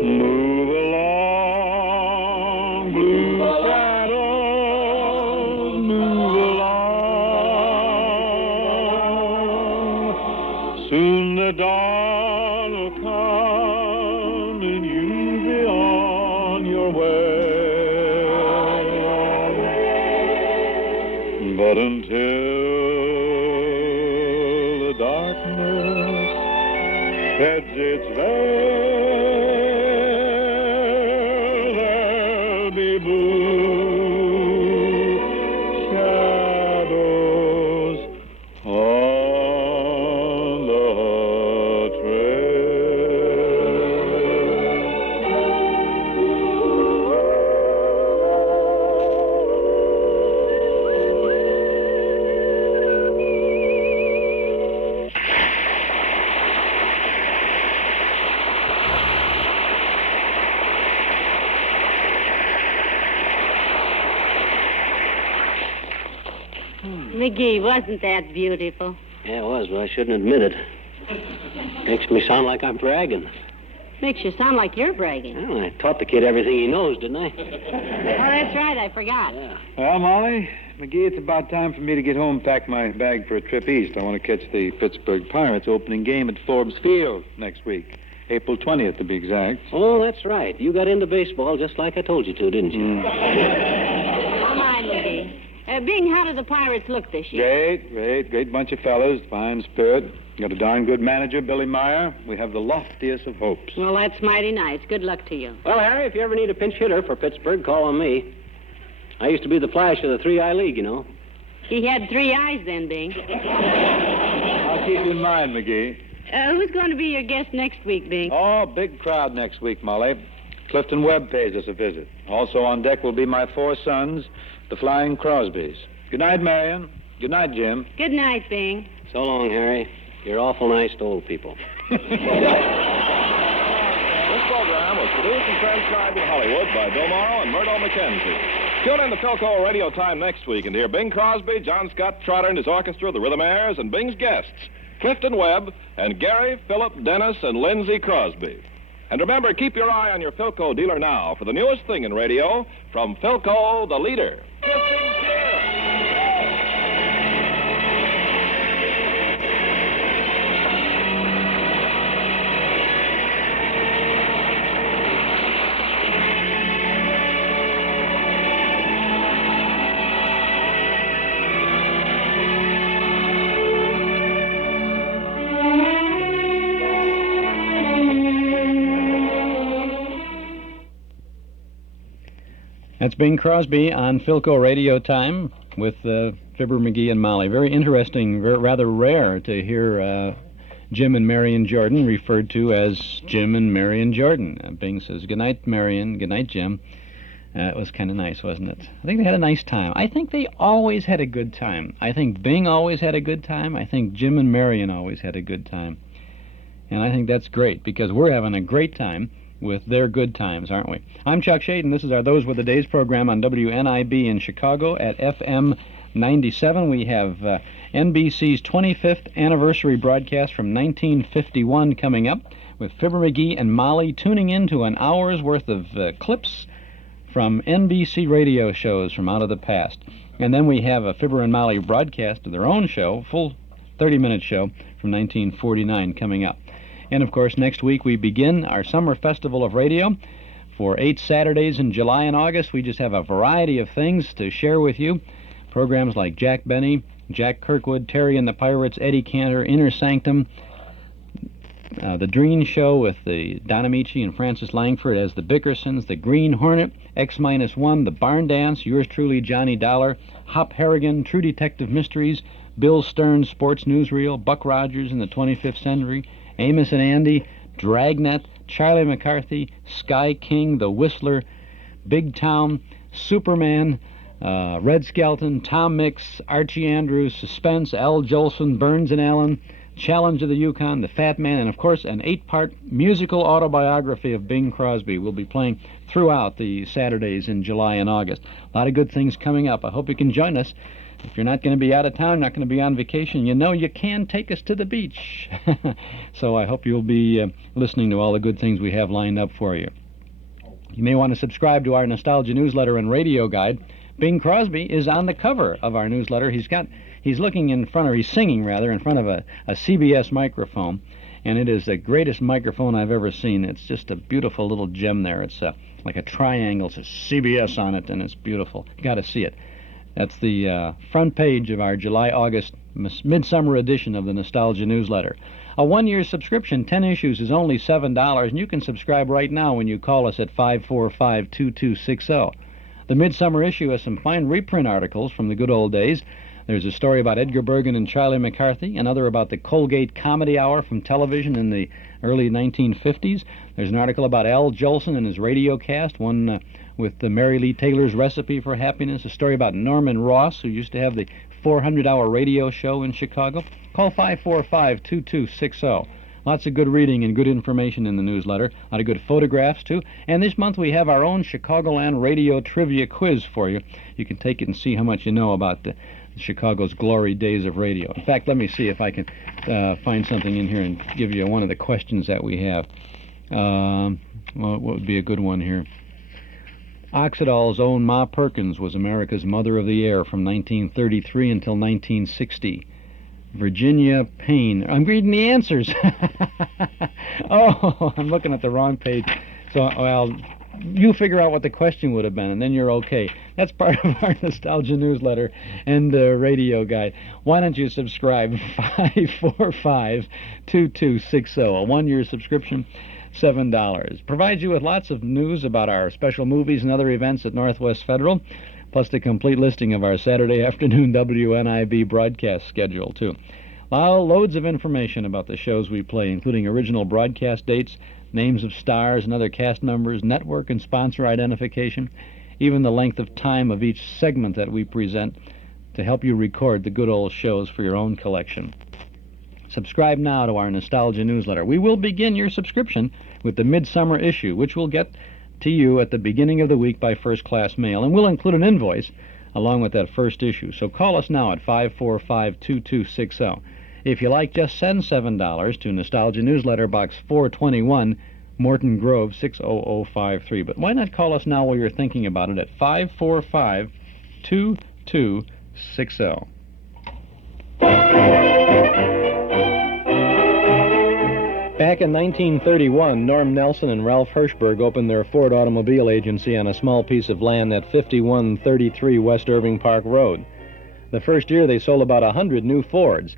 Move along, blue shadows, move along. Soon the dawn will come and you'll be on your way. But until the darkness sheds its veil, there'll be blue shadows on the McGee, wasn't that beautiful? Yeah, it was, but I shouldn't admit it. Makes me sound like I'm bragging. Makes you sound like you're bragging. Well, I taught the kid everything he knows, didn't I? Oh, that's right, I forgot. Well, Molly, McGee, it's about time for me to get home and pack my bag for a trip east. I want to catch the Pittsburgh Pirates opening game at Forbes Field next week. April 20th, to be exact. Oh, that's right. You got into baseball just like I told you to, didn't you? Don't mind, McGee. Bing, how do the Pirates look this year? Great bunch of fellows, fine spirit. Got a darn good manager, Billy Meyer. We have the loftiest of hopes. Well, that's mighty nice. Good luck to you. Well, Harry, if you ever need a pinch hitter for Pittsburgh, call on me. I used to be the flash of the 3-eye league, you know. He had 3 eyes then, Bing. I'll keep you in mind, McGee. Who's going to be your guest next week, Bing? Oh, big crowd next week, Molly. Clifton Webb pays us a visit. Also on deck will be my 4 sons, the Flying Crosbys. Good night, Marion. Good night, Jim. Good night, Bing. So long, Harry. You're awful nice to old people. This program was produced and transcribed in Hollywood by Bill Morrow and Murdo McKenzie. Tune in to PHILCO Radio Time next week and hear Bing Crosby, John Scott Trotter and his orchestra, the Rhythmaires, and Bing's guests, Clifton Webb, and Gary, Philip, Dennis, and Lindsay Crosby. And remember, keep your eye on your PHILCO dealer now for the newest thing in radio from PHILCO, the leader. That's Bing Crosby on PHILCO Radio Time with Fibber, McGee, and Molly. Very interesting, rather rare to hear Jim and Marion Jordan referred to as Jim and Marion Jordan. Bing says, "Good night, Marion. Good night, Jim." It was kind of nice, wasn't it? I think they had a nice time. I think they always had a good time. I think Bing always had a good time. I think Jim and Marion always had a good time. And I think that's great because we're having a great time with their good times, aren't we? I'm Chuck Shaden. This is our Those Were the Days program on WNIB in Chicago at FM 97. We have NBC's 25th anniversary broadcast from 1951 coming up with Fibber, McGee, and Molly tuning in to an hour's worth of clips from NBC radio shows from out of the past. And then we have a Fibber and Molly broadcast of their own show, full 30-minute show from 1949 coming up. And, of course, next week we begin our Summer Festival of Radio. For 8 Saturdays in July and August, we just have a variety of things to share with you. Programs like Jack Benny, Jack Kirkwood, Terry and the Pirates, Eddie Cantor, Inner Sanctum, The Dreen Show with the Don Amici and Francis Langford as the Bickersons, The Green Hornet, X-1, The Barn Dance, yours truly, Johnny Dollar, Hop Harrigan, True Detective Mysteries, Bill Stern's Sports Newsreel, Buck Rogers in the 25th Century, Amos and Andy, Dragnet, Charlie McCarthy, Sky King, The Whistler, Big Town, Superman, Red Skelton, Tom Mix, Archie Andrews, Suspense, Al Jolson, Burns and Allen, Challenge of the Yukon, The Fat Man, and, of course, an 8-part musical autobiography of Bing Crosby will be playing throughout the Saturdays in July and August. A lot of good things coming up. I hope you can join us. If you're not going to be out of town, not going to be on vacation, you know you can take us to the beach. So I hope you'll be listening to all the good things we have lined up for you. You may want to subscribe to our Nostalgia newsletter and radio guide. Bing Crosby is on the cover of our newsletter. He's singing in front of a CBS microphone, and it is the greatest microphone I've ever seen. It's just a beautiful little gem there. It's like a triangle. It says CBS on it, and it's beautiful. You got to see it. That's the front page of our July-August midsummer edition of the Nostalgia newsletter. A 1-year subscription, 10 issues, is only $7, and you can subscribe right now when you call us at 545-2260. The midsummer issue has some fine reprint articles from the good old days. There's a story about Edgar Bergen and Charlie McCarthy, another about the Colgate Comedy Hour from television in the early 1950s. There's an article about Al Jolson and his radio cast, one with Mary Lee Taylor's Recipe for Happiness, a story about Norman Ross, who used to have the 400-hour radio show in Chicago. Call 545-2260. Lots of good reading and good information in the newsletter. A lot of good photographs, too. And this month we have our own Chicagoland radio trivia quiz for you. You can take it and see how much you know about the Chicago's glory days of radio. In fact, let me see if I can find something in here and give you one of the questions that we have. Well, what would be a good one here? Oxidol's own Ma Perkins was America's Mother of the Air from 1933 until 1960. Virginia Payne. I'm reading the answers. Oh, I'm looking at the wrong page. So, well, you figure out what the question would have been, and then you're okay. That's part of our Nostalgia newsletter and radio guide. Why don't you subscribe? 545-2260. A one-year subscription, $7. Provides you with lots of news about our special movies and other events at Northwest Federal, plus the complete listing of our Saturday afternoon WNIB broadcast schedule, too. Loads of information about the shows we play, including original broadcast dates, names of stars and other cast members, network and sponsor identification, even the length of time of each segment that we present to help you record the good old shows for your own collection. Subscribe now to our Nostalgia newsletter. We will begin your subscription with the midsummer issue, which will get to you at the beginning of the week by first-class mail, and we'll include an invoice along with that first issue. So call us now at 545-2260. If you like, just send $7 to Nostalgia Newsletter Box 421, Morton Grove, 60053. But why not call us now while you're thinking about it at 545-2260. Back in 1931, Norm Nelson and Ralph Hirschberg opened their Ford automobile agency on a small piece of land at 5133 West Irving Park Road. The first year they sold about 100 new Fords.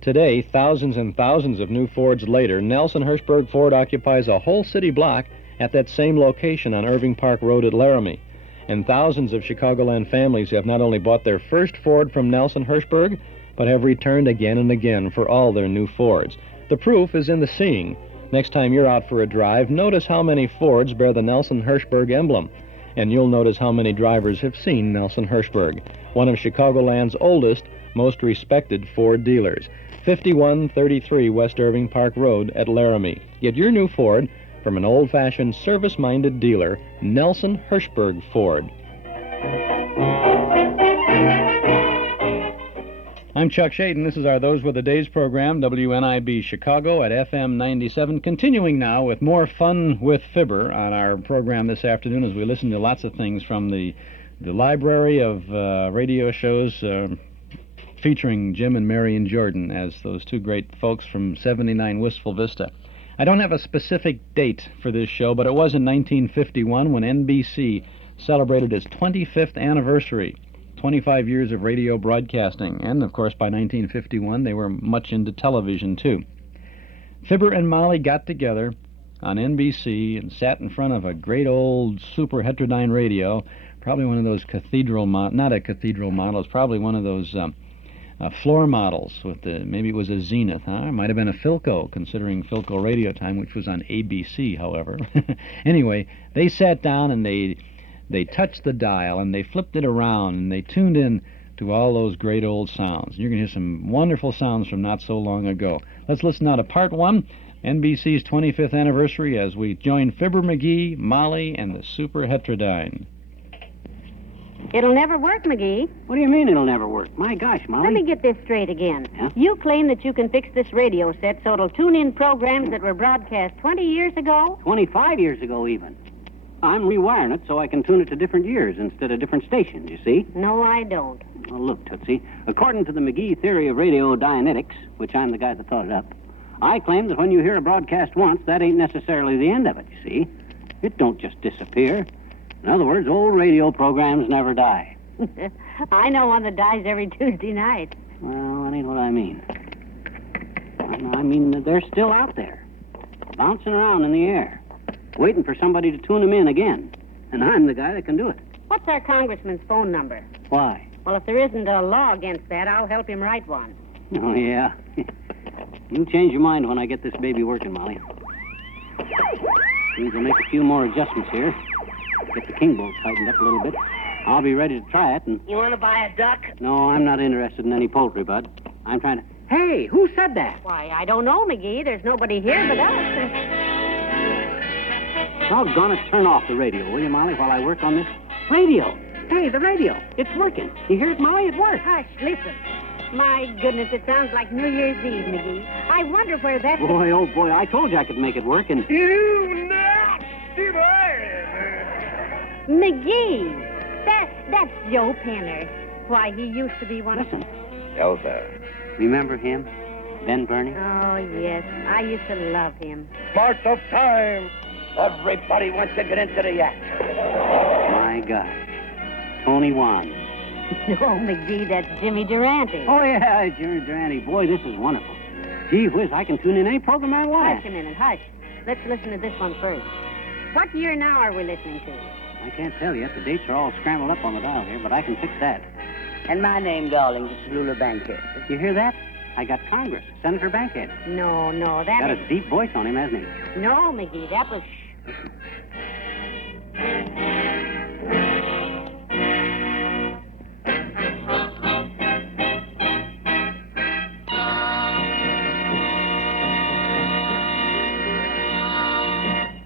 Today, thousands and thousands of new Fords later, Nelson Hirschberg Ford occupies a whole city block at that same location on Irving Park Road at Laramie. And thousands of Chicagoland families have not only bought their first Ford from Nelson Hirschberg, but have returned again and again for all their new Fords. The proof is in the seeing. Next time you're out for a drive, notice how many Fords bear the Nelson Hirschberg emblem. And you'll notice how many drivers have seen Nelson Hirschberg, one of Chicagoland's oldest, most respected Ford dealers. 5133 West Irving Park Road at Laramie. Get your new Ford from an old-fashioned, service-minded dealer, Nelson Hirschberg Ford. I'm Chuck Shaden. This is our Those Were the Days program, WNIB Chicago at FM 97. Continuing now with more fun with Fibber on our program this afternoon as we listen to lots of things from the library of radio shows featuring Jim and Marion Jordan as those two great folks from 79 Wistful Vista. I don't have a specific date for this show, but it was in 1951 when NBC celebrated its 25th anniversary, 25 years of radio broadcasting, and of course by 1951 they were much into television too. Fibber and Molly got together on NBC and sat in front of a great old super heterodyne radio, probably one of those cathedral, not a cathedral model, it's probably one of those floor models with maybe it was a Zenith, huh? It might have been a PHILCO, considering PHILCO radio time, which was on ABC, however. Anyway, they sat down and they touched the dial and they flipped it around and they tuned in to all those great old sounds. You're going to hear some wonderful sounds from not so long ago. Let's listen now to part one, NBC's 25th anniversary, as we join Fibber, McGee, Molly, and the super heterodyne. It'll never work, McGee. What do you mean it'll never work? My gosh, Molly. Let me get this straight again. Yeah? You claim that you can fix this radio set so it'll tune in programs that were broadcast 20 years ago? 25 years ago, even. I'm rewiring it so I can tune it to different years instead of different stations, you see? No, I don't. Well, look, Tootsie, according to the McGee theory of radio Dianetics, which I'm the guy that thought it up, I claim that when you hear a broadcast once, that ain't necessarily the end of it, you see? It don't just disappear. In other words, old radio programs never die. I know one that dies every Tuesday night. Well, that ain't what I mean. I mean that they're still out there, bouncing around in the air, waiting for somebody to tune them in again. And I'm the guy that can do it. What's our congressman's phone number? Why? Well, if there isn't a law against that, I'll help him write one. Oh, yeah. You change your mind when I get this baby working, Molly. Means I'll make a few more adjustments here. Get the king bolts tightened up a little bit. I'll be ready to try it and... You want to buy a duck? No, I'm not interested in any poultry, Bud. I'm trying to... Hey, who said that? Why, I don't know, McGee. There's nobody here but us. Doggone it, turn off the radio, will you, Molly, while I work on this? Radio! Hey, the radio. It's working. You hear it, Molly? It works. Hush, listen. My goodness, it sounds like New Year's Eve, McGee. I wonder where that... Boy, oh boy, I told you I could make it work, and... You nasty man! McGee. That's Joe Penner. Why, he used to be one of... Elsa. Remember him? Ben Burney? Oh, yes. I used to love him. March of time. Everybody wants to get into the act. My God. Tony Wan. No, McGee, that's Jimmy Durante. Oh, yeah, Jimmy Durante. Boy, this is wonderful. Gee whiz, I can tune in any program I want. Hush a minute, hush. Let's listen to this one first. What year now are we listening to? I can't tell yet. The dates are all scrambled up on the dial here, but I can fix that. And my name, darling, is Lula Bankhead. You hear that? I got Congress, Senator Bankhead. No, that Got is... a deep voice on him, hasn't he? No, McGee, that was...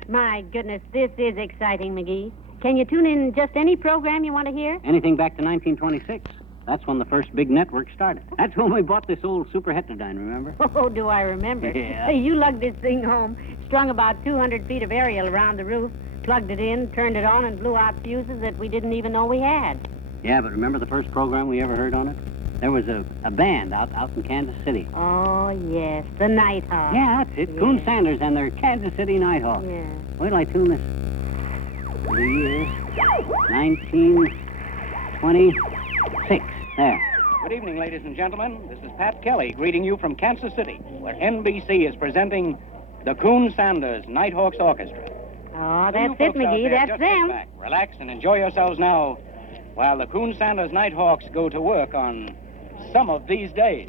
My goodness, this is exciting, McGee. Can you tune in just any program you want to hear? Anything back to 1926. That's when the first big network started. That's when we bought this old Super Heterodyne, remember? Oh, do I remember? Yeah. Hey, you lugged this thing home, strung about 200 feet of aerial around the roof, plugged it in, turned it on, and blew out fuses that we didn't even know we had. Yeah, but remember the first program we ever heard on it? There was a band out in Kansas City. Oh, yes, the Nighthawks. Yeah, that's it. Yeah. Coon Sanders and their Kansas City Nighthawks. Yeah. Wait till I tune this. The year 1926. There. Good evening, ladies and gentlemen. This is Pat Kelly greeting you from Kansas City, where NBC is presenting the Coon Sanders Nighthawks Orchestra. Oh, So that's you it, folks out McGee, there, that's just sit them. back, relax, and enjoy yourselves now while the Coon Sanders Nighthawks go to work on Some of These Days.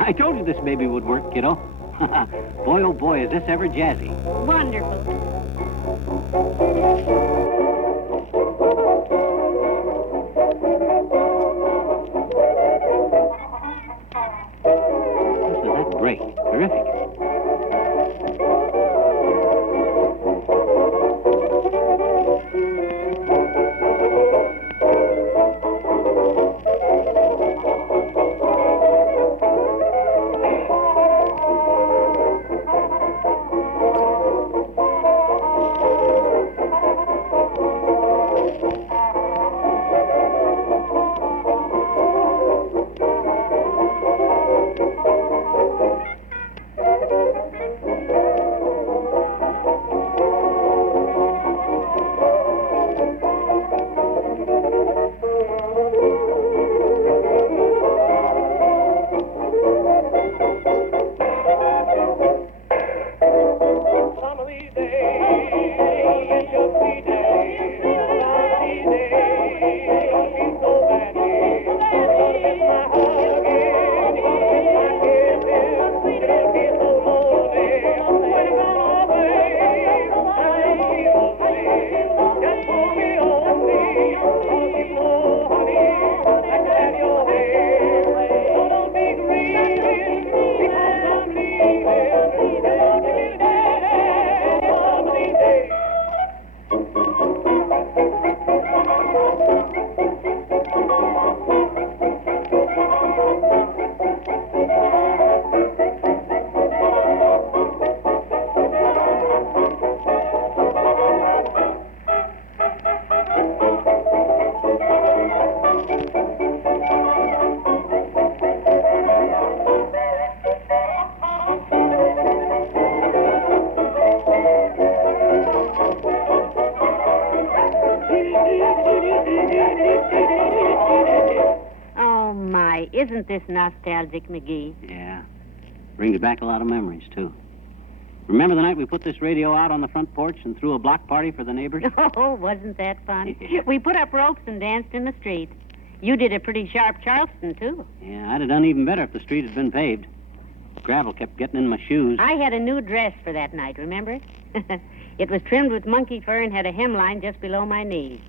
I told you this baby would work, kiddo. Boy, oh boy, is this ever jazzy. Wonderful. Listen, that's great. Terrific. Isn't this nostalgic, McGee? Yeah. Brings back a lot of memories, too. Remember the night we put this radio out on the front porch and threw a block party for the neighbors? Oh, wasn't that fun? We put up ropes and danced in the street. You did a pretty sharp Charleston, too. Yeah, I'd have done even better if the street had been paved. Gravel kept getting in my shoes. I had a new dress for that night, remember? It was trimmed with monkey fur and had a hemline just below my knees.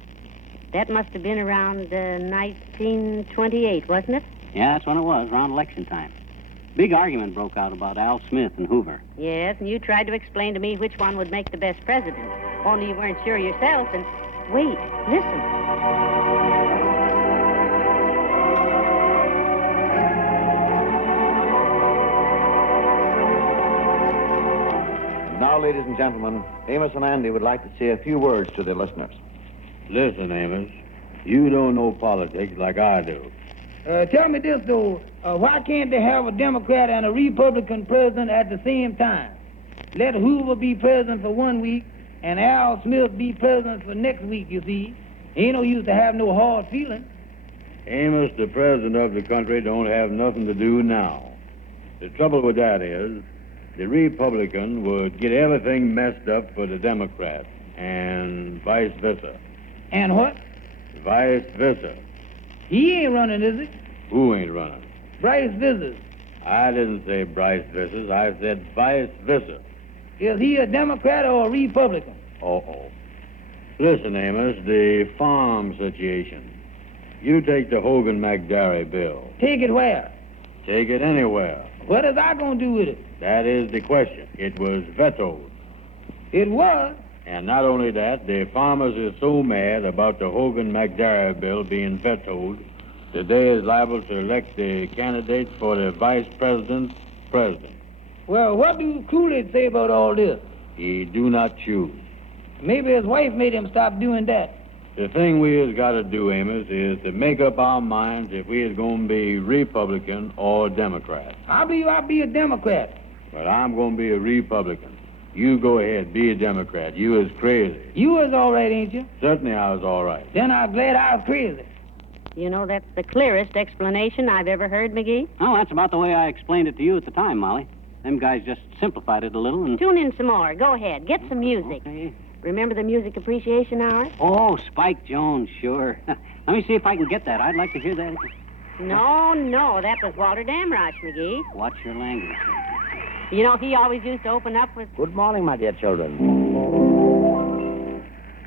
That must have been around 1928, wasn't it? Yeah, that's when it was, around election time. Big argument broke out about Al Smith and Hoover. Yes, and you tried to explain to me which one would make the best president. Only you weren't sure yourself, and... Wait, listen. Now, ladies and gentlemen, Amos and Andy would like to say a few words to their listeners. Listen, Amos, you don't know politics like I do. Tell me this, though. Why can't they have a Democrat and a Republican president at the same time? Let Hoover be president for 1 week and Al Smith be president for next week, you see. Ain't no use to have no hard feelings. Amos, the president of the country, don't have nothing to do now. The trouble with that is the Republican would get everything messed up for the Democrat, and vice versa. And what? Vice versa. He ain't running, is he? Who ain't running? Bryce Vissers. I didn't say Bryce Vissers. I said vice versa. Is he a Democrat or a Republican? Uh-oh. Listen, Amos, the farm situation. You take the Hogan-McGarry bill. Take it where? Take it anywhere. What is I going to do with it? That is the question. It was vetoed. It was? And not only that, the farmers are so mad about the Hogan-McGarry bill being vetoed that they is liable to elect the candidate for the vice president. Well, what do Coolidge say about all this? He do not choose. Maybe his wife made him stop doing that. The thing we has got to do, Amos, is to make up our minds if we is going to be Republican or Democrat. I believe I'll be a Democrat. But I'm going to be a Republican. You go ahead, be a Democrat. You is crazy. You was all right, ain't you? Certainly I was all right. Then I'm glad I was crazy. You know, that's the clearest explanation I've ever heard, McGee. Oh, that's about the way I explained it to you at the time, Molly. Them guys just simplified it a little and... Tune in some more. Go ahead. Get some music. Okay. Remember the Music Appreciation Hour? Oh, Spike Jones, sure. Let me see if I can get that. I'd like to hear that. No, that was Walter Damrosch, McGee. Watch your language. You know, he always used to open up with... Good morning, my dear children.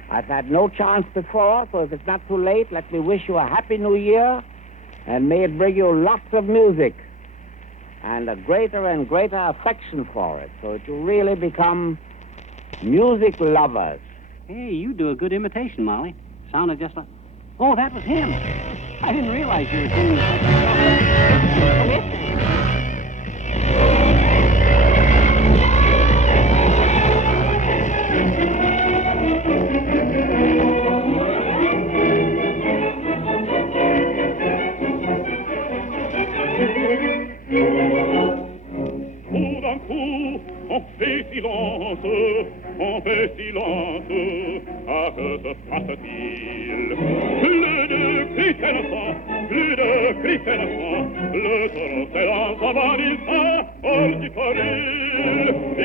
I've had no chance before, so if it's not too late, let me wish you a happy new year, and may it bring you lots of music and a greater and greater affection for it, so that you really become music lovers. Hey, you do a good imitation, Molly. Sounded just like... Oh, that was him. I didn't realize you were doing this. On fait silence, à que se passe-t-il? Plus de cris sang, le taureau s'élance avant l'île, hors du forêt. Il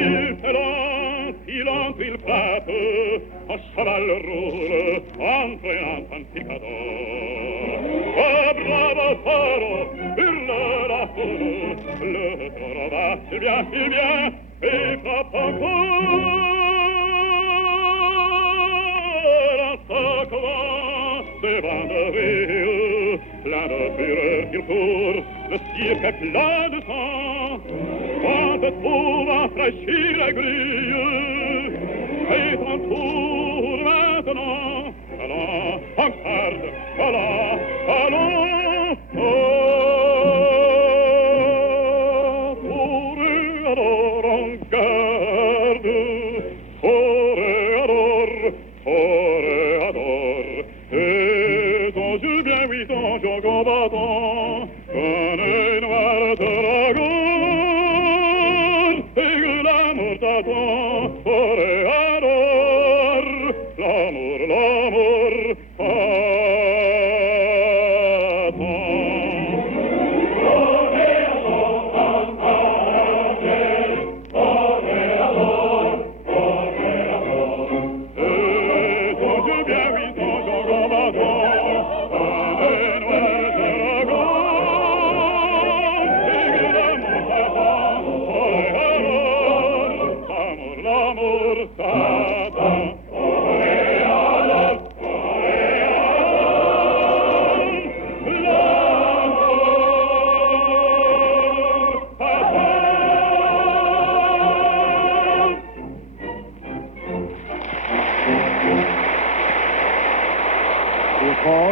s'élance, il frappe, en cheval roule, entraînant un picador. Oh, bravo taureau, hurle la foule, le taureau va si bien, et frappe encore un sacrement devant de ville, plein de fureur qu'il court, le cirque est plein de sang, quand se trouve à fraîchir la grille, et ton tour maintenant, allons, en garde, allons, toréador en garde, toréador, et ton jeu bien oui, ton jeu combattant, comme un noir dragon, et que l'amour t'attend, toréador, l'amour t'attend.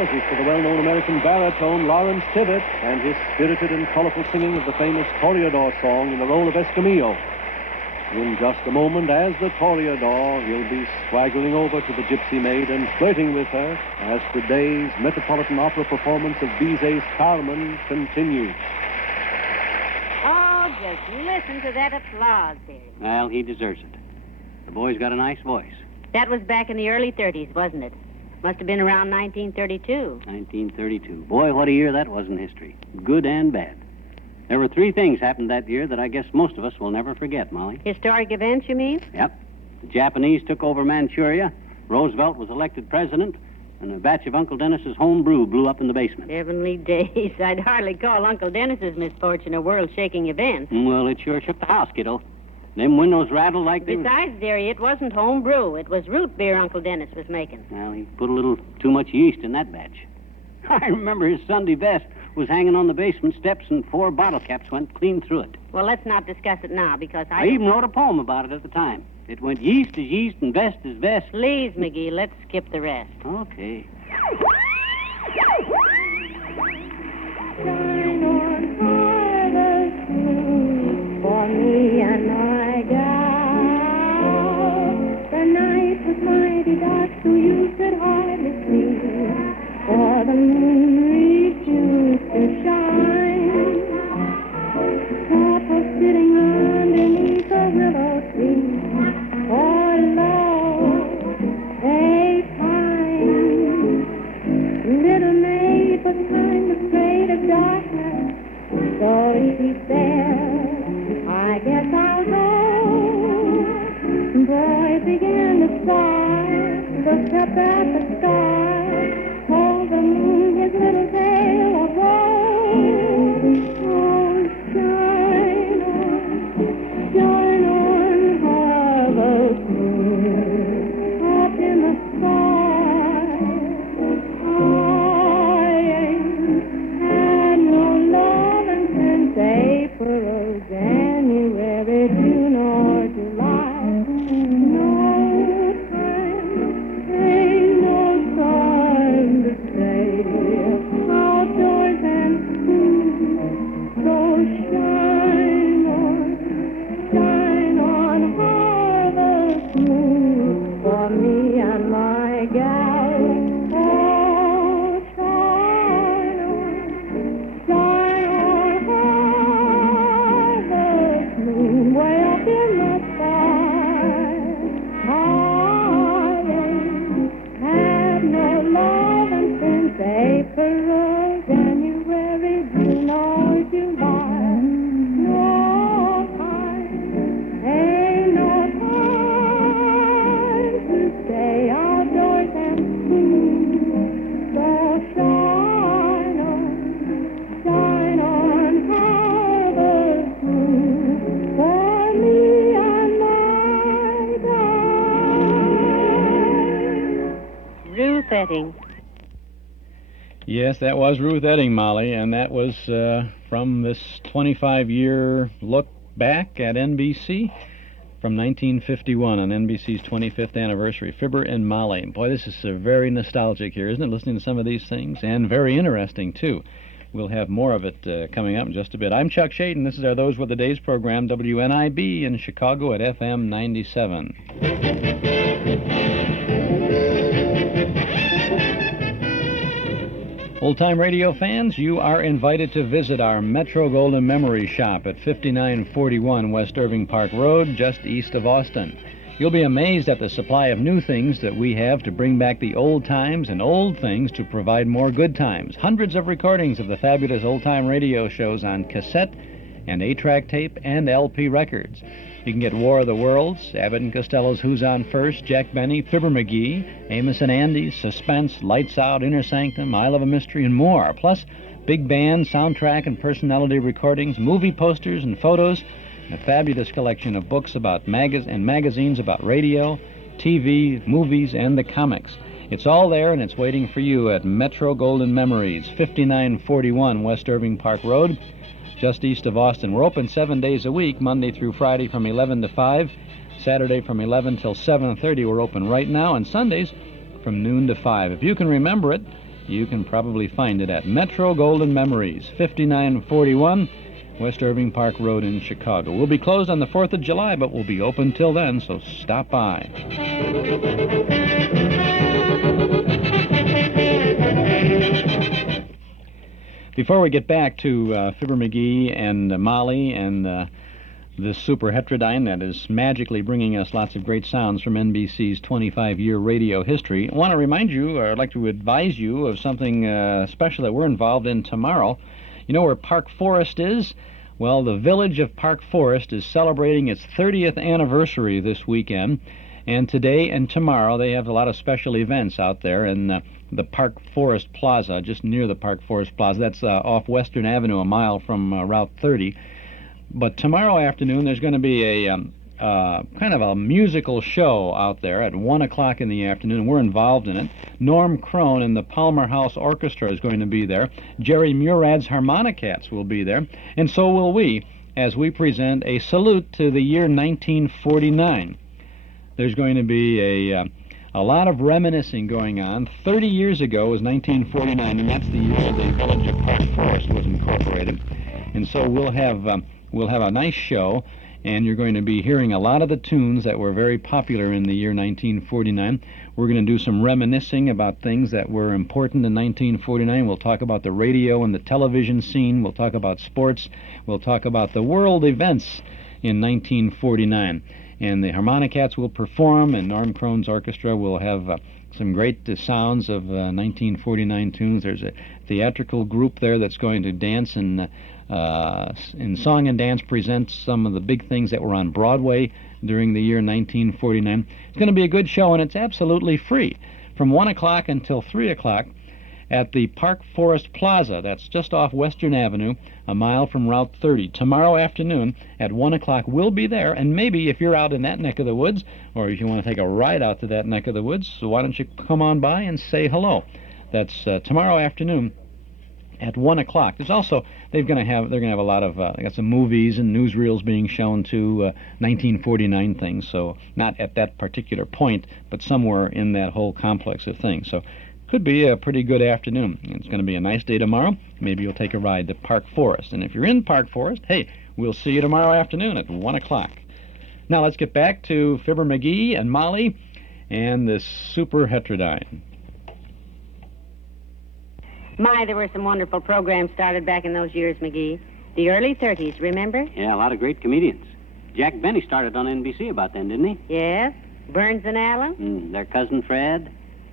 Is for the well-known American baritone Lawrence Tibbett and his spirited and colorful singing of the famous Toreador song in the role of Escamillo. In just a moment, as the Toreador, he'll be swaggering over to the Gypsy Maid and flirting with her as today's Metropolitan Opera performance of Bizet's Carmen continues. Oh, just listen to that applause, Peary. Well, he deserves it. The boy's got a nice voice. That was back in the early 30s, wasn't it? Must have been around 1932. 1932. Boy, what a year that was in history. Good and bad. There were 3 things happened that year that I guess most of us will never forget, Molly. Historic events, you mean? Yep. The Japanese took over Manchuria, Roosevelt was elected president, and a batch of Uncle Dennis's home brew blew up in the basement. Heavenly days. I'd hardly call Uncle Dennis's misfortune a world-shaking event. Well, it sure shook the house, kiddo. Them windows rattled like they Besides, dearie, it wasn't home brew. It was root beer Uncle Dennis was making. Well, he put a little too much yeast in that batch. I remember his Sunday best was hanging on the basement steps and 4 bottle caps went clean through it. Well, let's not discuss it now, because I even wrote a poem about it at the time. It went yeast is yeast and best is best. Please, McGee, let's skip the rest. Okay. Shine on harvest moon for me and my gal. The night was mighty dark, so you could hardly see, for the moon refused to shine. Papa sitting underneath a willow tree, for love they pine. Little maid was kind of afraid of darkness, so he said, I guess I'll go. Boy began to sigh, looked up at the sky, told the moon his little tale of woe. Oh, shine on, harvest moon, up in the sky. I ain't had no lovin' since April, January, June, or July. No time, ain't no time to stay outdoors and so shine on, harvest moon for me and my gal. Oh, shine on, harvest moon way up in the sky. I ain't had no lovin' since April, January, June, or July. No time, ain't no time to stay outdoors and so shine on, harvest moon for me and my gal. Ruth Etting. Yes, that was Ruth Etting, Molly, and that was from this 25-year look back at NBC from 1951 on NBC's 25th anniversary. Fibber and Molly. Boy, this is very nostalgic here, isn't it, listening to some of these things? And very interesting, too. We'll have more of it coming up in just a bit. I'm Chuck Shaden. This is our Those Were the Days program, WNIB in Chicago at FM 97. Old-time radio fans, you are invited to visit our Metro-Goldwyn Memory Shop at 5941 West Irving Park Road, just east of Austin. You'll be amazed at the supply of new things that we have to bring back the old times and old things to provide more good times. Hundreds of recordings of the fabulous old-time radio shows on cassette and 8-track tape and LP records. You can get War of the Worlds, Abbott and Costello's Who's On First, Jack Benny, Fibber McGee, Amos and Andy's, Suspense, Lights Out, Inner Sanctum, I Love a Mystery, and more. Plus, big band, soundtrack, and personality recordings, movie posters and photos, and a fabulous collection of books about magazines about radio, TV, movies, and the comics. It's all there, and it's waiting for you at Metro-Goldwyn Memories, 5941 West Irving Park Road, just east of Austin. We're open 7 days a week, Monday through Friday from 11 to 5, Saturday from 11 till 7:30. We're open right now, and Sundays from noon to 5. If you can remember it, you can probably find it at Metro-Goldwyn Memories, 5941 West Irving Park Road in Chicago. We'll be closed on the 4th of July, but we'll be open till then, so stop by. Before we get back to Fibber McGee and Molly and this super heterodyne that is magically bringing us lots of great sounds from NBC's 25-year radio history, I want to remind you, or I'd like to advise you of something special that we're involved in tomorrow. You know where Park Forest is? Well, the village of Park Forest is celebrating its 30th anniversary this weekend, and today and tomorrow they have a lot of special events out there in the Park Forest Plaza, just near the Park Forest Plaza. That's off Western Avenue, a mile from Route 30. But tomorrow afternoon there's going to be a kind of a musical show out there at 1 o'clock in the afternoon. We're involved in it. Norm Crone and the Palmer House Orchestra is going to be there. Jerry Murad's Harmonicats will be there, and so will we, as we present a salute to the year 1949. There's going to be a lot of reminiscing going on. 30 years ago was 1949, and that's the year the village of Park Forest was incorporated. And so we'll have a nice show, and you're going to be hearing a lot of the tunes that were very popular in the year 1949. We're going to do some reminiscing about things that were important in 1949. We'll talk about the radio and the television scene. We'll talk about sports. We'll talk about the world events in 1949. And the Harmonicats will perform, and Norm Crone's orchestra will have some great sounds of 1949 tunes. There's a theatrical group there that's going to dance and in Song and Dance presents some of the big things that were on Broadway during the year 1949. It's going to be a good show, and it's absolutely free from 1 o'clock until 3 o'clock at the Park Forest Plaza. That's just off Western Avenue, a mile from Route 30. Tomorrow afternoon at 1 o'clock, we'll be there, and maybe if you're out in that neck of the woods, or if you want to take a ride out to that neck of the woods, so why don't you come on by and say hello. That's tomorrow afternoon at 1 o'clock. There's also, they're going to have a lot of, they got some movies and newsreels being shown too, 1949 things, so not at that particular point, but somewhere in that whole complex of things. So could be a pretty good afternoon. It's going to be a nice day tomorrow. Maybe you'll take a ride to Park Forest. And if you're in Park Forest, hey, we'll see you tomorrow afternoon at 1 o'clock. Now let's get back to Fibber McGee and Molly and this super heterodyne. My, there were some wonderful programs started back in those years, McGee. The early 30s, remember? Yeah, a lot of great comedians. Jack Benny started on NBC about then, didn't he? Yes. Burns and Allen. Their cousin Fred.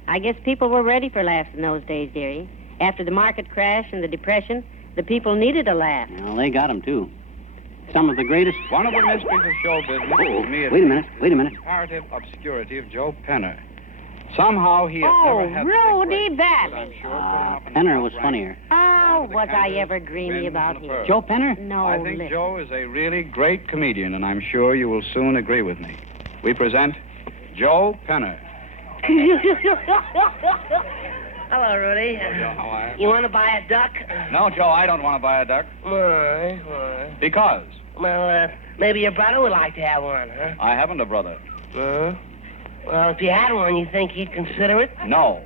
I guess people were ready for laughs in those days, dearie. After the market crash and the Depression, the people needed a laugh. Well, they got them, too. Some of the greatest... One of the mysteries of show business to me is wait a minute. the comparative obscurity of Joe Penner. Somehow he has never had... Rudy Valley. Penner was funnier. Oh, was I ever dreamy about him? Joe Penner? No, I think listen. Joe is a really great comedian, and I'm sure you will soon agree with me. We present Joe Penner. Hello, Rudy. Joe, how are you? You want to buy a duck? No, Joe, I don't want to buy a duck. Why? Because Well, maybe your brother would like to have one, huh? I haven't a brother. Well, if you had one, you think he'd consider it? No.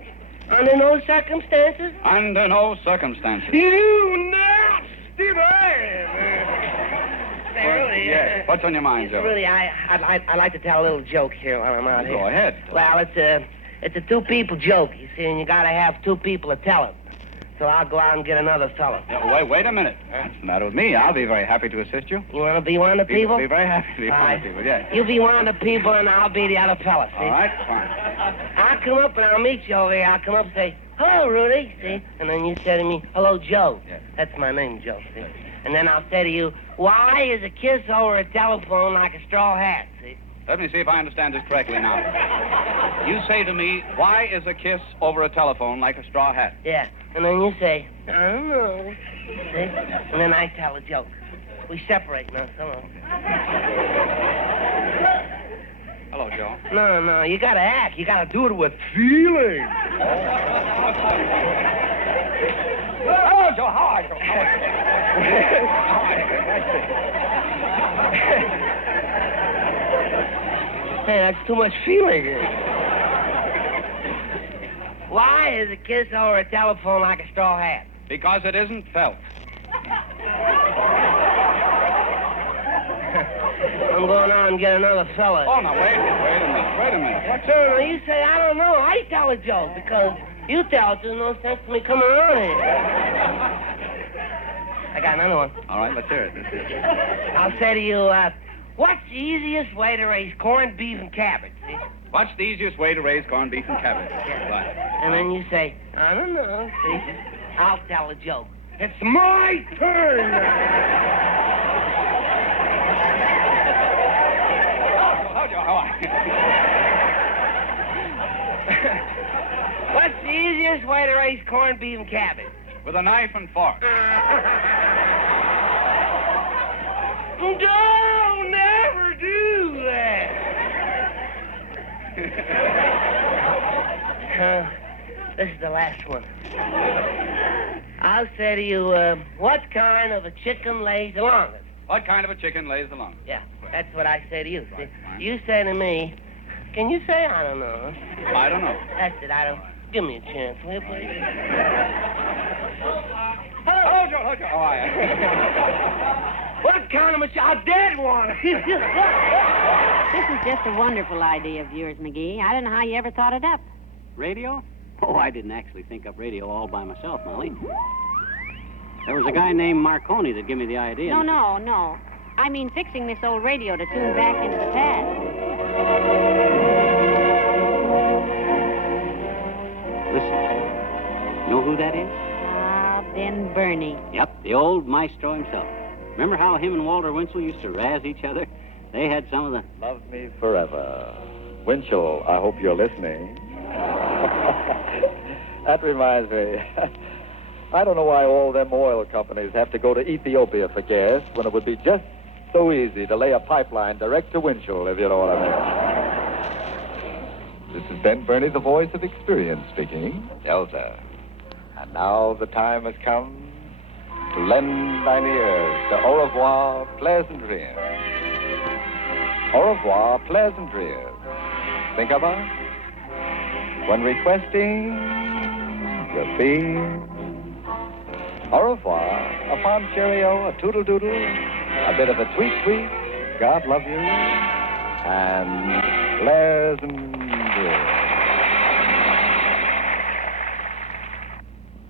Under no circumstances? Under no circumstances. You nasty man! Rudy, Yes. What's on your mind, Joe? Rudy, I'd like to tell a little joke here while I'm out here. Go ahead. Well, it's a two-people joke, you see, and you gotta have two people to tell it. So I'll go out and get another fellow. Wait a minute. What's the matter with me? I'll be very happy to assist you. You want to be one of the people? Be very happy to be one of the people, yes. You be one of the people, and I'll be the other fella, see? All right, fine. I'll come up and I'll meet you over here. I'll come up and say, hello, Rudy, see? And then you say to me, hello, Joe. Yes. That's my name, Joe, see? And then I'll say to you, why is a kiss over a telephone like a straw hat, see? Let me see if I understand this correctly now. You say to me, why is a kiss over a telephone like a straw hat? Yeah. And then you say, I don't know. See? And then I tell a joke. We separate now, come on. Hello, Joe. No, you gotta act. You gotta do it with feeling. Hello, Joe. How are you? Hey, that's too much feeling. Why is a kiss over a telephone like a straw hat? Because it isn't felt. I'm going out and get another fella. Oh, now, wait a minute. What's No, you say, I don't know. I tell a joke because you tell it. There's no sense to me coming around here. I got another one. All right, let's hear it. I'll say to you, what's the easiest way to raise corned beef and cabbage? See? What's the easiest way to raise corned beef and cabbage? Yeah. Right. And then you say, I don't know. See? I'll tell a joke. It's my turn. What's the easiest way to raise corned beef and cabbage? With a knife and fork. Don't never do that. This is the last one. I'll say to you, what kind of a chicken lays the longest? What kind of a chicken lays the longest? Yeah, that's what I say to you. See? You say to me, can you say I don't know? I don't know. That's it, I don't. Give me a chance, will you, please? Hello, Joe. How are you? What kind of a dead one? This is just a wonderful idea of yours, McGee. I don't know how you ever thought it up. Radio? Oh, I didn't actually think up radio all by myself, Molly. There was a guy named Marconi that gave me the idea. No. I mean fixing this old radio to tune back into the past. Listen. You know who that is? Ben Burney. Yep, the old maestro himself. Remember how him and Walter Winchell used to razz each other? They had some of the... Love me forever. Winchell, I hope you're listening. That reminds me. I don't know why all them oil companies have to go to Ethiopia for gas when it would be just so easy to lay a pipeline direct to Winchell, if you know what I mean. This is Ben Burney, the voice of experience speaking. Elsa. And now the time has come to lend thine ears to Au revoir, pleasant dreams. Au revoir, pleasant dreams. Think about it when requesting your theme. Au revoir, a fond cheerio, a toodle-doodle, a bit of a tweet-tweet, God love you, and pleasant dreams.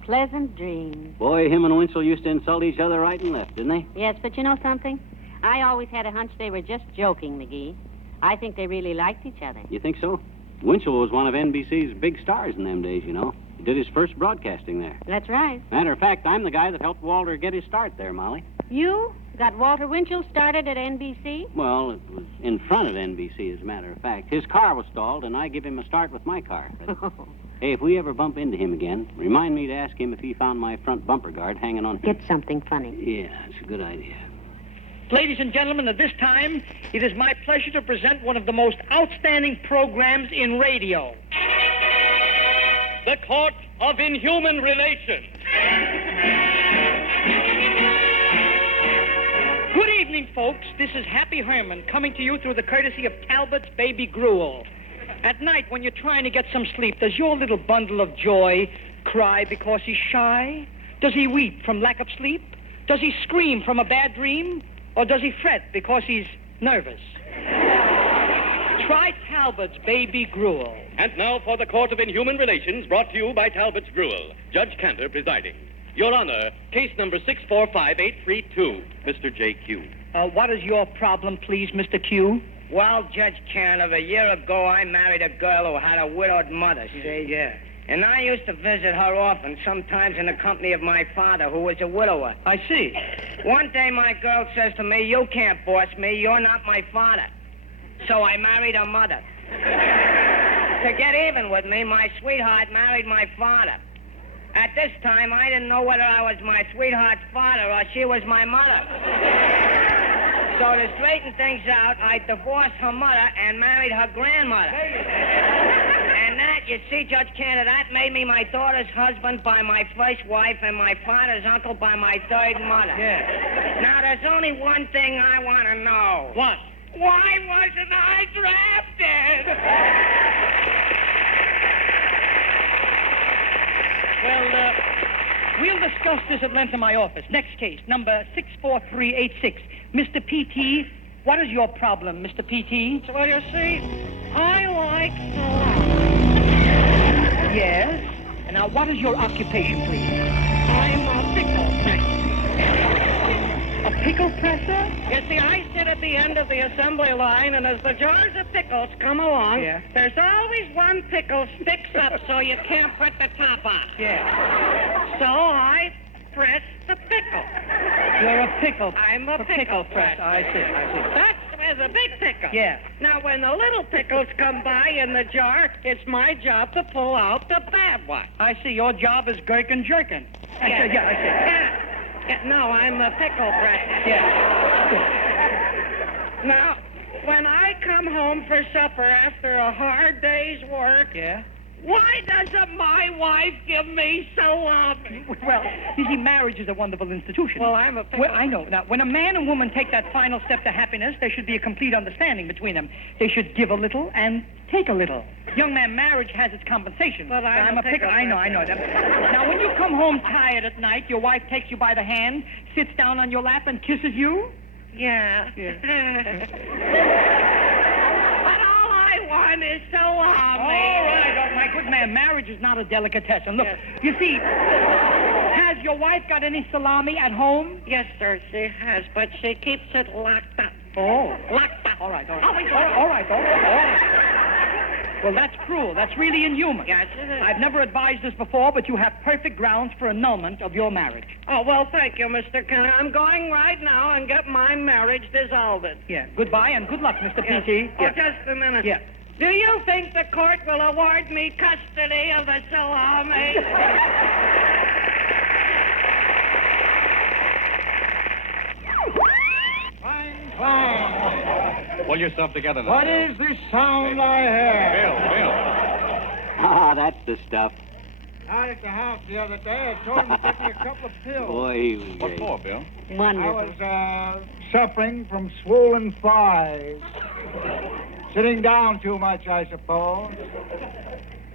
Pleasant dreams. Boy, him and Winchell used to insult each other right and left, didn't they? Yes, but you know something? I always had a hunch they were just joking, McGee. I think they really liked each other. You think so? Winchell was one of NBC's big stars in them days, you know. He did his first broadcasting there. That's right. Matter of fact, I'm the guy that helped Walter get his start there, Molly. You got Walter Winchell started at NBC? Well, it was in front of NBC, as a matter of fact. His car was stalled, and I give him a start with my car. Hey, if we ever bump into him again, remind me to ask him if he found my front bumper guard hanging on him. Get something funny. Yeah, it's a good idea. Ladies and gentlemen, at this time, it is my pleasure to present one of the most outstanding programs in radio. The Court of Inhuman Relations. Good evening, folks. This is Happy Herman coming to you through the courtesy of Talbot's Baby Gruel. At night, when you're trying to get some sleep, does your little bundle of joy cry because he's shy? Does he weep from lack of sleep? Does he scream from a bad dream? Or does he fret because he's nervous? Try Talbot's Baby Gruel. And now for the Court of Inhuman Relations, brought to you by Talbot's Gruel. Judge Cantor presiding. Your Honor, case number 645832, Mr. J.Q. What is your problem, please, Mr. Q? Well, Judge Cantor, a year ago I married a girl who had a widowed mother, see? Yeah. And I used to visit her often, sometimes in the company of my father, who was a widower. I see. One day my girl says to me, "You can't boss me, you're not my father." So I married her mother. To get even with me, my sweetheart married my father. At this time, I didn't know whether I was my sweetheart's father or she was my mother. So to straighten things out, I divorced her mother and married her grandmother. And that, you see, Judge Cantor, that made me my daughter's husband by my first wife and my father's uncle by my third mother. Yeah. Now, there's only one thing I want to know. What? Why wasn't I drafted? Well, we'll discuss this at length in my office. Next case, number 64386. Mr. P.T., What is your problem, Mr. P.T.? Well, you see, I like Yes? And now, what is your occupation, please? I'm a pickle presser. A pickle presser? You see, I sit at the end of the assembly line, and as the jars of pickles come along, there's always one pickle sticks up so you can't put the top on. Yeah. So I press the pickle. You're a pickle. I'm a pickle presser. I see. That's where the big pickle. Yeah. Now, when the little pickles come by in the jar, it's my job to pull out the bad one. I see. Your job is gherkin jerkin. I see. No, I'm a pickle presser. Yeah. Now, when I come home for supper after a hard day's work, why doesn't my wife give me salami? Well, you see, marriage is a wonderful institution. Well, I'm a pickle. Well, I know. Now, when a man and woman take that final step to happiness, there should be a complete understanding between them. They should give a little and take a little. Young man, marriage has its compensation. Well, I'm a pickle. I know that. Now, when you come home tired at night, your wife takes you by the hand, sits down on your lap, and kisses you? Yeah. But all I want is salami. All right, my good man, marriage is not a delicatessen. Look, you see, has your wife got any salami at home? Yes, sir, she has, but she keeps it locked up. Oh. Locked up. All right. Always All right. Well, that's cruel. That's really inhuman. Yes, it is. I've never advised this before, but you have perfect grounds for annulment of your marriage. Oh, well, thank you, Mr. Kenner. I'm going right now and get my marriage dissolved. Yeah. Goodbye and good luck, Mr. P.T. Oh, just a minute. Yeah. Do you think the court will award me custody of the salami? Fine. Pull yourself together now. What is this sound I hear? Bill. Ah, that's the stuff. Out at the house the other day, I told him to get me a couple of pills. Boy, he was What great. for, Bill? Wonderful. I was suffering from swollen thighs. Sitting down too much, I suppose.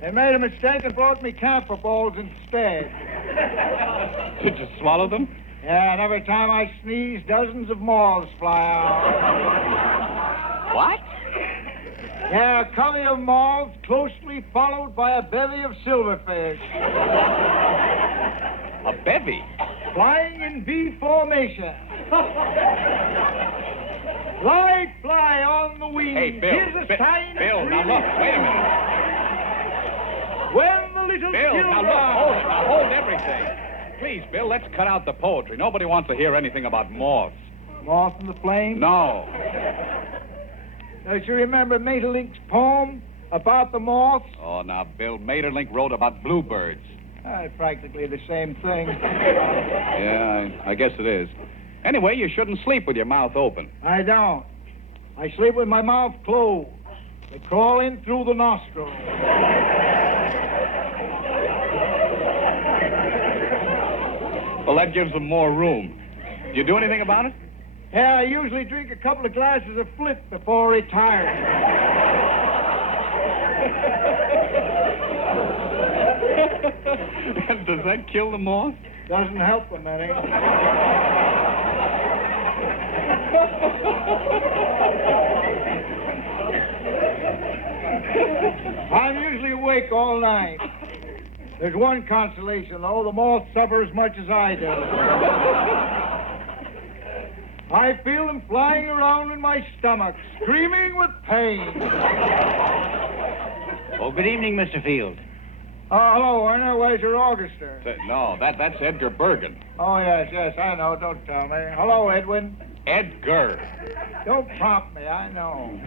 They made a mistake and brought me camphor balls instead. Did you swallow them? Yeah, and every time I sneeze, dozens of moths fly out. What? Yeah, a covey of moths closely followed by a bevy of silverfish. A bevy? Flying in V formation. Light fly on the wing. Hey, Bill. Here's a sign. Bill, now look, wait a minute. When the little Bill, children... now look, hold it. Now hold everything. Please, Bill, let's cut out the poetry. Nobody wants to hear anything about moths. Moth in the flame? No. Don't you remember Maeterlinck's poem about the moths? Oh, now, Bill, Maeterlinck wrote about bluebirds. Practically the same thing. Yeah, I guess it is. Anyway, you shouldn't sleep with your mouth open. I don't. I sleep with my mouth closed. They crawl in through the nostrils. Well, that gives them more room. Do you do anything about it? Yeah, I usually drink a couple of glasses of flip before retiring. Does that kill the moth? Doesn't help them any. I'm usually awake all night. There's one consolation, though. The moths suffer as much as I do. I feel them flying around in my stomach, screaming with pain. Oh, good evening, Mr. Field. Oh, hello, Werner. Where's your orchestra? No, that's Edgar Bergen. Oh, yes, I know. Don't tell me. Hello, Edwin. Edgar. Don't prompt me. I know.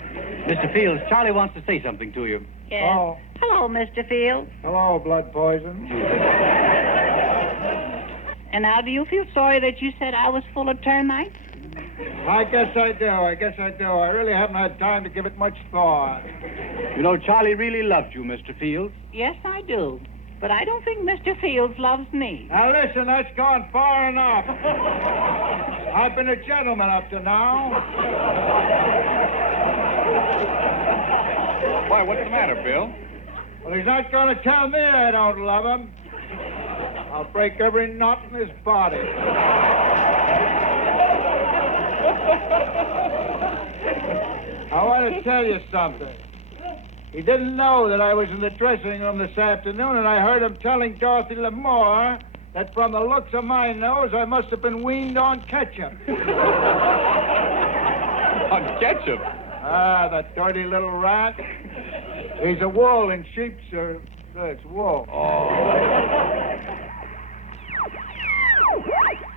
Mr. Fields, Charlie wants to say something to you. Yes. Oh. Hello, Mr. Fields. Hello, blood poison. And now, do you feel sorry that you said I was full of termites? I guess I do. I really haven't had time to give it much thought. You know, Charlie really loved you, Mr. Fields. Yes, I do. But I don't think Mr. Fields loves me. Now, listen, that's gone far enough. I've been a gentleman up to now. Why, what's the matter, Bill? Well, he's not going to tell me I don't love him. I'll break every knot in his body. I want to tell you something. He didn't know that I was in the dressing room this afternoon, and I heard him telling Dorothy Lamore that from the looks of my nose, I must have been weaned on ketchup. On ketchup? Ah, that dirty little rat. He's a wool in sheep's, it's wool. Oh.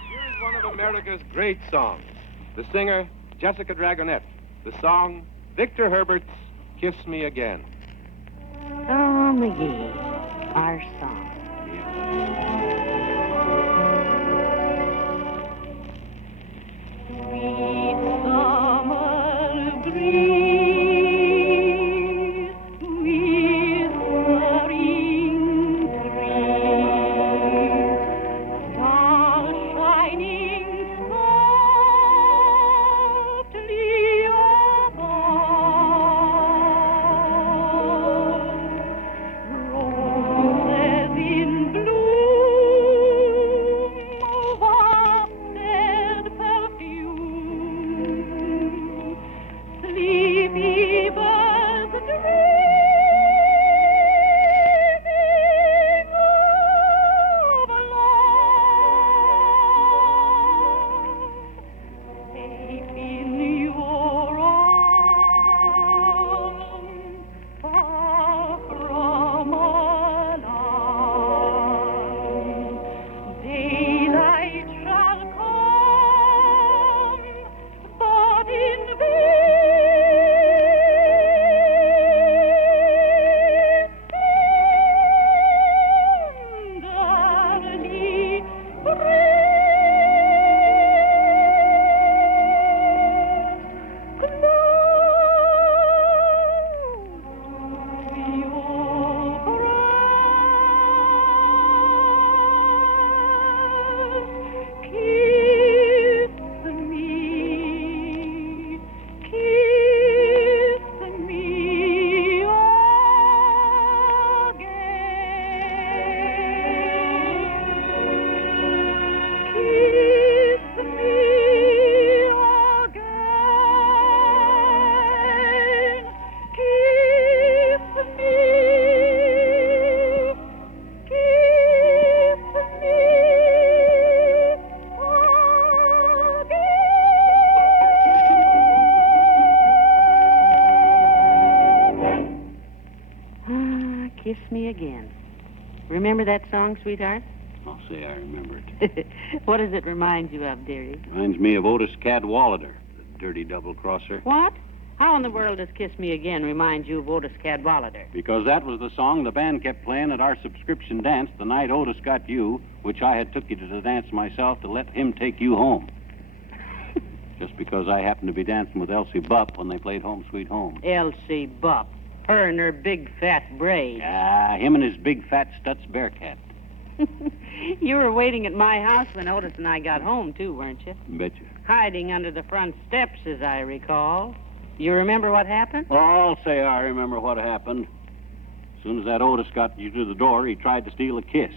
Here's one of America's great songs. The singer, Jessica Dragonette. The song, Victor Herbert's Kiss Me Again. Oh, McGee, our song. Sweet summer breeze, whispering trees, stars shining softly above, roses in bloom, wafted perfume, sleepy birds dreaming of love, safe in your arms, far from alarm. Daylight shall come, but in tenderly Kiss Me Again. Remember that song, sweetheart? I'll say I remember it. What does it remind you of, dearie? Reminds me of Otis Cadwallader, the dirty double-crosser. What? How in the world does Kiss Me Again remind you of Otis Cadwallader? Because that was the song the band kept playing at our subscription dance the night Otis got you, which I had took you to the dance myself to let him take you home. Just because I happened to be dancing with Elsie Bupp when they played Home Sweet Home. Elsie Bupp. Her and her big fat braids. Ah, him and his big fat Stutz Bearcat. You were waiting at my house when Otis and I got home, too, weren't you? Betcha. Hiding under the front steps, as I recall. You remember what happened? Oh, I'll say I remember what happened. As soon as that Otis got you to the door, he tried to steal a kiss.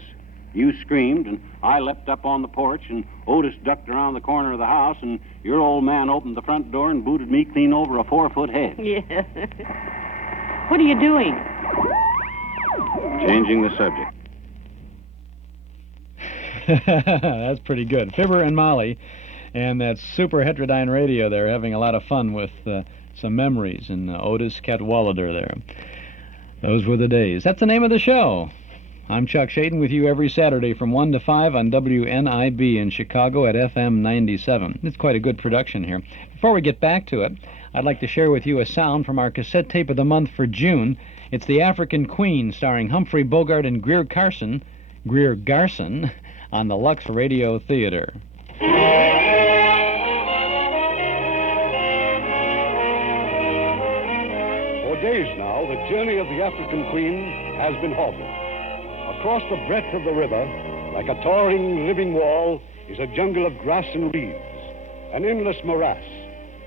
You screamed, and I leapt up on the porch, and Otis ducked around the corner of the house, and your old man opened the front door and booted me clean over a 4-foot head. Yeah. What are you doing? Changing the subject. That's pretty good. Fibber and Molly and that super heterodyne radio there, having a lot of fun with some memories, and Otis Cadwallader there. Those were the days. That's the name of the show. I'm Chuck Shaden with you every Saturday from 1 to 5 on WNIB in Chicago at FM 97. It's quite a good production here. Before we get back to it, I'd like to share with you a sound from our cassette tape of the month for June. It's The African Queen, starring Humphrey Bogart and Greer Garson on the Lux Radio Theater. For days now, the journey of the African Queen has been halted. Across the breadth of the river, like a towering living wall, is a jungle of grass and reeds, an endless morass,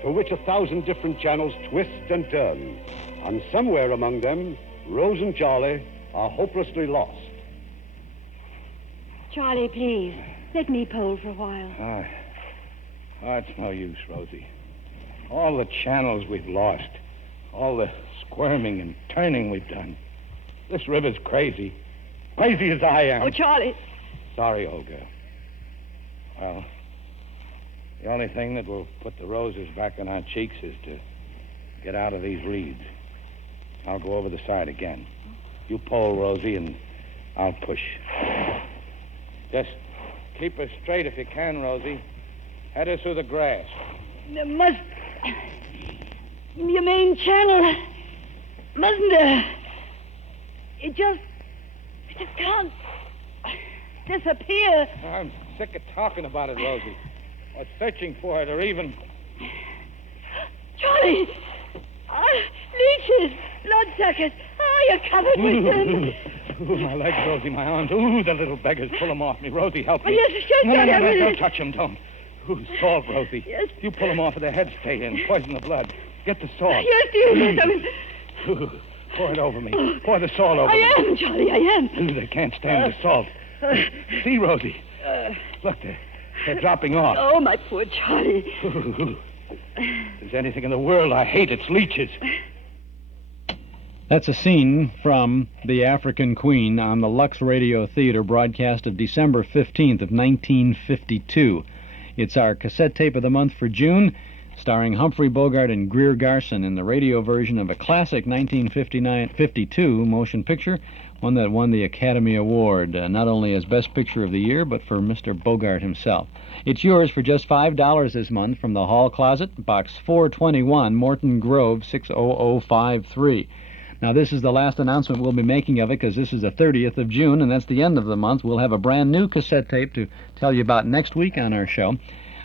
through which 1,000 different channels twist and turn. And somewhere among them, Rose and Charlie are hopelessly lost. Charlie, please, let me pole for a while. It's no use, Rosie. All the channels we've lost. All the squirming and turning we've done. This river's crazy. Crazy as I am. Oh, Charlie. Sorry, old girl. Well, the only thing that will put the roses back on our cheeks is to get out of these reeds. I'll go over the side again. You pull, Rosie, and I'll push. Just keep her straight if you can, Rosie. Head her through the grass. There must... Your main channel... Mustn't there... It just can't disappear. I'm sick of talking about it, Rosie. Or searching for it, or even... Charlie! Leeches! Bloodsuckers! Oh, you're covered with them. Ooh, my legs, Rosie, my arms. Ooh, the little beggars. Pull them off me. Rosie, help me. Oh, yes, sure, No, Charlie. don't touch them, don't. Ooh, salt, Rosie. Yes. You pull them off, their heads stay in. Poison the blood. Get the salt. Yes, dear, yes, I mean... Ooh, pour it over me. Pour the salt over me. I am, Charlie, I am. Ooh, they can't stand the salt. See, Rosie. Look, they're dropping off. Oh, my poor Charlie. Ooh. If there's anything in the world I hate, it's leeches. That's a scene from The African Queen on the Lux Radio Theater broadcast of December 15th of 1952. It's our cassette tape of the month for June, starring Humphrey Bogart and Greer Garson in the radio version of a classic 1952 motion picture, one that won the Academy Award, not only as Best Picture of the Year, but for Mr. Bogart himself. It's yours for just $5 this month from the Hall Closet, Box 421, Morton Grove, 60053. Now, this is the last announcement we'll be making of it because this is the 30th of June, and that's the end of the month. We'll have a brand new cassette tape to tell you about next week on our show.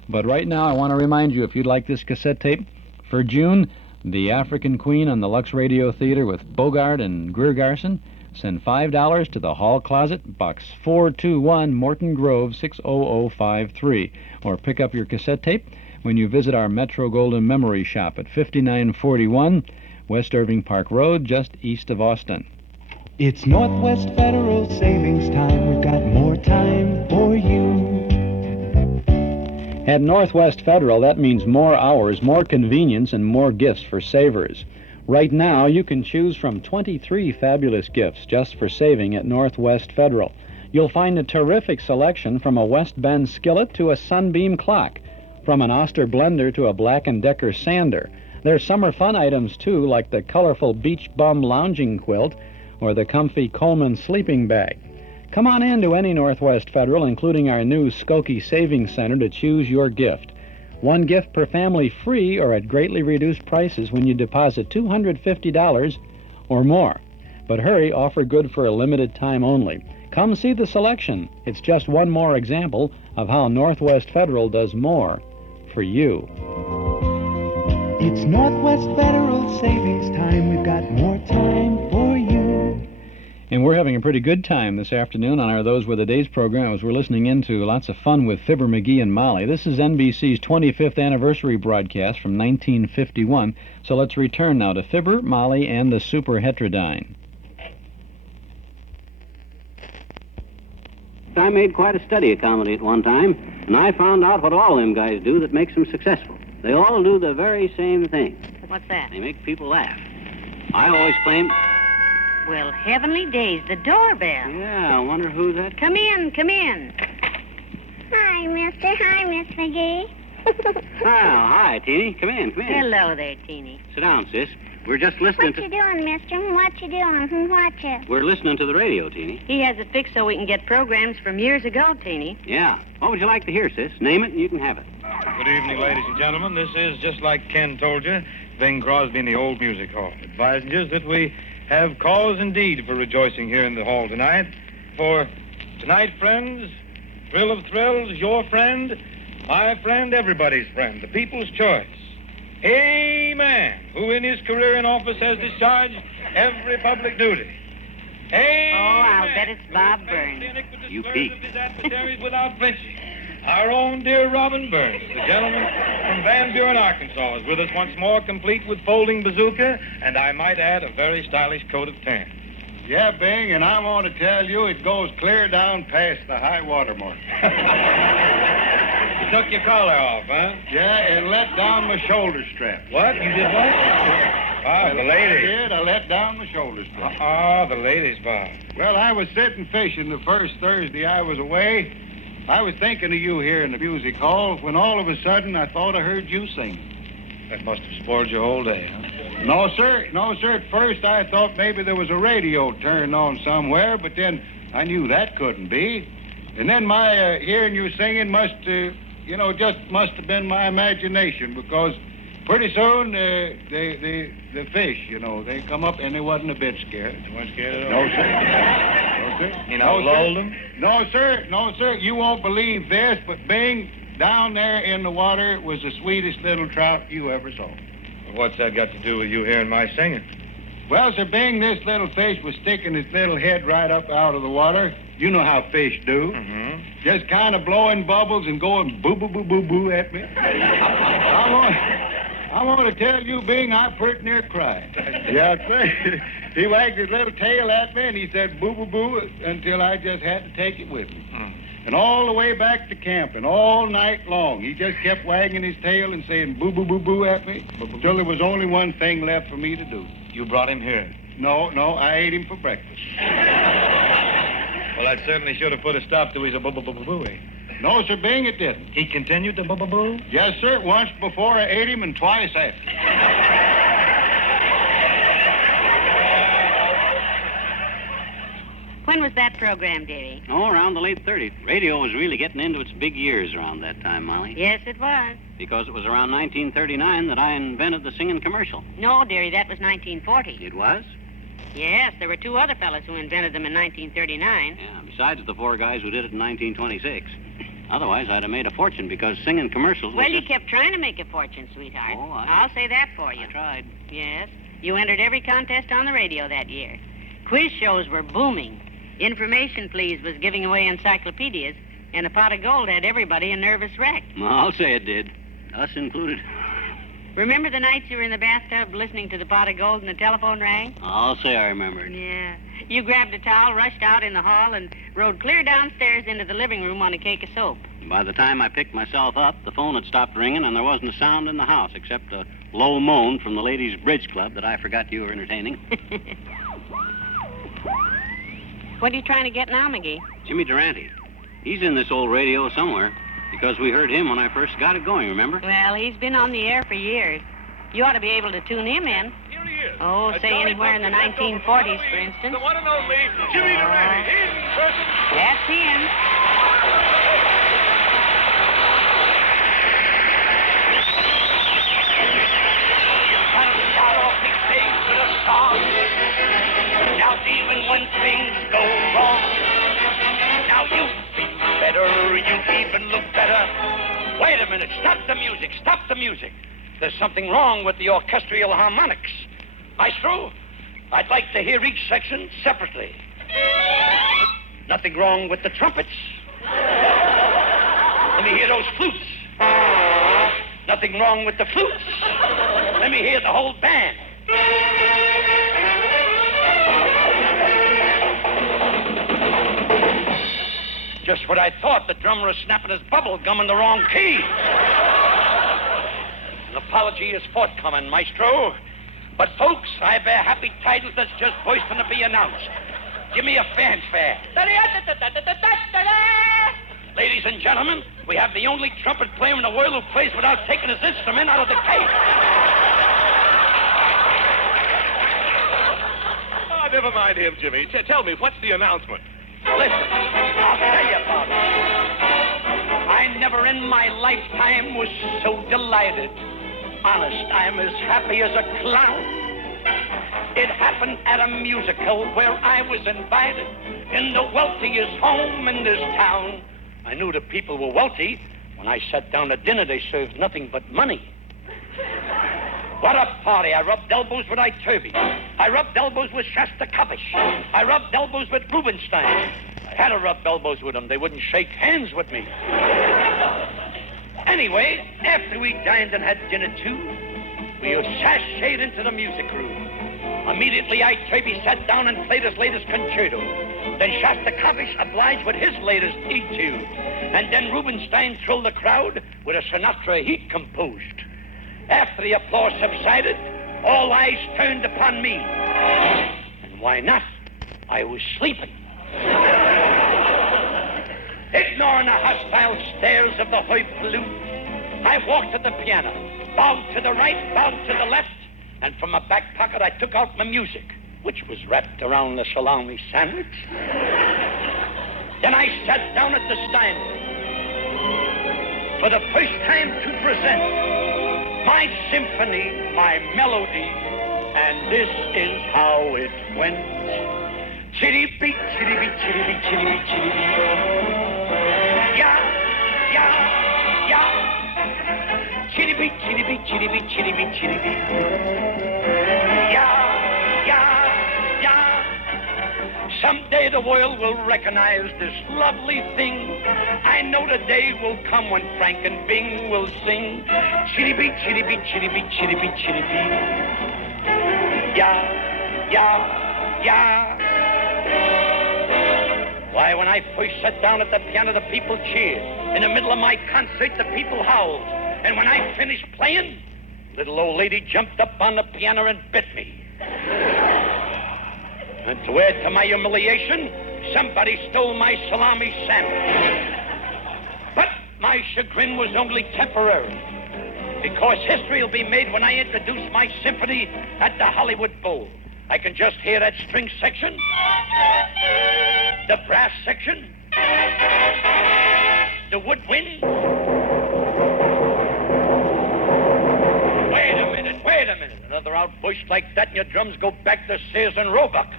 But right now, I want to remind you, if you'd like this cassette tape for June, The African Queen on the Lux Radio Theater with Bogart and Greer Garson, send $5 to the Hall Closet, Box 421, Morton Grove, 60053. Or pick up your cassette tape when you visit our Metro Golden Memory Shop at 5941 West Irving Park Road, just east of Austin. It's Northwest Federal Savings Time. We've got more time for you. At Northwest Federal, that means more hours, more convenience, and more gifts for savers. Right now, you can choose from 23 fabulous gifts just for saving at Northwest Federal. You'll find a terrific selection from a West Bend skillet to a Sunbeam clock, from an Oster blender to a Black & Decker sander. There's summer fun items, too, like the colorful Beach Bum lounging quilt or the comfy Coleman sleeping bag. Come on in to any Northwest Federal, including our new Skokie Savings Center, to choose your gift. One gift per family free or at greatly reduced prices when you deposit $250 or more. But hurry, offer good for a limited time only. Come see the selection. It's just one more example of how Northwest Federal does more for you. It's Northwest Federal Savings Time. We've got more time for you. And we're having a pretty good time this afternoon on our Those Were the Days program as we're listening into lots of fun with Fibber, McGee, and Molly. This is NBC's 25th anniversary broadcast from 1951. So let's return now to Fibber, Molly, and the Super Heterodyne. I made quite a study of comedy at one time, and I found out what all them guys do that makes them successful. They all do the very same thing. What's that? They make people laugh. I always claim... Well, heavenly days, the doorbell. Yeah, I wonder who that... Come in, come in. Hi, mister. Hi, Miss McGee. Hi, Teeny. Come in, come in. Hello there, Teeny. Sit down, sis. We're just listening What you doing, mister? What you doing? What you? We're listening to the radio, Teeny. He has it fixed so we can get programs from years ago, Teeny. Yeah. What would you like to hear, sis? Name it and you can have it. Good evening, ladies and gentlemen. This is, just like Ken told you, Bing Crosby in the old music hall, advising you that we have cause indeed for rejoicing here in the hall tonight. For tonight, friends, thrill of thrills, your friend, my friend, everybody's friend, the people's choice. A man who in his career in office has discharged every public duty. A I'll bet it's Bob Burns. You peak. His adversaries without flinching. Our own dear Robin Burns, the gentleman from Van Buren, Arkansas, is with us once more, complete with folding bazooka, and I might add, a very stylish coat of tan. Yeah, Bing, and I want to tell you it goes clear down past the high water mark. You took your collar off, huh? Yeah, and let down my shoulder strap. What? You did what? Oh, the lady. I did. I let down my shoulder strap. Oh, the ladies' bar. Well, I was sitting fishing the first Thursday I was away. I was thinking of you here in the music hall when all of a sudden I thought I heard you singing. That must have spoiled your whole day, huh? No, sir. No, sir. At first I thought maybe there was a radio turned on somewhere, but then I knew that couldn't be. And then my hearing you singing must have been my imagination, because pretty soon the fish, they come up and they wasn't a bit scared. They weren't scared at all? No, sir. No, sir. You know, lulled them? No, sir. No, sir. You won't believe this, but Bing, down there in the water was the sweetest little trout you ever saw. What's that got to do with you hearing my singing? Well, sir, Bing, this little fish was sticking its little head right up out of the water. You know how fish do. Mm-hmm. Just kind of blowing bubbles and going boo-boo-boo-boo-boo at me. I want to tell you, Bing, I pretty near cried. Yeah, sir. He wagged his little tail at me, and he said boo-boo-boo until I just had to take it with me. And all the way back to camp, and all night long, he just kept wagging his tail and saying boo-boo-boo-boo at me until there was only one thing left for me to do. You brought him here? No, I ate him for breakfast. Well, that certainly should have put a stop to his boo-boo-boo-boo-boo. No, sir, Bing, it didn't. He continued to boo-boo-boo? Yes, sir, once before I ate him and twice after. When was that program, dearie? Oh, around the late 30s. Radio was really getting into its big years around that time, Molly. Yes, it was. Because it was around 1939 that I invented the singing commercial. No, dearie, that was 1940. It was? Yes, there were two other fellas who invented them in 1939. Yeah, besides the four guys who did it in 1926. Otherwise, I'd have made a fortune because singing commercials... Well, you kept trying to make a fortune, sweetheart. Oh, I'll say that for you. I tried. Yes. You entered every contest on the radio that year. Quiz shows were booming. Information Please was giving away encyclopedias, and a pot of gold had everybody a nervous wreck. Well, I'll say it did. Us included. Remember the nights you were in the bathtub listening to the pot of gold and the telephone rang? I'll say I remember it. Yeah. You grabbed a towel, rushed out in the hall, and rode clear downstairs into the living room on a cake of soap. By the time I picked myself up, the phone had stopped ringing, and there wasn't a sound in the house except a low moan from the ladies' bridge club that I forgot you were entertaining. What are you trying to get now, McGee? Jimmy Durante. He's in this old radio somewhere, because we heard him when I first got it going, remember? Well, he's been on the air for years. You ought to be able to tune him in. Here he is. Oh, say anywhere in the 1940s, for instance. The one and only Jimmy Durante. In person. That's him. Now, even when things go wrong, now you feel better, you even look better. Wait a minute. Stop the music. Stop the music. There's something wrong with the orchestral harmonics. Maestro, I'd like to hear each section separately. Nothing wrong with the trumpets. Let me hear those flutes. Nothing wrong with the flutes. Let me hear the whole band. Just what I thought. The drummer was snapping his bubble gum in the wrong key. An apology is forthcoming, Maestro. But, folks, I bear happy tidings that's just boisting to be announced. Give me a fanfare. Ladies and gentlemen, we have the only trumpet player in the world who plays without taking his instrument out of the case. Oh, never mind him, Jimmy. Tell me, what's the announcement? Listen, I'll tell you about it. I never in my lifetime was so delighted. Honest, I'm as happy as a clown. It happened at a musical where I was invited in the wealthiest home in this town. I knew the people were wealthy. When I sat down to dinner, they served nothing but money. What a party. I rubbed elbows with Iterby. I rubbed elbows with Shostakovich. I rubbed elbows with Rubinstein. I had to rub elbows with them. They wouldn't shake hands with me. Anyway, after we dined and had dinner, too, we sashayed into the music room. Immediately, Iterby sat down and played his latest concerto. Then Shostakovich obliged with his latest etude. And then Rubinstein thrilled the crowd with a Sinatra he composed. After the applause subsided, all eyes turned upon me. And why not? I was sleeping. Ignoring the hostile stares of the hoi pollute, I walked to the piano, bowed to the right, bowed to the left, and from my back pocket I took out my music, which was wrapped around the salami sandwich. Then I sat down at the Steinway for the first time to present my symphony, my melody, and this is how it went. Chitty beat, chitty beat, chitty beat, chitty beat, chitty beat. Yeah, yeah, yeah. Chitty beat, chitty beat, chitty beat, chitty beat, chitty beat. Yeah, yeah, yeah. Someday the world will recognize this lovely thing. I know the day will come when Frank and Bing will sing. Chitty beat, chitty beat, chitty beat, chitty beat, chitty beat. Yeah, yeah, yeah. Why, when I first sat down at the piano, the people cheered. In the middle of my concert, the people howled. And when I finished playing, little old lady jumped up on the piano and bit me. And to add to my humiliation, somebody stole my salami sandwich. But my chagrin was only temporary, because history will be made when I introduce my symphony at the Hollywood Bowl. I can just hear that string section, the brass section, the woodwind. Wait a minute. Another outburst like that and your drums go back to Sears and Roebuck.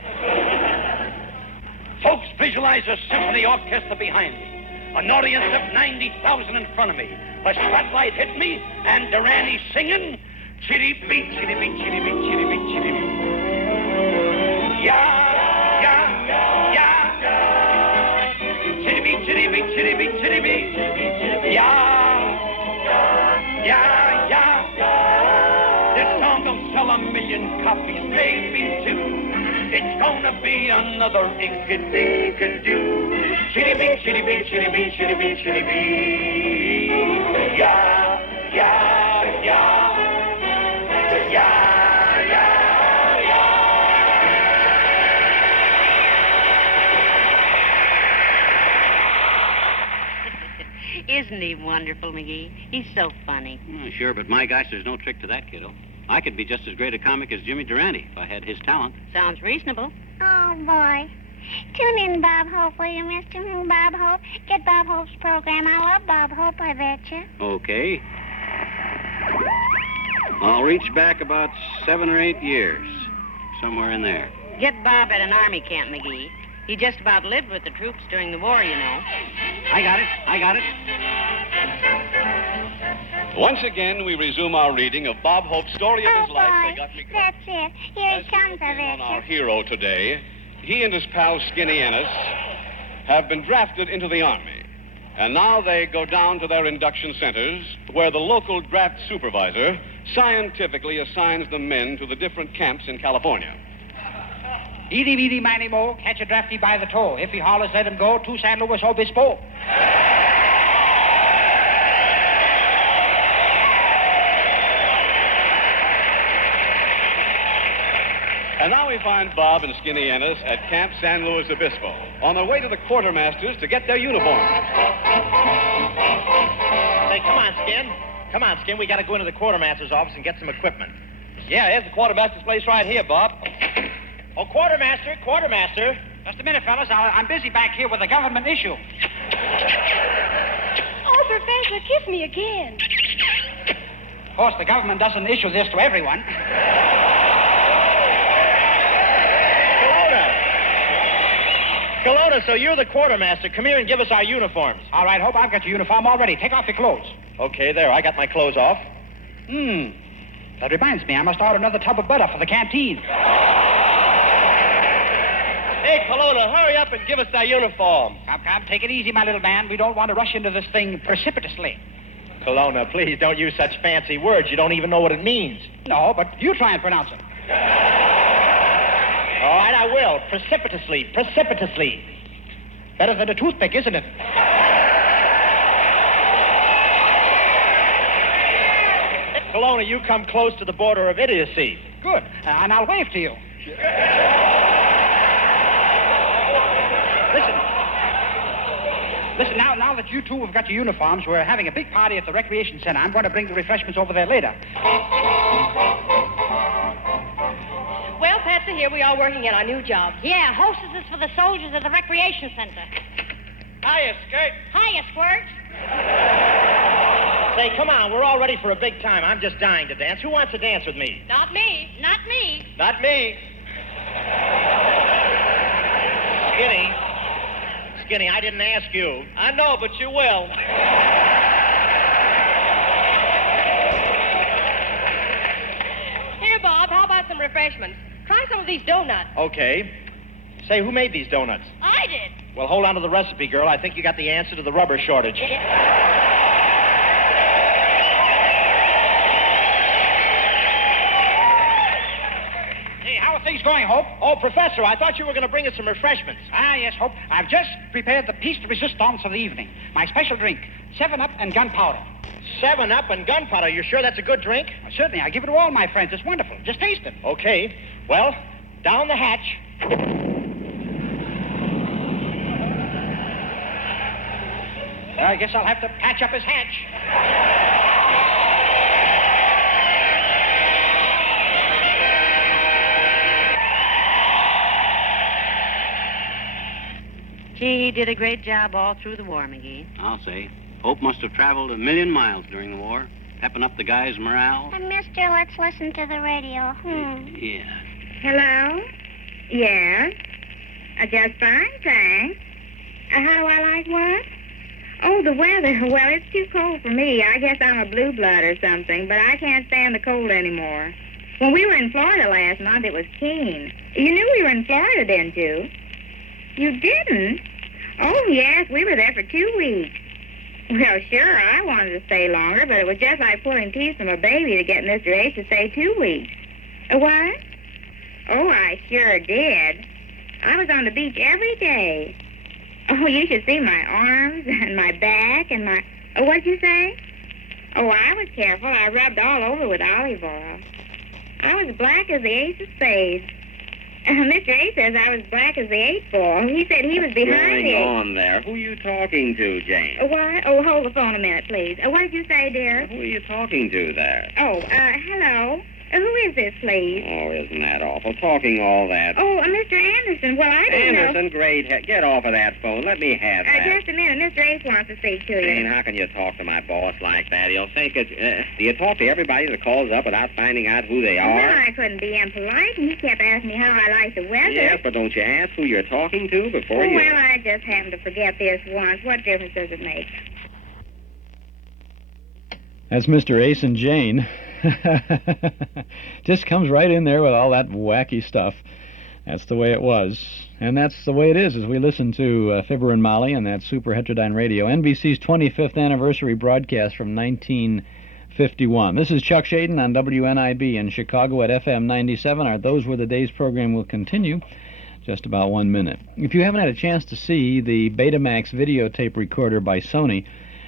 Folks, visualize a symphony orchestra behind me, an audience of 90,000 in front of me. A spotlight hit me, and Durante singing, chitty beat, chitty beat, chitty beat, chitty beat, chitty beat. Yeah, yeah, yeah, yeah. Chitty beat, chitty beat, chitty beat, chitty beat. Yeah, yeah, yeah. This song will sell 1 million copies, maybe 2. It's gonna be another inkadink-a-doo. Chitty beat, chitty beat, chitty beat, chitty beat, chitty beat. Yeah, yeah, yeah. Yeah, yeah, yeah. Isn't he wonderful, McGee? He's so funny. Oh, sure, but my gosh, there's no trick to that, kiddo. I could be just as great a comic as Jimmy Durante if I had his talent. Sounds reasonable. Oh, boy. Tune in, Bob Hope, will you, Mr. Bob Hope? Get Bob Hope's program. I love Bob Hope, I betcha. Okay. I'll reach back about 7 or 8 years. Somewhere in there. Get Bob at an army camp, McGee. He just about lived with the troops during the war, you know. I got it. Once again, we resume our reading of Bob Hope's story of his life. Boy, that's it. Here he comes, I On our betcha. hero today, he and his pal Skinny Ennis have been drafted into the Army. And now they go down to their induction centers, where the local draft supervisor scientifically assigns the men to the different camps in California. Eedy, meedy, miny, mo, catch a drafty by the toe. If he hollers, let him go to San Luis Obispo. And now we find Bob and Skinny Ennis at Camp San Luis Obispo, on their way to the quartermasters to get their uniforms. Hey, come on, Skin. Come on, Skin. We got to go into the quartermaster's office and get some equipment. Yeah, here's the quartermaster's place right here, Bob. Oh, quartermaster. Just a minute, fellas. I'm busy back here with a government issue. Oh, Professor, kiss me again. Of course, the government doesn't issue this to everyone. Kelowna, so you're the quartermaster. Come here and give us our uniforms. All right, Hope, I've got your uniform already. Take off your clothes. Okay, there. I got my clothes off. That reminds me, I must order another tub of butter for the canteen. Hey, Kelowna, hurry up and give us our uniform. Come, take it easy, my little man. We don't want to rush into this thing precipitously. Kelowna, please don't use such fancy words. You don't even know what it means. No, but you try and pronounce it. All right, I will. Precipitously. Better than a toothpick, isn't it? Kelowna, you come close to the border of idiocy. Good. And I'll wave to you. Listen, now that you two have got your uniforms, we're having a big party at the recreation center. I'm going to bring the refreshments over there later. Well, Patsy, here we are working in our new job. Yeah, hostesses for the soldiers at the recreation center. Hiya, Skirt. Hiya, Squirt. Say, come on, we're all ready for a big time. I'm just dying to dance. Who wants to dance with me? Not me. Not me. Not me. Skinny, I didn't ask you. I know, but you will. Here, Bob, how about some refreshments? Try some of these donuts. Okay. Say, who made these donuts? I did. Well, hold on to the recipe, girl. I think you got the answer to the rubber shortage. How are things going, Hope? Oh, Professor, I thought you were going to bring us some refreshments. Ah, yes, Hope. I've just prepared the piece de resistance of the evening. My special drink, 7-Up and gunpowder. 7-Up and gunpowder. You sure that's a good drink? Well, certainly. I give it to all my friends. It's wonderful. Just taste it. Okay. Well, down the hatch. I guess I'll have to patch up his hatch. Gee, he did a great job all through the war, McGee. I'll say. Hope must have traveled 1,000,000 miles during the war, pepping up the guys' morale. Mister, let's listen to the radio. Yeah. Hello? Yes? Just fine, thanks. How do I like what? Oh, the weather. Well, it's too cold for me. I guess I'm a blue blood or something, but I can't stand the cold anymore. When we were in Florida last month, it was keen. You knew we were in Florida, didn't you? You didn't? Oh, yes, we were there for 2 weeks. Well, sure, I wanted to stay longer, but it was just like pulling teeth from a baby to get Mr. H to stay 2 weeks. What? Oh, I sure did. I was on the beach every day. Oh, you should see my arms and my back and my... Oh, what'd you say? Oh, I was careful. I rubbed all over with olive oil. I was black as the ace of spades. Mr. A says I was black as the 8 ball. He said he was behind Going it. on there. Who are you talking to, Jane? What? Oh, hold the phone a minute, please. What did you say, dear? Who are you talking to there? Oh, hello. Who is this, please? Oh, isn't that awful? Talking all that. Oh, Mr. Anderson. Well, I didn't know. Anderson, great. Get off of that phone. Let me have that. Just a minute. Mr. Ace wants to speak to you. Jane, how can you talk to my boss like that? He'll think it's... do you talk to everybody that calls up without finding out who they are? Well, I couldn't be impolite, and he kept asking me how I like the weather. Yes, but don't you ask who you're talking to before you... Well, I just happened to forget this once. What difference does it make? That's Mr. Ace and Jane. Just comes right in there with all that wacky stuff. That's the way it was. And that's the way it is as we listen to Fibber and Molly on that Super Heterodyne Radio, NBC's 25th anniversary broadcast from 1951. This is Chuck Shaden on WNIB in Chicago at FM 97. Our Those Were the Days program will continue just about 1 minute. If you haven't had a chance to see the Betamax videotape recorder by Sony,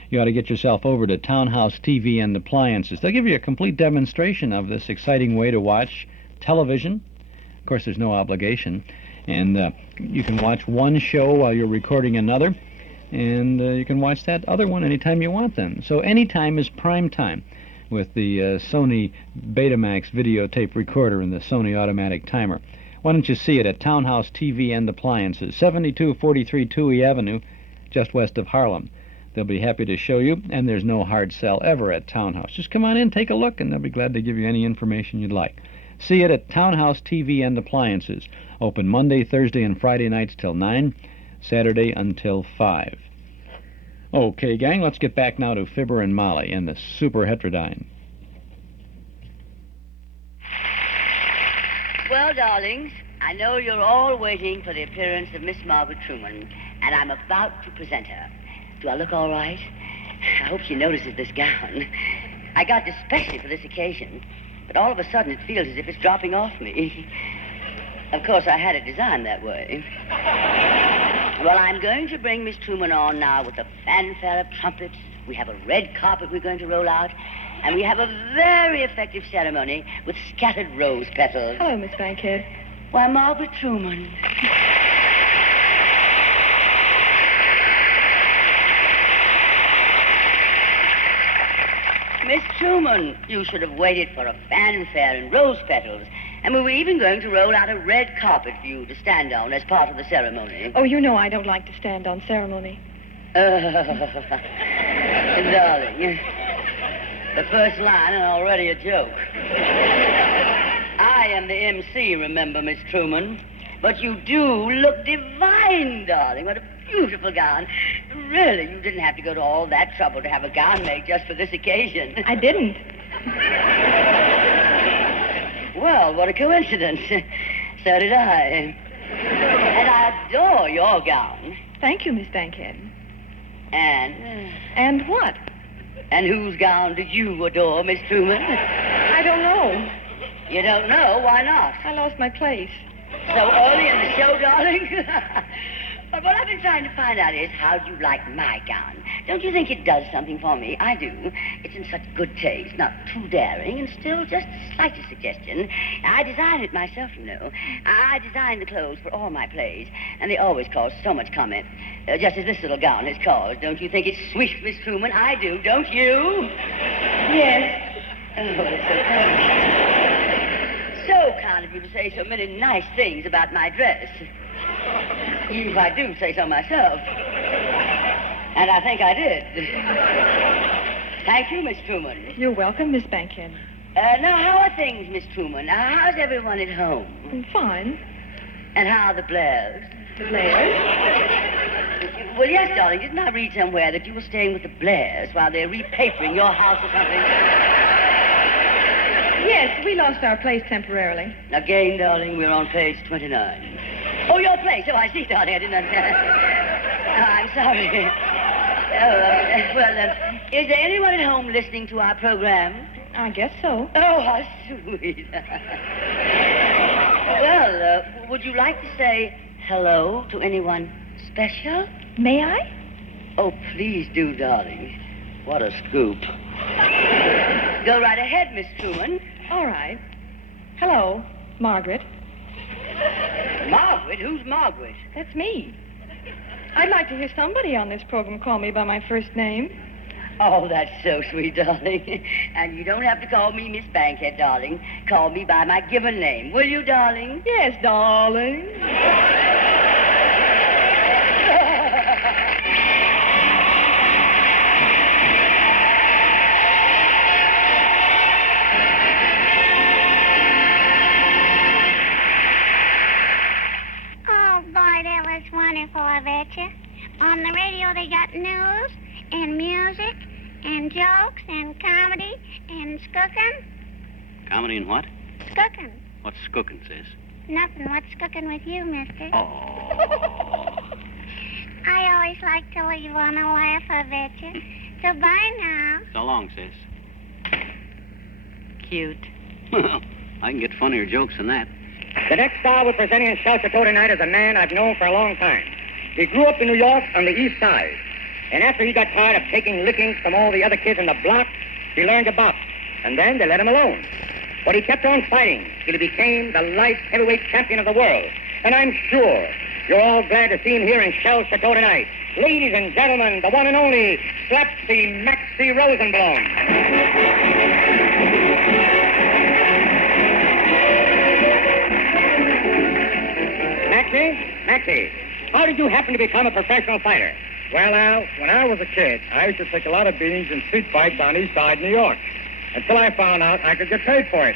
you ought to get yourself over to Townhouse TV and Appliances. They'll give you a complete demonstration of this exciting way to watch television. Of course, there's no obligation. And you can watch one show while you're recording another. And you can watch that other one anytime you want then. So anytime is prime time with the Sony Betamax videotape recorder and the Sony automatic timer. Why don't you see it at Townhouse TV and Appliances, 7243 Touhy Avenue, just west of Harlem. They'll be happy to show you, and there's no hard sell ever at Townhouse. Just come on in, take a look, and they'll be glad to give you any information you'd like. See it at Townhouse TV and Appliances. Open Monday, Thursday, and Friday nights till 9, Saturday until 5. Okay, gang, let's get back now to Fibber and Molly and the Super Heterodyne. Well, darlings, I know you're all waiting for the appearance of Miss Margaret Truman, and I'm about to present her. Do I look all right? I hope she notices this gown. I got it especially for this occasion, but all of a sudden it feels as if it's dropping off me. Of course, I had it designed that way. Well, I'm going to bring Miss Truman on now with a fanfare of trumpets. We have a red carpet we're going to roll out. And we have a very effective ceremony with scattered rose petals. Hello, Miss Bankhead. Why, Margaret Truman. Miss Truman, you should have waited for a fanfare and rose petals. And we were even going to roll out a red carpet for you to stand on as part of the ceremony. Oh, you know I don't like to stand on ceremony. Darling, the first line and already a joke. I am the MC, remember, Miss Truman. But you do look divine, darling. What a beautiful gown. Really, you didn't have to go to all that trouble to have a gown made just for this occasion. I didn't. Well, what a coincidence. So did I. And I adore your gown. Thank you, Miss Bankhead. And? And what? And whose gown do you adore, Miss Truman? I don't know. You don't know? Why not? I lost my place. So early in the show, darling? But what I've been trying to find out is how you like my gown. Don't you think it does something for me? I do. It's in such good taste, not too daring, and still just the slightest suggestion. I designed it myself, you know. I designed the clothes for all my plays, and they always cause so much comment, just as this little gown has caused. Don't you think it's sweet, Miss Truman? I do, don't you? Yes. Oh, it's so kind. So kind of you to say so many nice things about my dress. If I do say so myself. And I think I did. Thank you, Miss Truman. You're welcome, Miss Bankhead. Now, how are things, Miss Truman? How's everyone at home? Fine. And how are the Blairs? The Blairs? Well, yes, darling. Didn't I read somewhere that you were staying with the Blairs while they're repapering your house or something? Yes, we lost our place temporarily. Again, darling, we're on page 29. Oh, your place. Oh, I see, darling. I didn't understand. Oh, I'm sorry. Is there anyone at home listening to our program? I guess so. Oh, how sweet. Well, would you like to say hello to anyone special? May I? Oh, please do, darling. What a scoop. Go right ahead, Miss Truman. All right. Hello, Margaret. Margaret? Who's Margaret? That's me. I'd like to hear somebody on this program call me by my first name. Oh, that's so sweet, darling. And you don't have to call me Miss Bankhead, darling. Call me by my given name. Will you, darling? Yes, darling. That was wonderful, I bet you. On the radio, they got news and music and jokes and comedy and skookin'. Comedy and what? Skookin'. What's skookin', sis? Nothing. What's skookin' with you, mister? Oh. I always like to leave on a laugh, I bet you. So bye now. So long, sis. Cute. Well, I can get funnier jokes than that. The next star we're presenting in Shell Chateau tonight is a man I've known for a long time. He grew up in New York on the East Side. And after he got tired of taking lickings from all the other kids in the block, he learned to box. And then they let him alone. But he kept on fighting till he became the light heavyweight champion of the world. And I'm sure you're all glad to see him here in Shell Chateau tonight. Ladies and gentlemen, the one and only Slapsy Maxie Rosenblum. Maxie, how did you happen to become a professional fighter? Well, Al, when I was a kid, I used to take a lot of beatings in street fights on East Side New York, until I found out I could get paid for it.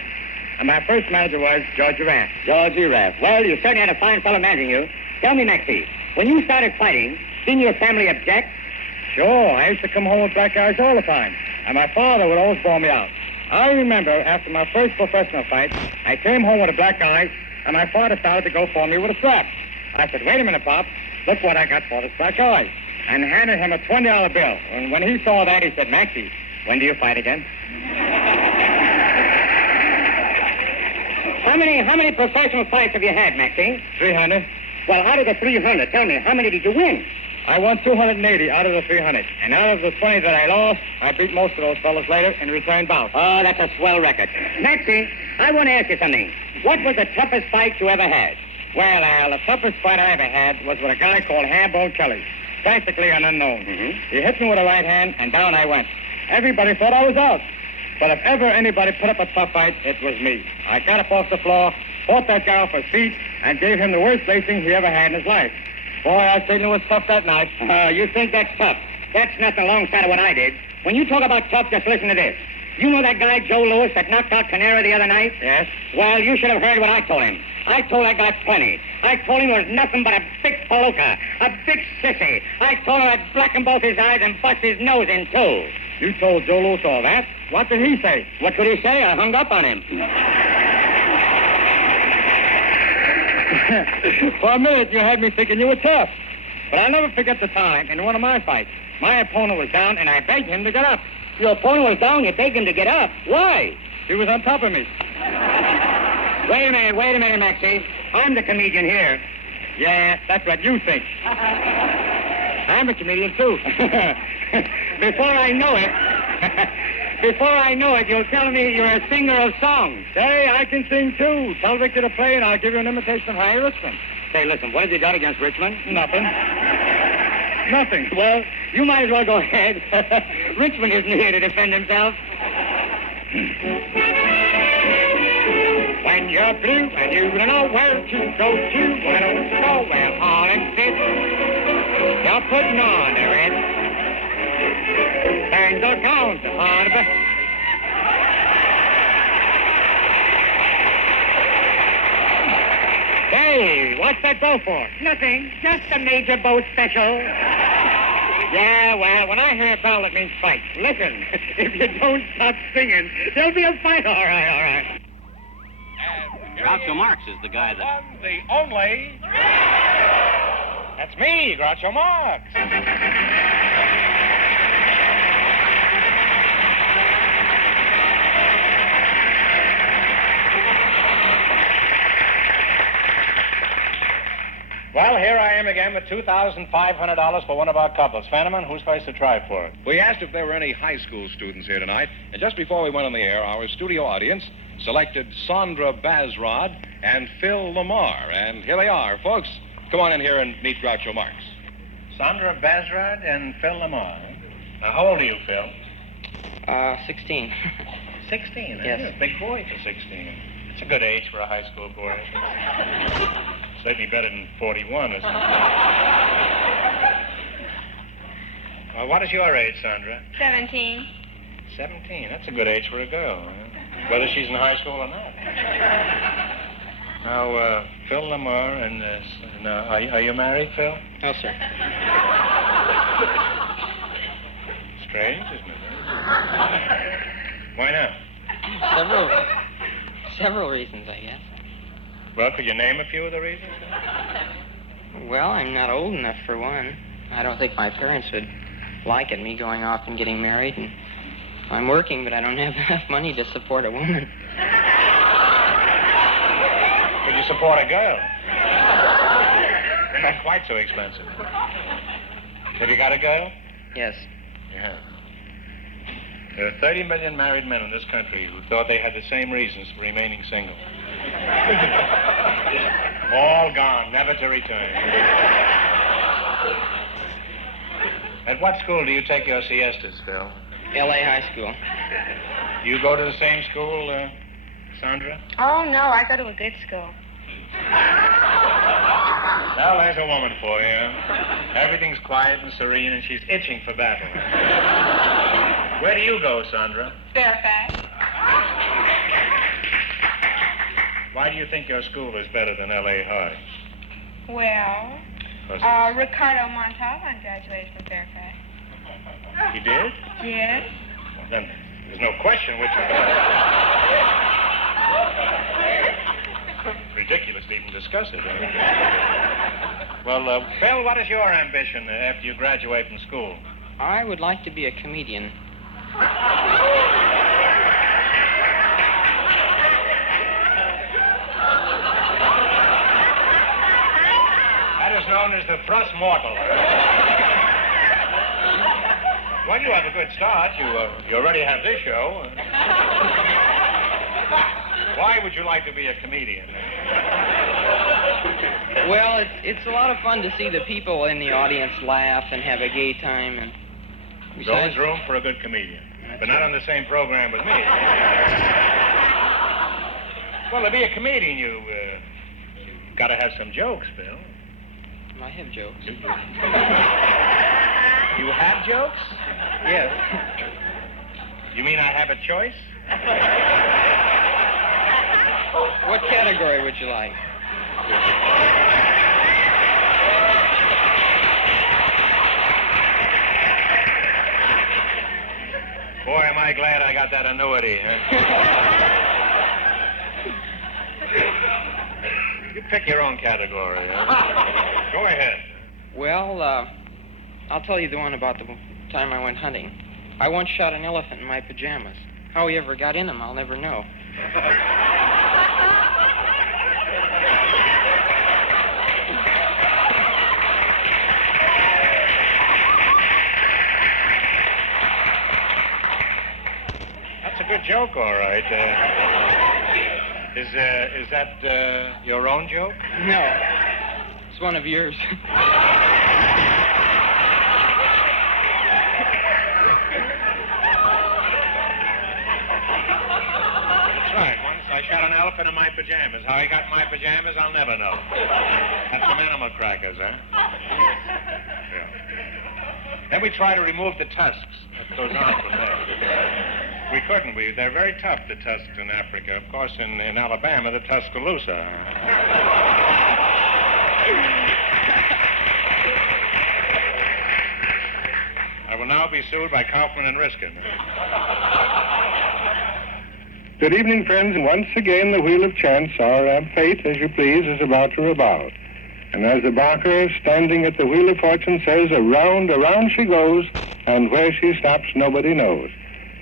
And my first manager was George Raff. George Raff. Well, you certainly had a fine fellow managing you. Tell me, Maxie, when you started fighting, didn't your family object? Sure, I used to come home with black eyes all the time, and my father would always bawl me out. I remember after my first professional fight, I came home with a black eye, and my father started to go for me with a strap. I said, wait a minute, Pop, look what I got for this black eye, and handed him a $20 bill. And when he saw that, he said, Maxie, when do you fight again? How many professional fights have you had, McGee? 300. Well, out of the 300, tell me, how many did you win? I won 280 out of the 300. And out of the 20 that I lost, I beat most of those fellas later in return bouts. Oh, that's a swell record. McGee, I want to ask you something. What was the toughest fight you ever had? Well, Al, the toughest fight I ever had was with a guy called Hambone Kelly. Practically an unknown. He hit me with a right hand, and down I went. Everybody thought I was out. But if ever anybody put up a tough fight, it was me. I got up off the floor, fought that guy off his feet, and gave him the worst lacing he ever had in his life. Boy, I tell you, it was tough that night. You think that's tough? That's nothing alongside of what I did. When you talk about tough, just listen to this. You know that guy, Joe Lewis, that knocked out Canary the other night? Yes. Well, you should have heard what I told him. I told that guy plenty. I told him there was nothing but a big palooka, a big sissy. I told him I'd blacken both his eyes and bust his nose in two. You told Joe Lewis all that? What did he say? What could he say? I hung up on him. For a minute, you had me thinking you were tough. But I'll never forget the time in one of my fights. My opponent was down, and I begged him to get up. Your opponent was down, you begged him to get up. Why? He was on top of me. Wait a minute, McGee. I'm the comedian here. Yeah, that's what you think. I'm a comedian, too. Before I know it, you'll tell me you're a singer of songs. Say, I can sing, too. Tell Victor to play, and I'll give you an imitation of Harry Richmond. Say, listen, what have you got against Richmond? Nothing. Nothing. Well, you might as well go ahead. Richmond isn't here to defend himself. When you're blue and you don't know where to go to, why don't you go where Holland sits? You're putting on a red. Turn the count hard. Hey, what's that bow for? Nothing. Just a major bow special. Yeah, well, when I hear a bell, it means fight. Listen, if you don't stop singing, there'll be a fight. All right. Groucho Marx is the guy that... One, the only... That's me, Groucho Marx. Well, here I am again with $2,500 for one of our couples. Fenneman, who's first to try for it? We asked if there were any high school students here tonight, and just before we went on the air, our studio audience selected Sandra Bazrod and Phil Lamar. And here they are, folks. Come on in here and meet Groucho Marx. Sandra Bazrod and Phil Lamar. Now, how old are you, Phil? 16. 16? Yes. You're a big boy for 16. It's a good age for a high school boy. Certainly better than 41, isn't it? Well, what is your age, Sandra? 17. 17. That's a good age for a girl, huh? Whether she's in high school or not. Now, Phil Lamar and... are you married, Phil? No, sir. Strange, isn't it? Why not? Several reasons, I guess. Well, could you name a few of the reasons? Well, I'm not old enough, for one. I don't think my parents would like it, me going off and getting married. And I'm working, but I don't have enough money to support a woman. Could you support a girl? They're not quite so expensive. Have you got a girl? Yes. Yeah. There are 30 million married men in this country who thought they had the same reasons for remaining single. All gone, never to return. At what school do you take your siestas, Phil? L.A. High School. You go to the same school, Sandra? Oh, no, I go to a good school. Well, there's a woman for you. Everything's quiet and serene, and she's itching for battle. Where do you go, Sandra? Fairfax. Why do you think your school is better than L.A. High? Well, Ricardo Montalban graduated from Fairfax. He did? Yes. Well, then there's no question which is better. Ridiculous to even discuss it. Well, Phil, what is your ambition after you graduate from school? I would like to be a comedian. what's known as the thrust mortal. Well, you have a good start. You already have this show. Why would you like to be a comedian? Well, it's a lot of fun to see the people in the audience laugh and have a gay time. And There's always room for a good comedian, but not on the same program with me. Well, to be a comedian, you got to have some jokes, Bill. I have jokes. You have jokes? Yes. You mean I have a choice? What category would you like? Boy, am I glad I got that annuity, huh? You pick your own category, huh? Go ahead. Well, I'll tell you the one about the time I went hunting. I once shot an elephant in my pajamas. How he ever got in them, I'll never know. That's a good joke, all right. Is that your own joke? No. It's one of yours. Right. Once I shot an elephant in my pajamas. How he got in my pajamas, I'll never know. That's some animal crackers, huh? Yeah. Then we try to remove the tusks. That goes on from there. We couldn't. They're very tough, the tusks in Africa. Of course, in Alabama, the Tuscaloosa. I will now be sued by Kaufman and Riskin. Good evening, friends. Once again, the wheel of chance, or fate, as you please, is about to revolve. And as the barker standing at the wheel of fortune says, around, around she goes, and where she stops, nobody knows.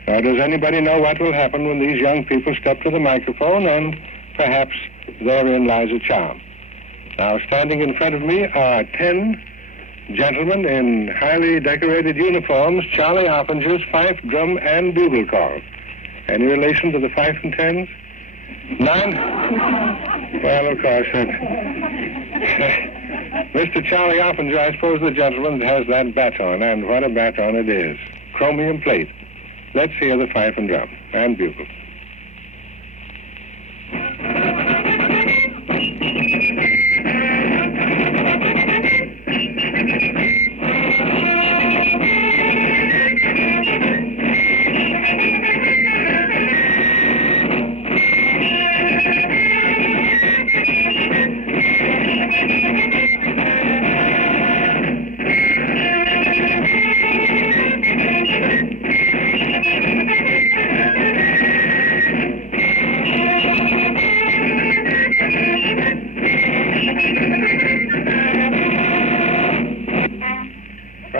Now, does anybody know what will happen when these young people step to the microphone? And perhaps therein lies a charm. Now, standing in front of me are 10 gentlemen in highly decorated uniforms, Charlie Hoppinger's fife, drum, and bugle call. Any relation to the fife and tens? None? Well, of course. Mr. Charlie Oppinger, I suppose the gentleman has that baton, and what a baton it is. Chromium plate. Let's hear the fife and drum and bugle.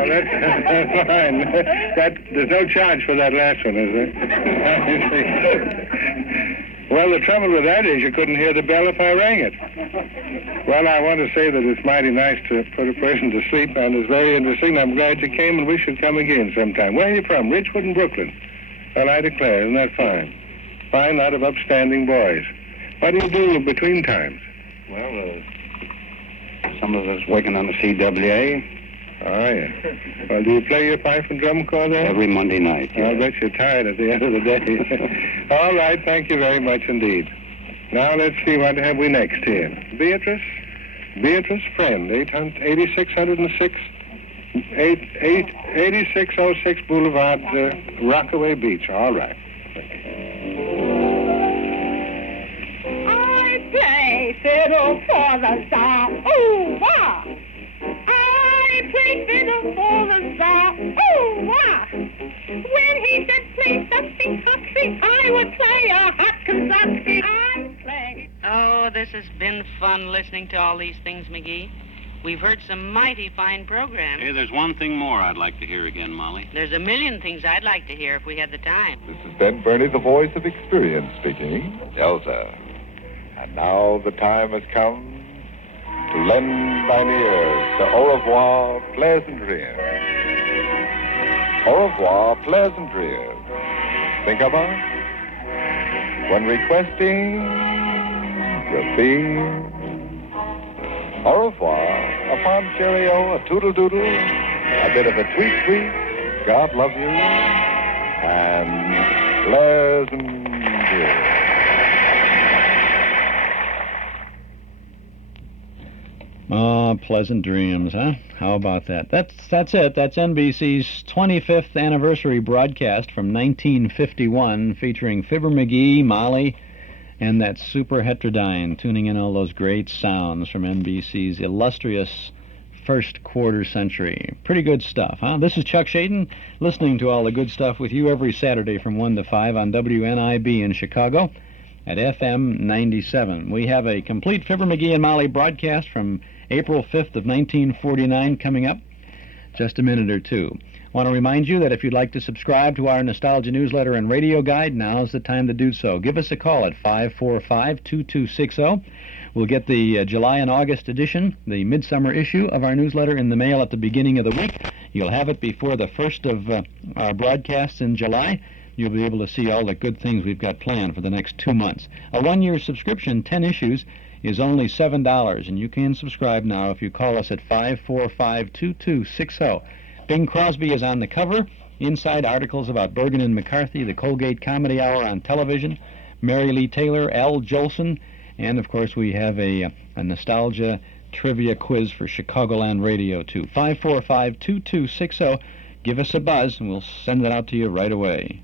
That's fine. There's no charge for that last one, is there? Well, the trouble with that is you couldn't hear the bell if I rang it. Well, I want to say that it's mighty nice to put a person to sleep, and it's very interesting. I'm glad you came, and we should come again sometime. Where are you from? Ridgewood and Brooklyn. Well, I declare, isn't that fine? Fine lot of upstanding boys. What do you do between times? Well, some of us working on the CWA. Oh, yeah. Well, do you play your pipe and drum corps there? Every Monday night. Yeah. I'll bet you're tired at the end of the day. All right, thank you very much indeed. Now, let's see, what have we next here? Beatrice Friend, 8606, 8606 Boulevard, Rockaway Beach. All right. I play fiddle for the Tsar. Ooh, wah! I play fiddle for the Tsar. Ooh, wah! When he said play something country, I would play a hot Kazakhstan. I play. Oh, this has been fun listening to all these things, McGee. We've heard some mighty fine programs. Hey, there's one thing more I'd like to hear again, Molly. There's a million things I'd like to hear if we had the time. This is Ben Burney, the voice of experience speaking. Elsa. And now the time has come to lend thine ears to Au revoir, pleasant dreams. Au revoir, pleasant dreams. Think about when requesting your theme. Au revoir, a fond cheerio, a toodle-doodle, a bit of a tweet-tweet, God love you, and pleasant dreams. Oh, pleasant dreams, huh? How about that? That's it. That's NBC's 25th anniversary broadcast from 1951 featuring Fibber, McGee, Molly, and that super heterodyne, tuning in all those great sounds from NBC's illustrious first quarter century. Pretty good stuff, huh? This is Chuck Shaden, listening to all the good stuff with you every Saturday from 1 to 5 on WNIB in Chicago at FM 97. We have a complete Fibber, McGee, and Molly broadcast from April 5th of 1949 coming up just a minute or two. I want to remind you that if you'd like to subscribe to our Nostalgia newsletter and radio guide, now's the time to do so. Give us a call at 545-2260. We'll get the July and August edition, the midsummer issue of our newsletter, in the mail at the beginning of the week. You'll have it before the first of our broadcasts in July. You'll be able to see all the good things we've got planned for the next 2 months. A one-year subscription, 10 issues, is only $7, and you can subscribe now if you call us at 545-2260. Bing Crosby is on the cover. Inside, articles about Bergen and McCarthy, the Colgate Comedy Hour on television, Mary Lee Taylor, Al Jolson, and, of course, we have a nostalgia trivia quiz for Chicagoland Radio, too. 545-2260. Give us a buzz, and we'll send it out to you right away.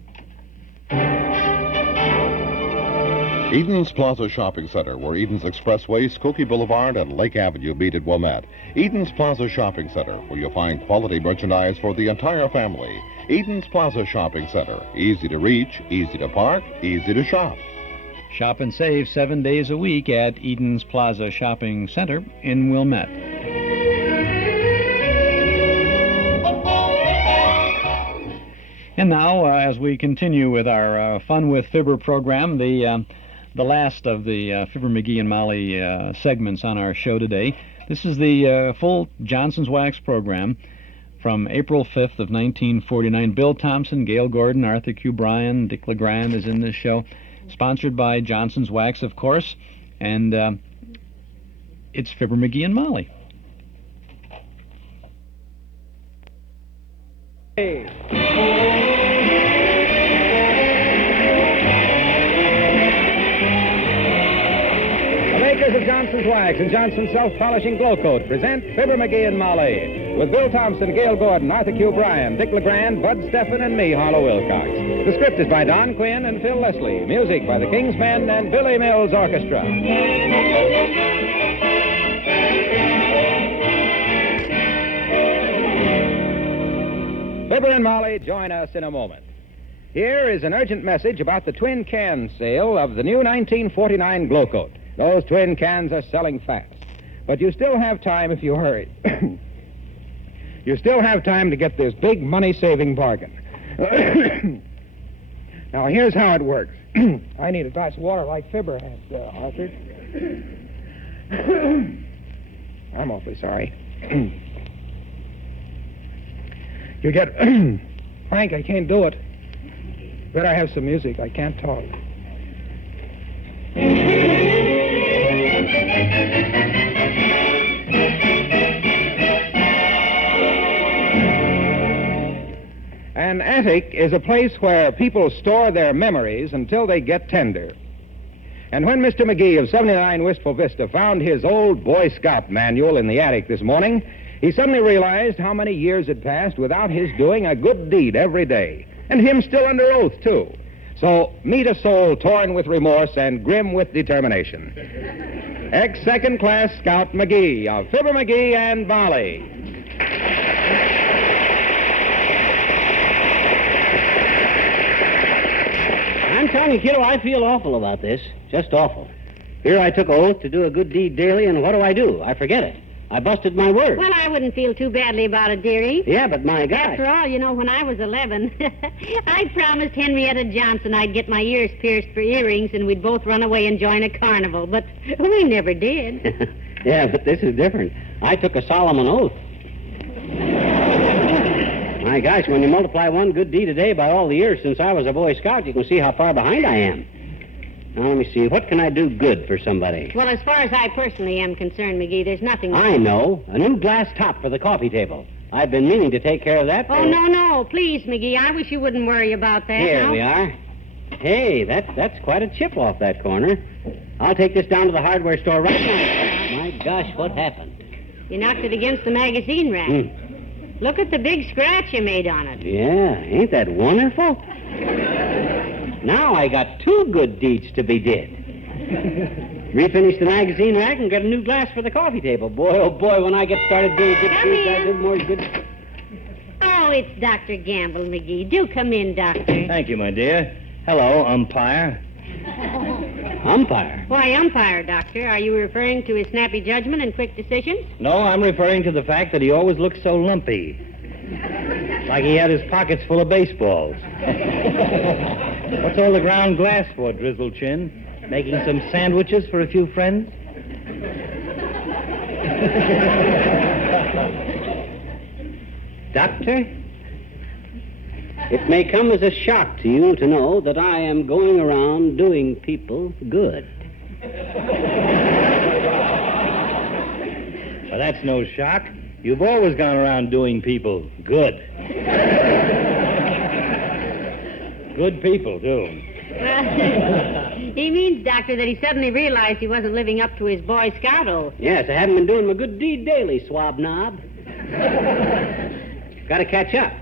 Eden's Plaza Shopping Center, where Eden's Expressway, Skokie Boulevard, and Lake Avenue meet at Wilmette. Eden's Plaza Shopping Center, where you'll find quality merchandise for the entire family. Eden's Plaza Shopping Center. Easy to reach, easy to park, easy to shop. Shop and save 7 days a week at Eden's Plaza Shopping Center in Wilmette. And now, as we continue with our Fun with Fibber program, the last of the Fibber, McGee, and Molly segments on our show today. This is the full Johnson's Wax program from April 5th of 1949. Bill Thompson, Gale Gordon, Arthur Q. Bryan, Dick LeGrand is in this show. Sponsored by Johnson's Wax, of course. And it's Fibber, McGee, and Molly. Hey. Of Johnson's Wax and Johnson's Self-Polishing Glow Coat present Fibber, McGee, and Molly with Bill Thompson, Gale Gordon, Arthur Q. Bryan, Dick LeGrand, Bud Stephan, and me, Harlow Wilcox. The script is by Don Quinn and Phil Leslie. Music by the King's Men and Billy Mills Orchestra. Fibber and Molly join us in a moment. Here is an urgent message about the twin can sale of the new 1949 Glow Coat. Those twin cans are selling fast. But you still have time if you hurry. You still have time to get this big money-saving bargain. Now, here's how it works. I need a glass of water like Fibber has, Arthur. I'm awfully sorry. You get... Frank, I can't do it. Better have some music. I can't talk. An attic is a place where people store their memories until they get tender. And when Mr. McGee of 79 Wistful Vista found his old Boy Scout manual in the attic this morning, he suddenly realized how many years had passed without his doing a good deed every day, and him still under oath, too. So meet a soul torn with remorse and grim with determination. Ex-second class Scout McGee of Fibber, McGee, and Molly. I'm telling you, kiddo, I feel awful about this. Just awful. Here I took an oath to do a good deed daily, and what do? I forget it. I busted my word. Well, I wouldn't feel too badly about it, dearie. Yeah, but my gosh. After all, you know, when I was 11, I promised Henrietta Johnson I'd get my ears pierced for earrings and we'd both run away and join a carnival, but we never did. Yeah, but this is different. I took a solemn oath. My gosh, when you multiply one good deed a day by all the years since I was a Boy Scout, you can see how far behind I am. Now, let me see. What can I do good for somebody? Well, as far as I personally am concerned, McGee, there's nothing... I know. A new glass top for the coffee table. I've been meaning to take care of that. Oh, no. Please, McGee. I wish you wouldn't worry about that. Here now. we are. Hey, that's quite a chip off that corner. I'll take this down to the hardware store right now. My gosh, what happened? You knocked it against the magazine rack. Look at the big scratch you made on it. Yeah, ain't that wonderful? Now I got 2 good deeds to be did. Refinish the magazine rack and get a new glass for the coffee table. Boy, oh boy, when I get started doing good deeds, I do more good... Oh, it's Dr. Gamble, McGee. Do come in, Doctor. Thank you, my dear. Hello, umpire. Umpire? Why, umpire, Doctor? Are you referring to his snappy judgment and quick decisions? No, I'm referring to the fact that he always looks so lumpy. Like he had his pockets full of baseballs. What's all the ground glass for, Drizzle Chin? Making some sandwiches for a few friends? Doctor? It may come as a shock to you to know that I am going around doing people good. Well, that's no shock. You've always gone around doing people good. Good people, too. Well, he means, Doctor, that he suddenly realized he wasn't living up to his Boy Scout oath. Yes, I haven't been doing my good deed daily, swab knob. Got to catch up.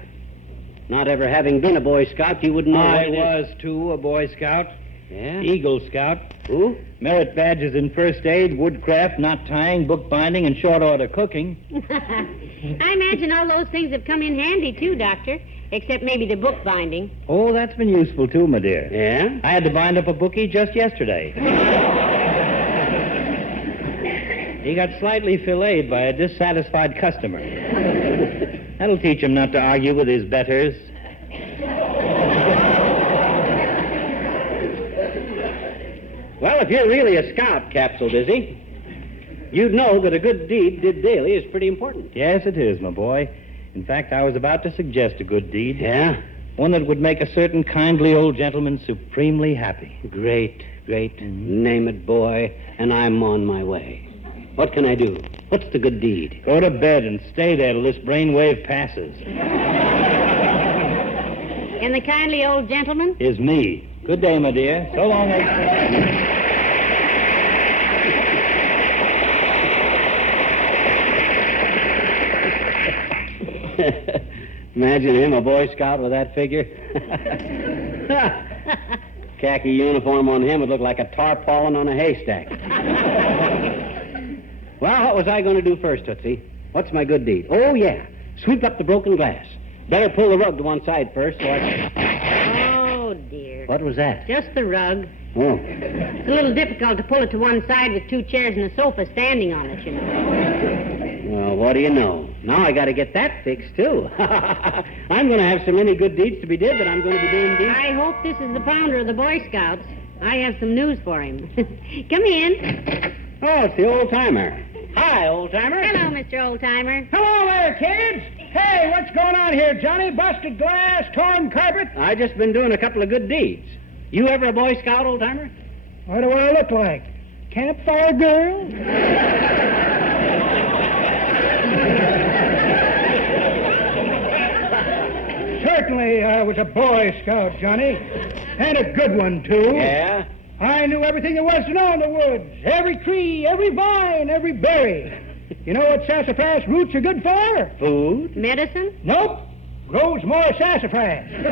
Not ever having been a Boy Scout, you wouldn't know I what it was, too, a Boy Scout. Yeah? Eagle Scout. Who? Merit badges in first aid, woodcraft, knot tying, bookbinding, and short order cooking. I imagine all those things have come in handy, too, Doctor. Except maybe the bookbinding. Oh, that's been useful, too, my dear. Yeah? I had to bind up a bookie just yesterday. He got slightly filleted by a dissatisfied customer. That'll teach him not to argue with his betters. Well, if you're really a scout, Capsule Dizzy, you'd know that a good deed did daily is pretty important. Yes, it is, my boy. In fact, I was about to suggest a good deed. Yeah? One that would make a certain kindly old gentleman supremely happy. Great. Name it, boy, and I'm on my way. What can I do? What's the good deed? Go to bed and stay there till this brainwave passes. And the kindly old gentleman? Is me. Good day, my dear. So long, Imagine him, a Boy Scout with that figure. Khaki uniform on him would look like a tarpaulin on a haystack. Well, what was I going to do first, Tootsie? What's my good deed? Oh, yeah. Sweep up the broken glass. Better pull the rug to one side first so I can... Oh, dear. What was that? Just the rug. Oh. It's a little difficult to pull it to one side with 2 chairs and a sofa standing on it, you know. Well, what do you know? Now I got to get that fixed, too. I'm going to have so many good deeds to be did that I'm going to be doing deeds. I hope this is the founder of the Boy Scouts. I have some news for him. Come in. Oh, it's the old-timer. Hi, old-timer. Hello, Mr. Old-timer. Hello there, kids. Hey, what's going on here, Johnny? Busted glass, torn carpet? I just been doing a couple of good deeds. You ever a Boy Scout, old-timer? What do I look like? Campfire girl? Certainly I was a Boy Scout, Johnny. And a good one, too. Yeah? I knew everything there was to know in the woods. Every tree, every vine, every berry. You know what sassafras roots are good for? Food? Medicine? Nope. Grows more sassafras. Did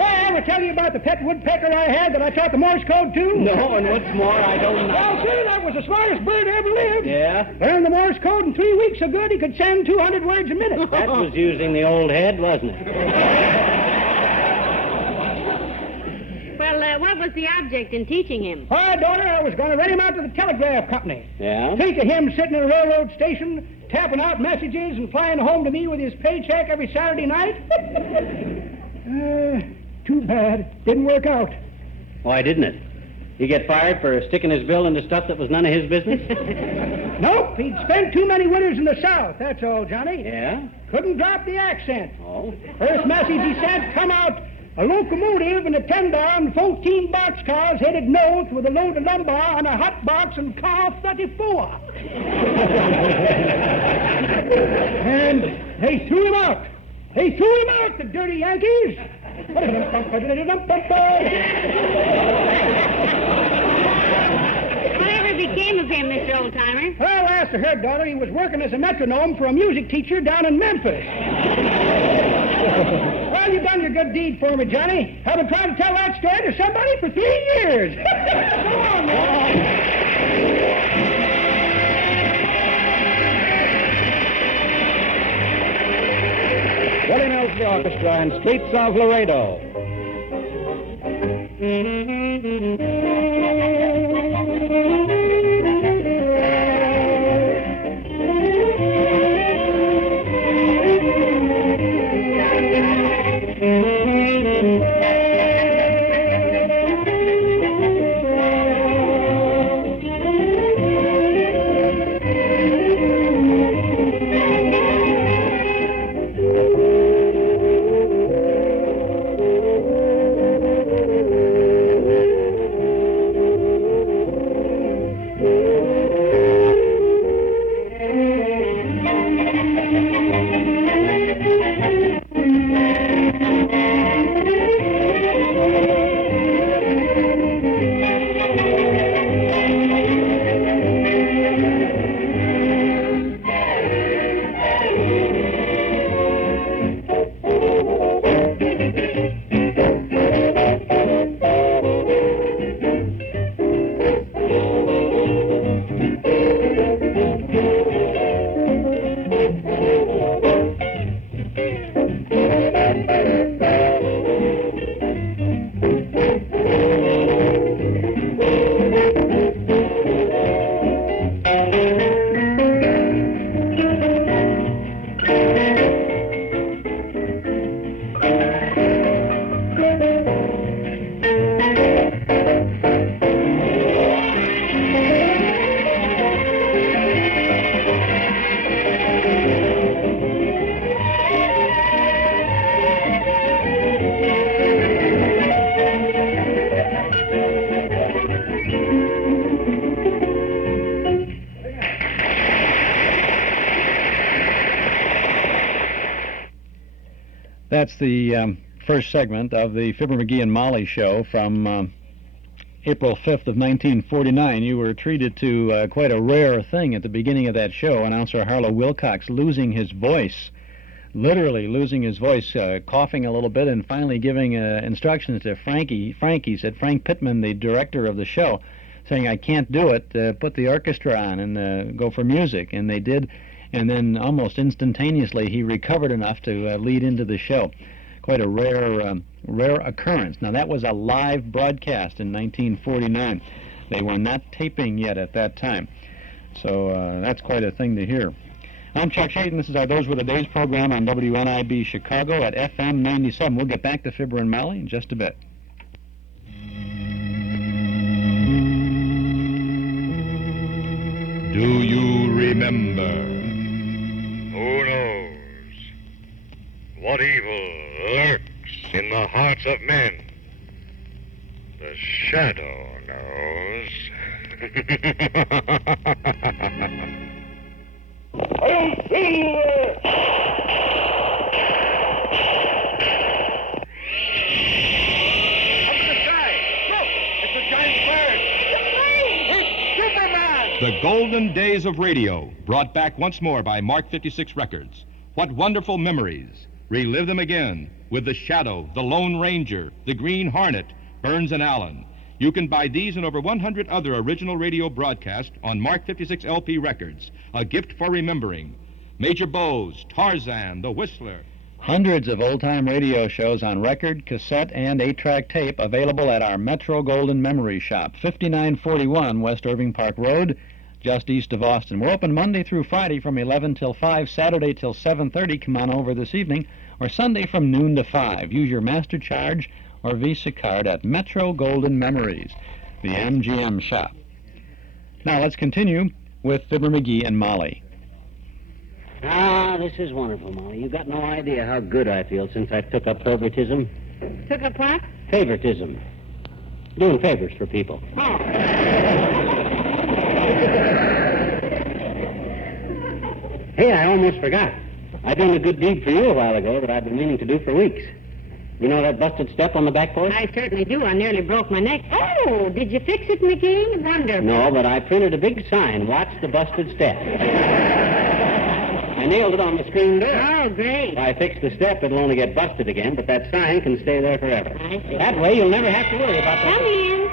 I ever tell you about the pet woodpecker I had that I taught the Morse code to? No, and what's more, I don't know. Well, sir, that was the smartest bird ever lived. Yeah? Learned the Morse code in 3 weeks so good he could send 200 words a minute. That was using the old head, wasn't it? Well, what was the object in teaching him? Why, daughter, I was going to rent him out to the telegraph company. Yeah? Think of him sitting in a railroad station, tapping out messages and flying home to me with his paycheck every Saturday night. Too bad. Didn't work out. Why didn't it? He get fired for sticking his bill into stuff that was none of his business? Nope, he'd spent too many winters in the South, that's all, Johnny. Yeah? Couldn't drop the accent. Oh? First message he sent come out a locomotive and a 10-dar 14 boxcars headed north with a load of lumber on a hot box and car 34. And they threw him out. They threw him out, the dirty Yankees. Whatever became of him, Mr. Oldtimer? Well, last I heard, daughter, he was working as a metronome for a music teacher down in Memphis. Well, you done your good deed for me, Johnny. I've been trying to tell that story to somebody for 3 years. Come on, man. Willie Mills, the orchestra, in Streets of Laredo. That's the first segment of the Fibber, McGee, and Molly show from April 5th of 1949. You were treated to quite a rare thing at the beginning of that show, announcer Harlow Wilcox losing his voice, literally losing his voice, coughing a little bit, and finally giving instructions to Frankie said, Frank Pittman, the director of the show, saying, I can't do it, put the orchestra on and go for music. And they did. And then almost instantaneously he recovered enough to lead into the show. Quite a rare occurrence. Now that was a live broadcast in 1949. They were not taping yet at that time. So that's quite a thing to hear. I'm Chuck Shayton. This is our Those Were the Days program on WNIB Chicago at FM 97. We'll get back to Fibber and Molly in just a bit. Do you remember? Who knows what evil lurks in the hearts of men? The shadow knows. I don't feel The Golden Days of Radio, brought back once more by Mark 56 Records. What wonderful memories. Relive them again with The Shadow, The Lone Ranger, The Green Hornet, Burns and Allen. You can buy these and over 100 other original radio broadcasts on Mark 56 LP Records. A gift for remembering. Major Bowes, Tarzan, The Whistler. Hundreds of old-time radio shows on record, cassette, and 8-track tape available at our Metro Golden Memory Shop, 5941 West Irving Park Road, just east of Austin. We're open Monday through Friday from 11 till 5, Saturday till 7:30. Come on over this evening, or Sunday from noon to 5. Use your master charge or Visa card at Metro Golden Memories, the MGM shop. Now let's continue with Fibber, McGee, and Molly. Ah, this is wonderful, Molly. You got no idea how good I feel since I took up favoritism. Took up what? Favoritism. Doing favors for people. Oh. Hey, I almost forgot. I done a good deed for you a while ago that I've been meaning to do for weeks. You know that busted step on the back porch? I certainly do. I nearly broke my neck. Oh, did you fix it, McGee? Wonderful. No, but I printed a big sign, watch the busted step. I nailed it on the screen door. Oh, great. If I fix the step, it'll only get busted again, but that sign can stay there forever. I see. That way, you'll never have to worry about that. Come in.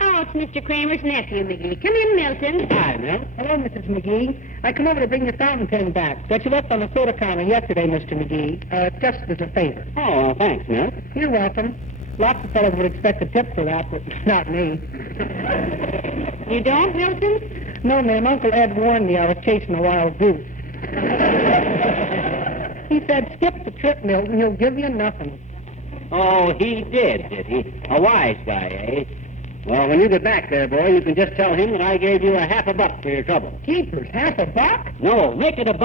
Oh, it's Mr. Kramer's nephew, McGee. Come in, Milton. Hi, Mel. Hello, Mrs. McGee. I come over to bring your fountain pen back that you left on the soda counter yesterday, Mr. McGee, just as a favor. Oh, well, thanks, Mel. You're welcome. Lots of fellows would expect a tip for that, but not me. You don't, Milton? No, ma'am. Uncle Ed warned me I was chasing a wild goose. He said, skip the trip, Milton. He'll give you nothing. Oh, he did he? A wise guy, eh? Well, when you get back there, boy, you can just tell him that I gave you a $50 for your trouble. Keepers, $50? No, make it $1.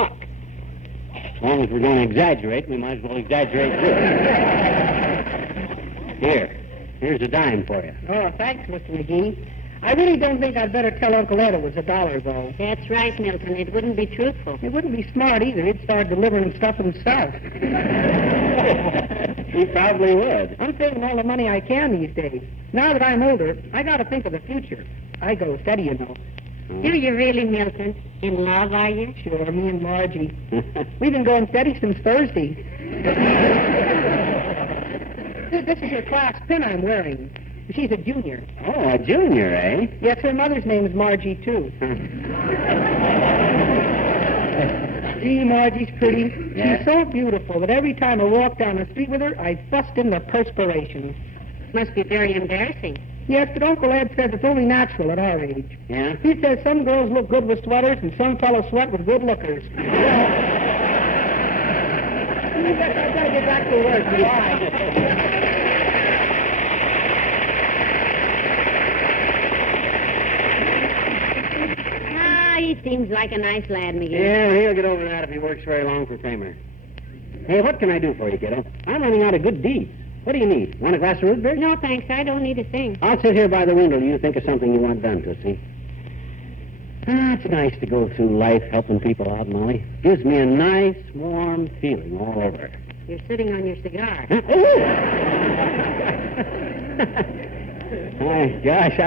As long as we're going to exaggerate, we might as well exaggerate good. Here's a dime for you. Oh, thanks, Mr. McGee. I really don't think I'd better tell Uncle Ed it was $1, though. That's right, Milton. It wouldn't be truthful. It wouldn't be smart either. He'd start delivering stuff himself. He probably would. I'm saving all the money I can these days. Now that I'm older, I got to think of the future. I go steady, you know. Do you really, Milton? In love, are you? Sure, me and Margie. We've been going steady since Thursday. This is her class pin I'm wearing. She's a junior. Oh, a junior, eh? Yes, her mother's name is Margie, too. Gee, Margie's pretty. Yeah. She's so beautiful that every time I walk down the street with her, I bust into perspiration. Must be very embarrassing. Yes, but Uncle Ed says it's only natural at our age. Yeah? He says some girls look good with sweaters and some fellows sweat with good lookers. I gotta get back to work. Bye. He seems like a nice lad, McGee. Yeah, he'll get over that if he works very long for Kramer. Hey, what can I do for you, kiddo? I'm running out of good deeds. What do you need? Want a glass of root beer? No, thanks. I don't need a thing. I'll sit here by the window till you think of something you want done, Tootsie. Ah, it's nice to go through life helping people out, Molly. Gives me a nice, warm feeling all over. You're sitting on your cigar. Huh? Oh! My gosh,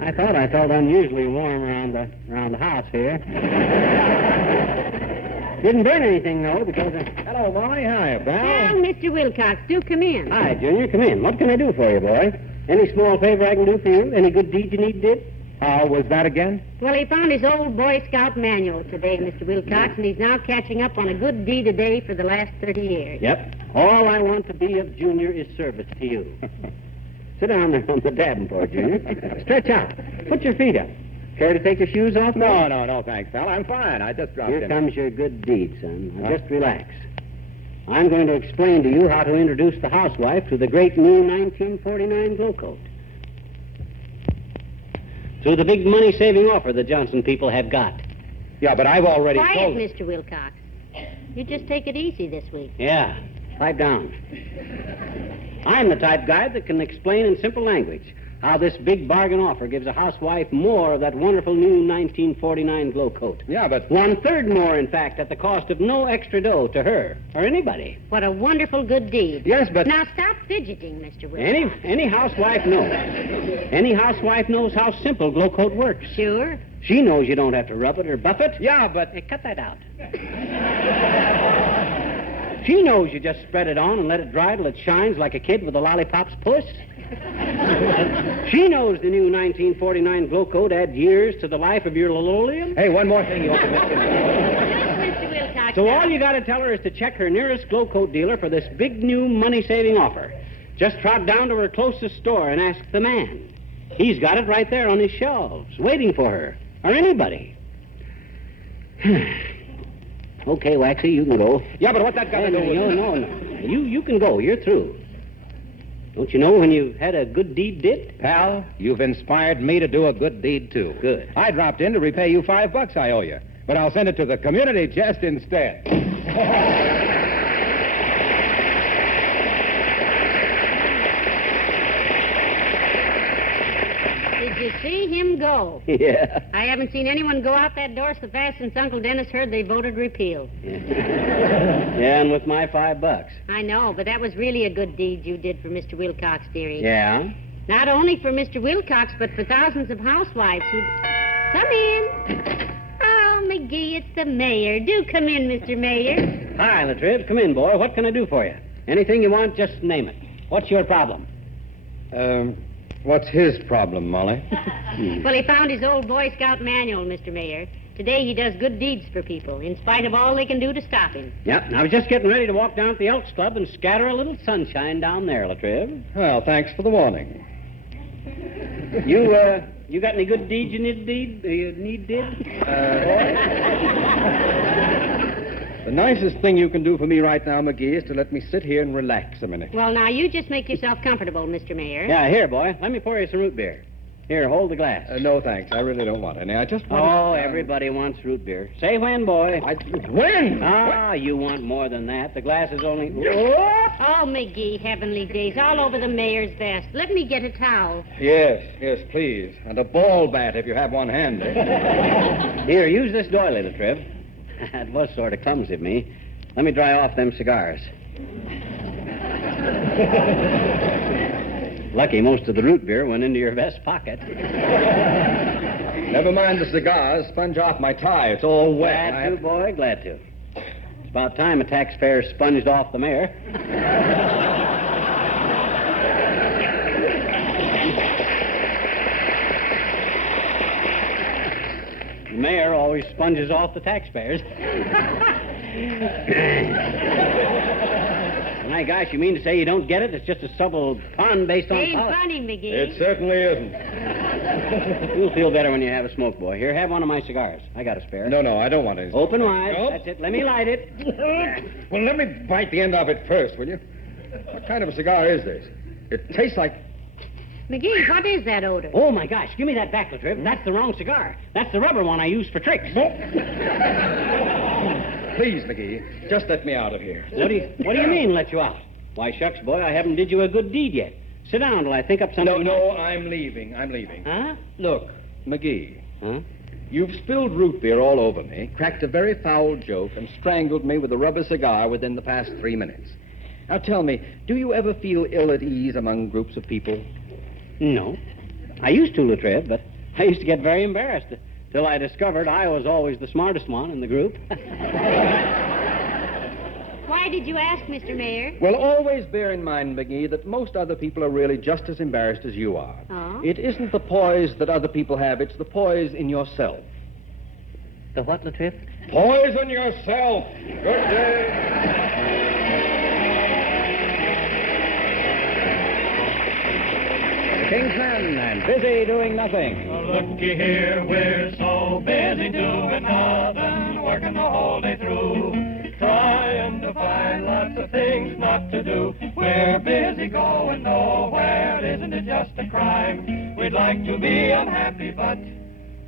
I thought I felt unusually warm around the house here. Didn't burn anything, though, because... Hello, Molly. Hi, pal. Well, Mr. Wilcox, do come in. Hi, Junior. Come in. What can I do for you, boy? Any small favor I can do for you? Any good deed you need did? How was that again? Well, he found his old Boy Scout manual today, Mr. Wilcox, and he's now catching up on a good deed a day for the last 30 years. Yep. All I want to be of Junior is service to you. Sit down there on the davenport, Junior. Stretch out. Put your feet up. Care to take your shoes off? No, thanks, pal. I'm fine. I just dropped in. Here comes your good deed, son. Now, just relax. I'm going to explain to you how to introduce the housewife to the great new 1949 glow coat. Through the big money-saving offer the Johnson people have got. Yeah, but I've already Quiet, told... Mr. Wilcox. You just take it easy this week. Yeah. Pipe down. I'm the type guy that can explain in simple language how this big bargain offer gives a housewife more of that wonderful new 1949 glow coat. Yeah, but... 1/3 more, in fact, at the cost of no extra dough to her or anybody. What a wonderful good deed. Yes, but... Now stop fidgeting, Mr. Wilcox. Any housewife knows. Any housewife knows how simple glow coat works. Sure. She knows you don't have to rub it or buff it. Yeah, but... Hey, cut that out. She knows you just spread it on and let it dry till it shines like a kid with a lollipop's puss. She knows the new 1949 glow coat adds years to the life of your linoleum. Hey, one more thing you ought to mention. Mr. Wilcox. So all you got to tell her is to check her nearest glow coat dealer for this big new money-saving offer. Just trot down to her closest store and ask the man. He's got it right there on his shelves, waiting for her, or anybody. Okay, Waxy, you can go. Yeah, but what's that got to do with... No. You can go. You're through. Don't you know when you've had a good deed did? Pal, you've inspired me to do a good deed, too. Good. I dropped in to repay you $5 I owe you, but I'll send it to the community chest instead. Did you see him go? Yeah. I haven't seen anyone go out that door so fast since Uncle Dennis heard they voted repeal. Yeah, and with my $5. I know, but that was really a good deed you did for Mr. Wilcox, dearie. Yeah? Not only for Mr. Wilcox, but for thousands of housewives who... Come in. Oh, McGee, it's the mayor. Do come in, Mr. Mayor. Hi, LaTrivia. Come in, boy. What can I do for you? Anything you want, just name it. What's your problem? What's his problem, Molly? Well, he found his old Boy Scout manual, Mr. Mayor. Today he does good deeds for people, in spite of all they can do to stop him. Yep, and I was just getting ready to walk down to the Elks Club and scatter a little sunshine down there, LaTrivia. Well, thanks for the warning. You got any good deeds you need did? The nicest thing you can do for me right now, McGee, is to let me sit here and relax a minute. Well, now, you just make yourself comfortable, Mr. Mayor. Yeah, here, boy. Let me pour you some root beer. Here, hold the glass. No, thanks. I really don't want any. I just want Oh, everybody wants root beer. Say when, boy. When? Ah, you want more than that. The glass is only... Oh, McGee, heavenly days, all over the mayor's vest. Let me get a towel. Yes, please. And a ball bat if you have one handy. Here, use this doily, LaTrivia. That was sort of clumsy of me. Let me dry off them cigars. Lucky most of the root beer went into your vest pocket. Never mind the cigars. Sponge off my tie. It's all wet. Glad to, boy, glad to. It's about time a taxpayer sponged off the mayor. The mayor always sponges off the taxpayers. My gosh, you mean to say you don't get it? It's just a subtle pun based on... Ain't funny, McGee. It certainly isn't. You'll feel better when you have a smoke, boy. Here, have one of my cigars. I got a spare. No, I don't want any. Open wide. Nope. That's it. Let me light it. Well, let me bite the end off it first, will you? What kind of a cigar is this? It tastes like... McGee, what is that odor? Oh, my gosh. Give me that back, LaTrivia. That's the wrong cigar. That's the rubber one I use for tricks. Please, McGee, just let me out of here. What do you mean, let you out? Why, shucks, boy, I haven't did you a good deed yet. Sit down till I think up something. No, I'm leaving. Huh? Look, McGee. Huh? You've spilled root beer all over me, cracked a very foul joke, and strangled me with a rubber cigar within the past 3 minutes. Now tell me, do you ever feel ill at ease among groups of people? No. I used to, LaTrivia, but I used to get very embarrassed till I discovered I was always the smartest one in the group. Why did you ask, Mr. Mayor? Well, always bear in mind, McGee, that most other people are really just as embarrassed as you are. Oh? It isn't the poise that other people have, it's the poise in yourself. The what, LaTrivia? Poise in yourself. Good day. Kingsmen and busy doing nothing. Oh, looky here, we're so busy doing nothing, working the whole day through, trying to find lots of things not to do. We're busy going nowhere, isn't it just a crime? We'd like to be unhappy, but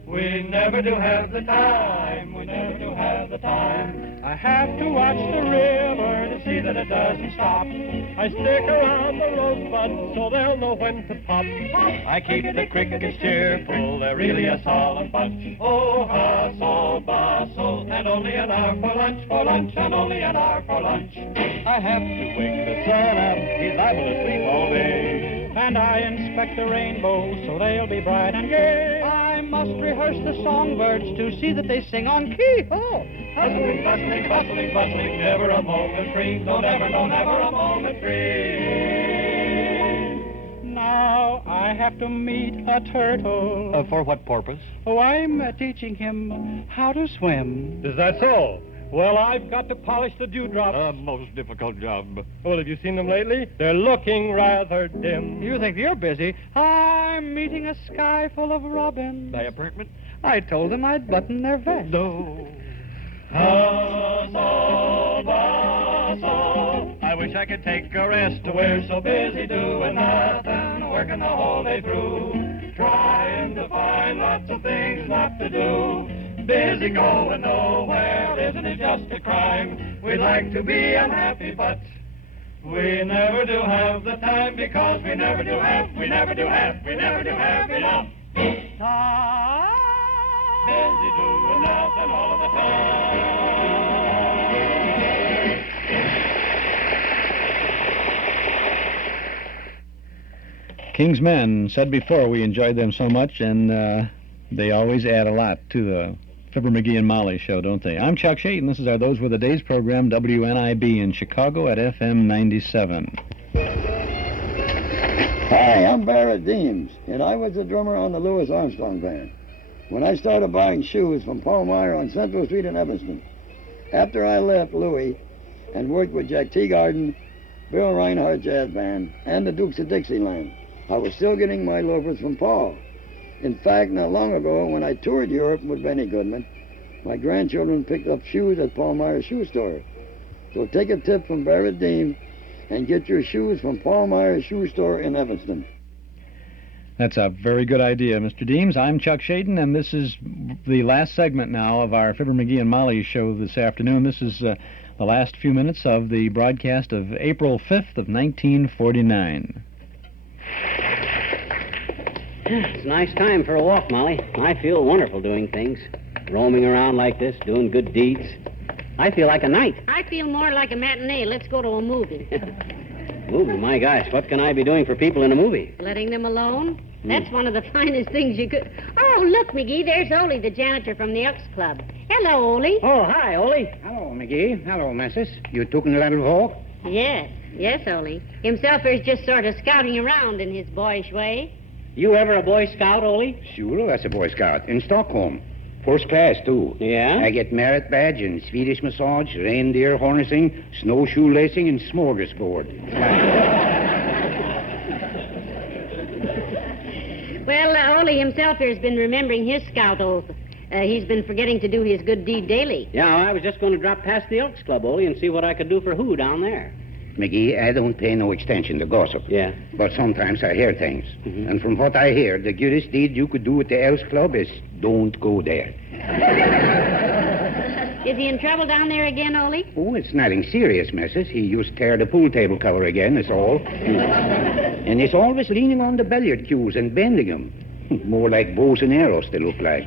we never do have the time. We never do have the time. I have to watch the river to see that it doesn't stop. I stick around the rosebud so they'll know when to pop. I keep the crickets cheerful, they're really a solemn bunch. Oh, hustle, bustle, and only an hour for lunch, and only an hour for lunch. I have to wake the sun up, he's liable to sleep all day. And I inspect the rainbow so they'll be bright and gay. I must rehearse the songbirds to see that they sing on key. Oh, hustling, bustling, bustling, bustling, never a moment free. No, never a moment free. Now I have to meet a turtle. For what purpose? Oh, I'm teaching him how to swim. Is that so? Well, I've got to polish the dewdrops. A most difficult job. Well, have you seen them lately? They're looking rather dim. You think you're busy? I'm meeting a sky full of robins. By appointment? I told them I'd button their vest. No. Hustle, bustle. I wish wish I could take a rest. We're so busy doing nothing, working the whole day through, trying to find lots of things not to do. Busy going nowhere, isn't it just a crime? We'd like to be unhappy, but we never do have the time, because we never do have enough time. Busy doing nothing all of the time. King's Men, said before, we enjoyed them so much, and they always add a lot to the Fibber, McGee, and Molly show, don't they? I'm Chuck Shade, and this is our Those Were the Days program, WNIB in Chicago at FM 97. Hi, I'm Barrett Deems, and I was the drummer on the Louis Armstrong Band when I started buying shoes from Paul Meyer on Central Street in Evanston. After I left Louis and worked with Jack Teagarden, Bill Reinhardt Jazz Band, and the Dukes of Dixieland, I was still getting my loafers from Paul. In fact, not long ago, when I toured Europe with Benny Goodman, my grandchildren picked up shoes at Paul Meyer's shoe store. So take a tip from Barrett Deems and get your shoes from Paul Meyer's shoe store in Evanston. That's a very good idea, Mr. Deems. I'm Chuck Shaden, and this is the last segment now of our Fibber, McGee, and Molly show this afternoon. This is the last few minutes of the broadcast of April 5th of 1949. It's a nice time for a walk, Molly. I feel wonderful doing things. Roaming around like this, doing good deeds. I feel like a knight. I feel more like a matinee. Let's go to a movie. Movie? My gosh, what can I be doing for people in a movie? Letting them alone? That's one of the finest things you could... Oh, look, McGee, there's Ole, the janitor from the Elks Club. Hello, Ole. Oh, hi, Ole. Hello, McGee. Hello, missus. You taking a little walk? Yes, Ole. Himself is just sort of scouting around in his boyish way. You ever a Boy Scout, Ole? Sure, that's a Boy Scout. In Stockholm. First class, too. Yeah? I get merit badge in Swedish massage, reindeer harnessing, snowshoe lacing, and smorgasbord. Well, Ole himself here has been remembering his scout oath. He's been forgetting to do his good deed daily. Yeah, I was just going to drop past the Elks Club, Ole, and see what I could do for who down there. McGee, I don't pay no extension to gossip. Yeah. But sometimes I hear things. And from what I hear, the greatest deed you could do at the Elks Club is don't go there. Is he in trouble down there again, Ole? Oh, it's nothing serious, missus. He used to tear the pool table cover again, that's all. And he's always leaning on the billiard cues and bending them. More like bows and arrows they look like.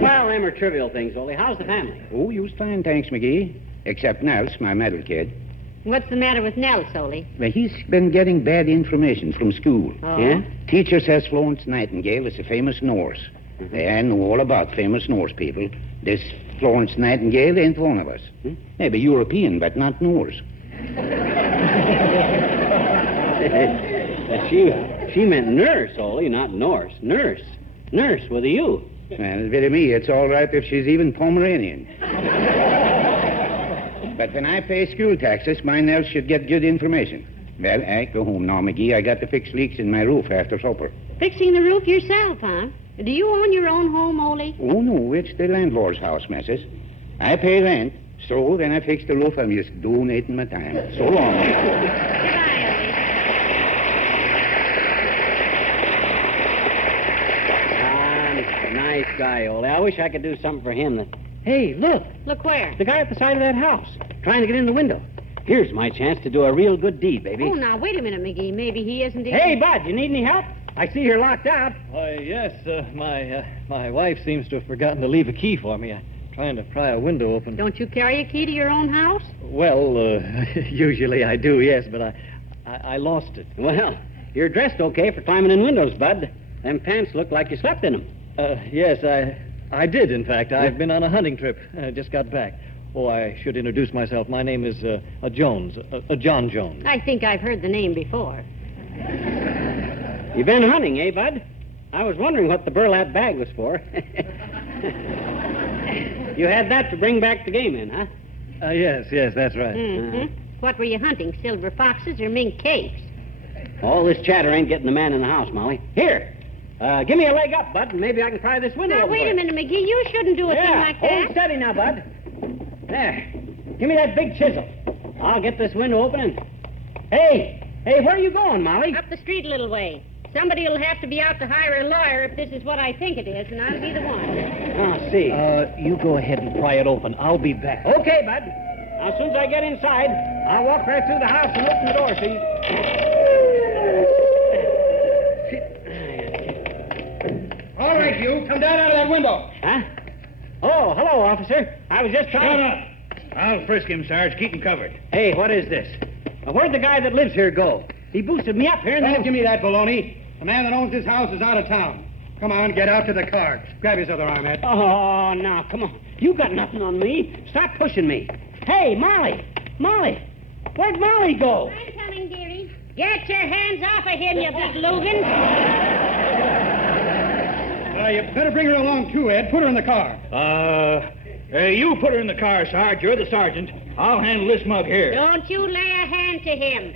Well, them are trivial things, Ole. How's the family? Oh, you's fine, thanks, McGee. Except Nels, my middle kid. What's the matter with Nels, Ole? Well, he's been getting bad information from school. Oh? Yeah? Teacher says Florence Nightingale is a famous Norse. I know all about famous Norse people. This Florence Nightingale ain't one of us. Maybe European, but not Norse. She meant nurse, Ole, not Norse. Nurse. Nurse with a U. Well, bit of me, it's all right if she's even Pomeranian. But when I pay school taxes, my Nels should get good information. Well, I go home now, McGee. I got to fix leaks in my roof after supper. Fixing the roof yourself, huh? Do you own your own home, Ole? Oh, no, it's the landlord's house, missus. I pay rent, so when I fix the roof, I'm just donating my time. So long. Nice guy, Ole. I wish I could do something for him that... Hey, look. Look where? The guy at the side of that house, trying to get in the window. Here's my chance to do a real good deed, baby. Oh, now, wait a minute, McGee. Maybe he isn't in... Hey, Bud, you need any help? I see you're locked out. Why, yes. My wife seems to have forgotten to leave a key for me. I'm trying to pry a window open. Don't you carry a key to your own house? Well, usually I do, yes, but I lost it. Well, you're dressed okay for climbing in windows, Bud. Them pants look like you slept in them. Yes, I did, in fact. I've been on a hunting trip. I just got back. Oh, I should introduce myself. My name is Jones, John Jones. I think I've heard the name before. You been hunting, eh, Bud? I was wondering what the burlap bag was for. You had that to bring back the game in, huh? Yes, that's right. Mm-hmm. What were you hunting, silver foxes or mink cakes? All this chatter ain't getting the man in the house, Molly. Here, give me a leg up, Bud, and maybe I can pry this window Now, open wait for a you. minute, McGee. You shouldn't do a thing like that. Hold steady now, Bud. There. Give me that big chisel. I'll get this window open and... Hey, where are you going, Molly? Up the street a little way. Somebody will have to be out to hire a lawyer if this is what I think it is, and I'll be the one. I'll see. You go ahead and pry it open. I'll be back. Okay, bud. Now, as soon as I get inside, I'll walk right through the house and open the door, see? All right, you. Come down out of that window. Huh? Oh, hello, officer. I was just trying... Shut up. I'll frisk him, Sarge. Keep him covered. Hey, what is this? Where'd the guy that lives here go? He boosted me up here and Don't then... give me that baloney. The man that owns this house is out of town. Come on, get out to the car. Grab his other arm, Ed. Oh, now, come on. You got nothing on me. Stop pushing me. Hey, Molly. Molly. Where'd Molly go? I'm coming, dearie. Get your hands off of him, you big Logan. You better bring her along, too, Ed. Put her in the car. You put her in the car, Sarge. You're the sergeant. I'll handle this mug here. Don't you lay a hand to him.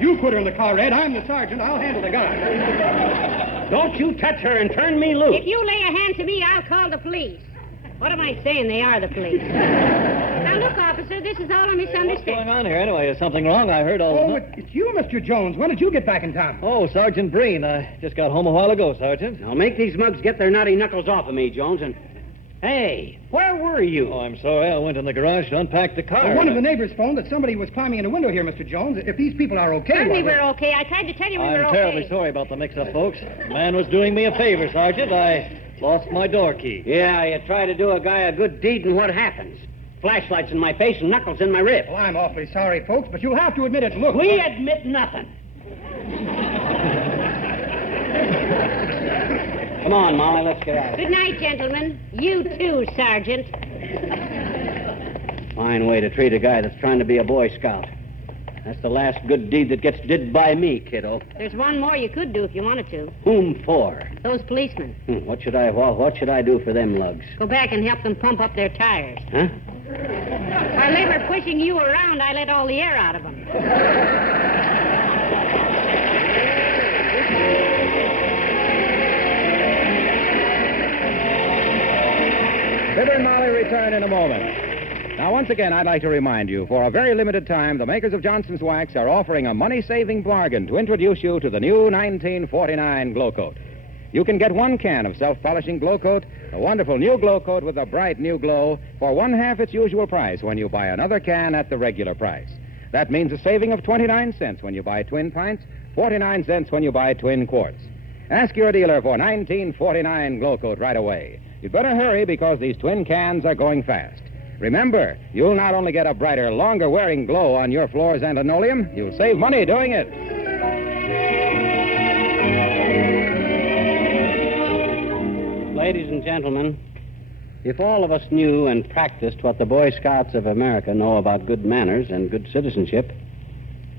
You put her in the car, Ed. I'm the sergeant. I'll handle the guy. Don't you touch her and turn me loose. If you lay a hand to me, I'll call the police. What am I saying? They are the police. Now, look, officer, this is all a misunderstanding. What's going on here anyway? Is something wrong? I heard all... Oh, it's you, Mr. Jones. When did you get back in town? Oh, Sergeant Breen. I just got home a while ago, Sergeant. Now, make these mugs get their naughty knuckles off of me, Jones, and... Hey, where were you? Oh, I'm sorry. I went in the garage to unpack the car. Well, one of the neighbors phoned that somebody was climbing in a window here, Mr. Jones. If these people are okay... Certainly we're okay. I tried to tell you we were I'm okay. terribly sorry about the mix-up, folks. The man was doing me a favor, Sergeant. I lost my door key. Yeah, you try to do a guy a good deed, and what happens? Flashlights in my face and knuckles in my rib. Well, I'm awfully sorry, folks, but you'll have to admit it. Look... We admit nothing. Come on, Molly, let's get out. Good night, gentlemen. You too, Sergeant. Fine way to treat a guy that's trying to be a Boy Scout. That's the last good deed that gets did by me, kiddo. There's one more you could do if you wanted to. Whom for? Those policemen. What should I do for them lugs? Go back and help them pump up their tires. Huh? While they were pushing you around, I let all the air out of them. Fibber and Molly return in a moment. Now, once again, I'd like to remind you, for a very limited time, the makers of Johnson's Wax are offering a money-saving bargain to introduce you to the new 1949 Glow Coat. You can get 1 can of self-polishing Glow Coat, a wonderful new Glow Coat with a bright new glow, for 1/2 its usual price when you buy another can at the regular price. That means a saving of 29 cents when you buy twin pints, 49 cents when you buy twin quarts. Ask your dealer for 1949 Glow Coat right away. You'd better hurry because these twin cans are going fast. Remember, you'll not only get a brighter, longer-wearing glow on your floors and linoleum, you'll save money doing it. Ladies and gentlemen, if all of us knew and practiced what the Boy Scouts of America know about good manners and good citizenship,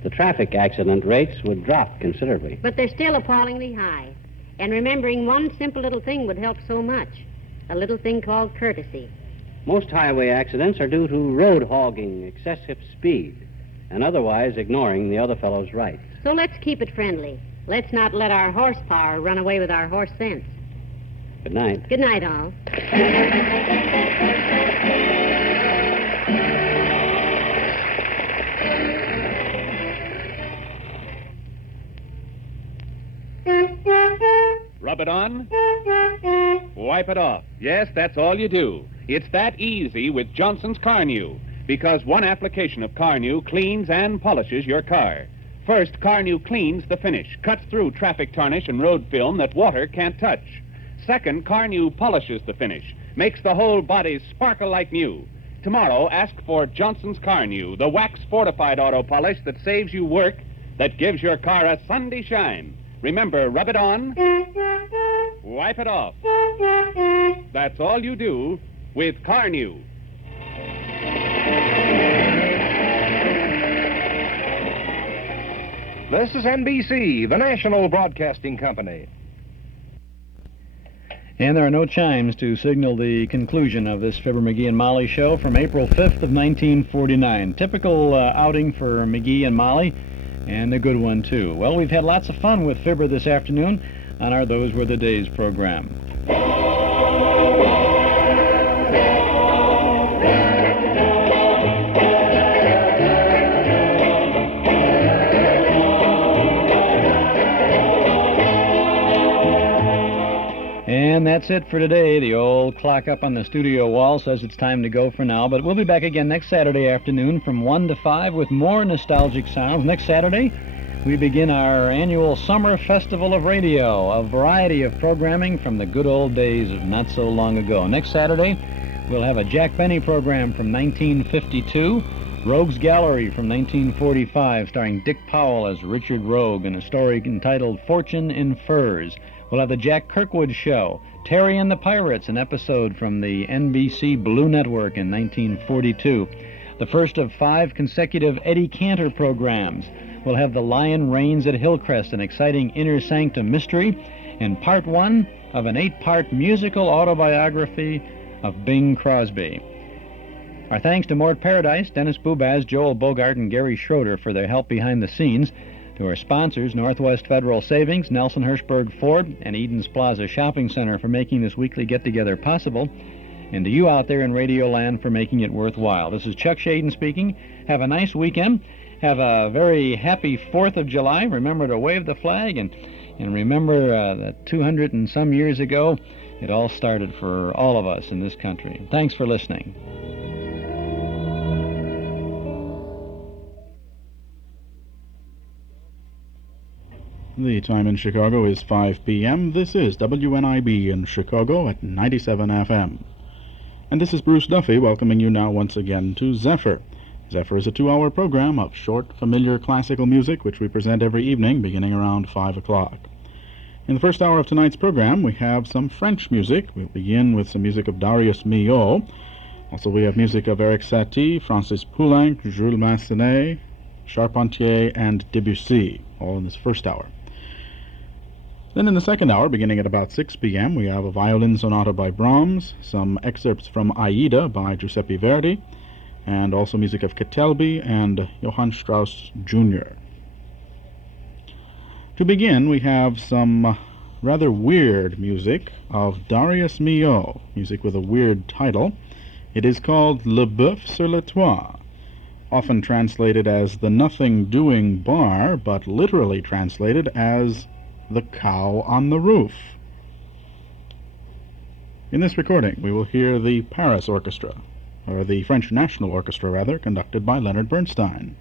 the traffic accident rates would drop considerably. But they're still appallingly high. And remembering one simple little thing would help so much. A little thing called courtesy. Most highway accidents are due to road hogging, excessive speed, and otherwise ignoring the other fellow's rights. So let's keep it friendly. Let's not let our horsepower run away with our horse sense. Good night. Good night, all. Rub it on. Wipe it off. Yes, that's all you do. It's that easy with Johnson's Carnew, because one application of Carnew cleans and polishes your car. First, Carnew cleans the finish, cuts through traffic tarnish and road film that water can't touch. Second, Carnew polishes the finish, makes the whole body sparkle like new. Tomorrow, ask for Johnson's Carnew, the wax-fortified auto polish that saves you work, that gives your car a Sunday shine. Remember, rub it on, wipe it off. That's all you do with Carnew. This is NBC, the national broadcasting company. And there are no chimes to signal the conclusion of this Fibber, McGee, and Molly show from April 5th of 1949. Typical outing for McGee and Molly, and a good one, too. Well, we've had lots of fun with Fibber this afternoon on our Those Were the Days program. And that's it for today. The old clock up on the studio wall says it's time to go for now, but we'll be back again next Saturday afternoon from 1 to 5 with more nostalgic sounds. Next Saturday, we begin our annual Summer Festival of Radio, a variety of programming from the good old days of not so long ago. Next Saturday, we'll have a Jack Benny program from 1952, Rogue's Gallery from 1945, starring Dick Powell as Richard Rogue, and a story entitled Fortune in Furs. We'll have the Jack Kirkwood Show, Terry and the Pirates, an episode from the NBC Blue Network in 1942. The first of 5 consecutive Eddie Cantor programs. We'll have The Lion Reigns at Hillcrest, an exciting inner sanctum mystery, and part 1 of an 8-part musical autobiography of Bing Crosby. Our thanks to Mort Paradise, Dennis Bubaz, Joel Bogart, and Gary Schroeder for their help behind the scenes. To our sponsors, Northwest Federal Savings, Nelson Hirschberg Ford, and Eden's Plaza Shopping Center for making this weekly get-together possible. And to you out there in Radio Land for making it worthwhile. This is Chuck Shaden speaking. Have a nice weekend. Have a very happy 4th of July. Remember to wave the flag, and remember that 200 and some years ago, it all started for all of us in this country. Thanks for listening. The time in Chicago is 5 p.m. This is WNIB in Chicago at 97 FM. And this is Bruce Duffy welcoming you now once again to Zephyr. Zephyr is a 2-hour program of short, familiar classical music which we present every evening beginning around 5 o'clock. In the first hour of tonight's program, we have some French music. We'll begin with some music of Darius Milhaud. Also, we have music of Eric Satie, Francis Poulenc, Jules Massenet, Charpentier, and Debussy, all in this first hour. Then in the second hour, beginning at about 6 p.m., we have a violin sonata by Brahms, some excerpts from Aida by Giuseppe Verdi, and also music of Ketelby and Johann Strauss Jr. To begin, we have some rather weird music of Darius Milhaud, music with a weird title. It is called Le Boeuf sur le Toit, often translated as the nothing-doing bar, but literally translated as the cow on the roof. In this recording, we will hear the Paris Orchestra, or the French National Orchestra, rather, conducted by Leonard Bernstein.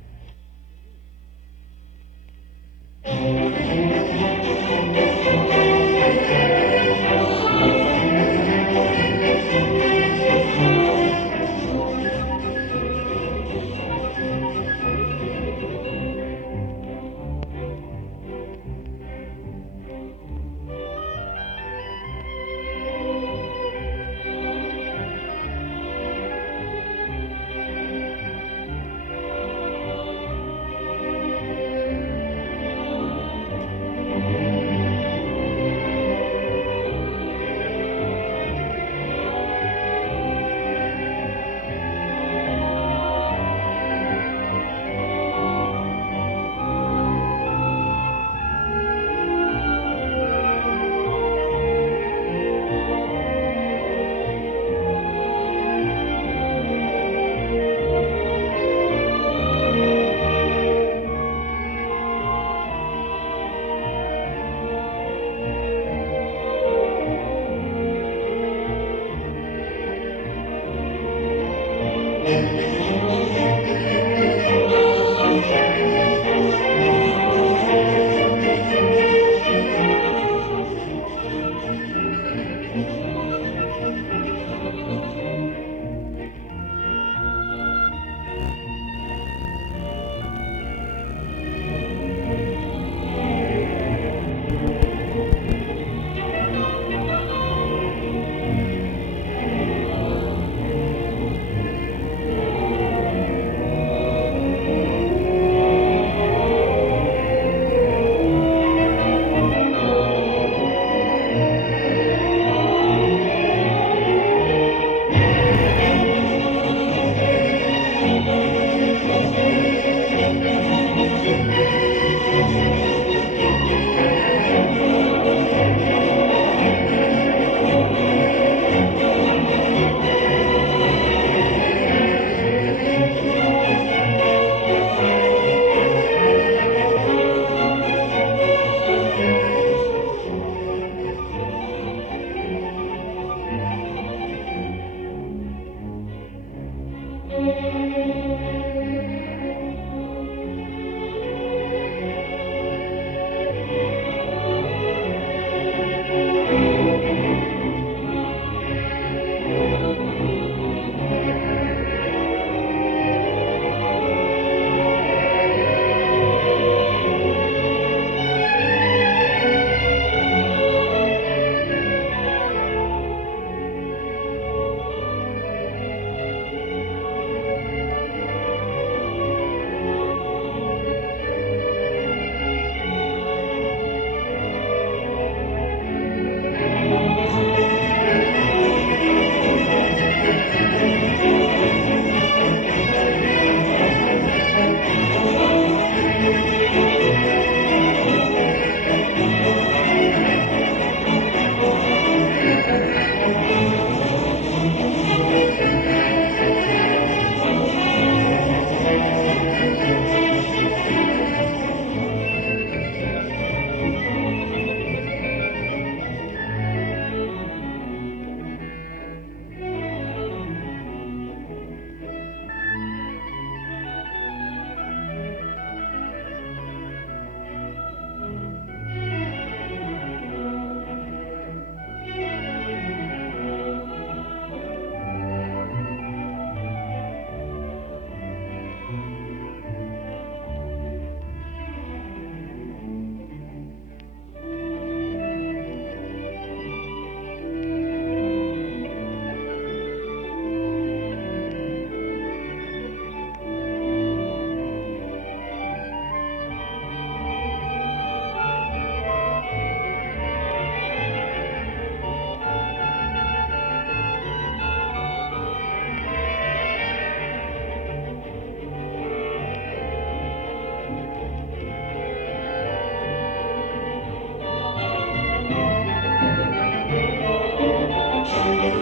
Thank you.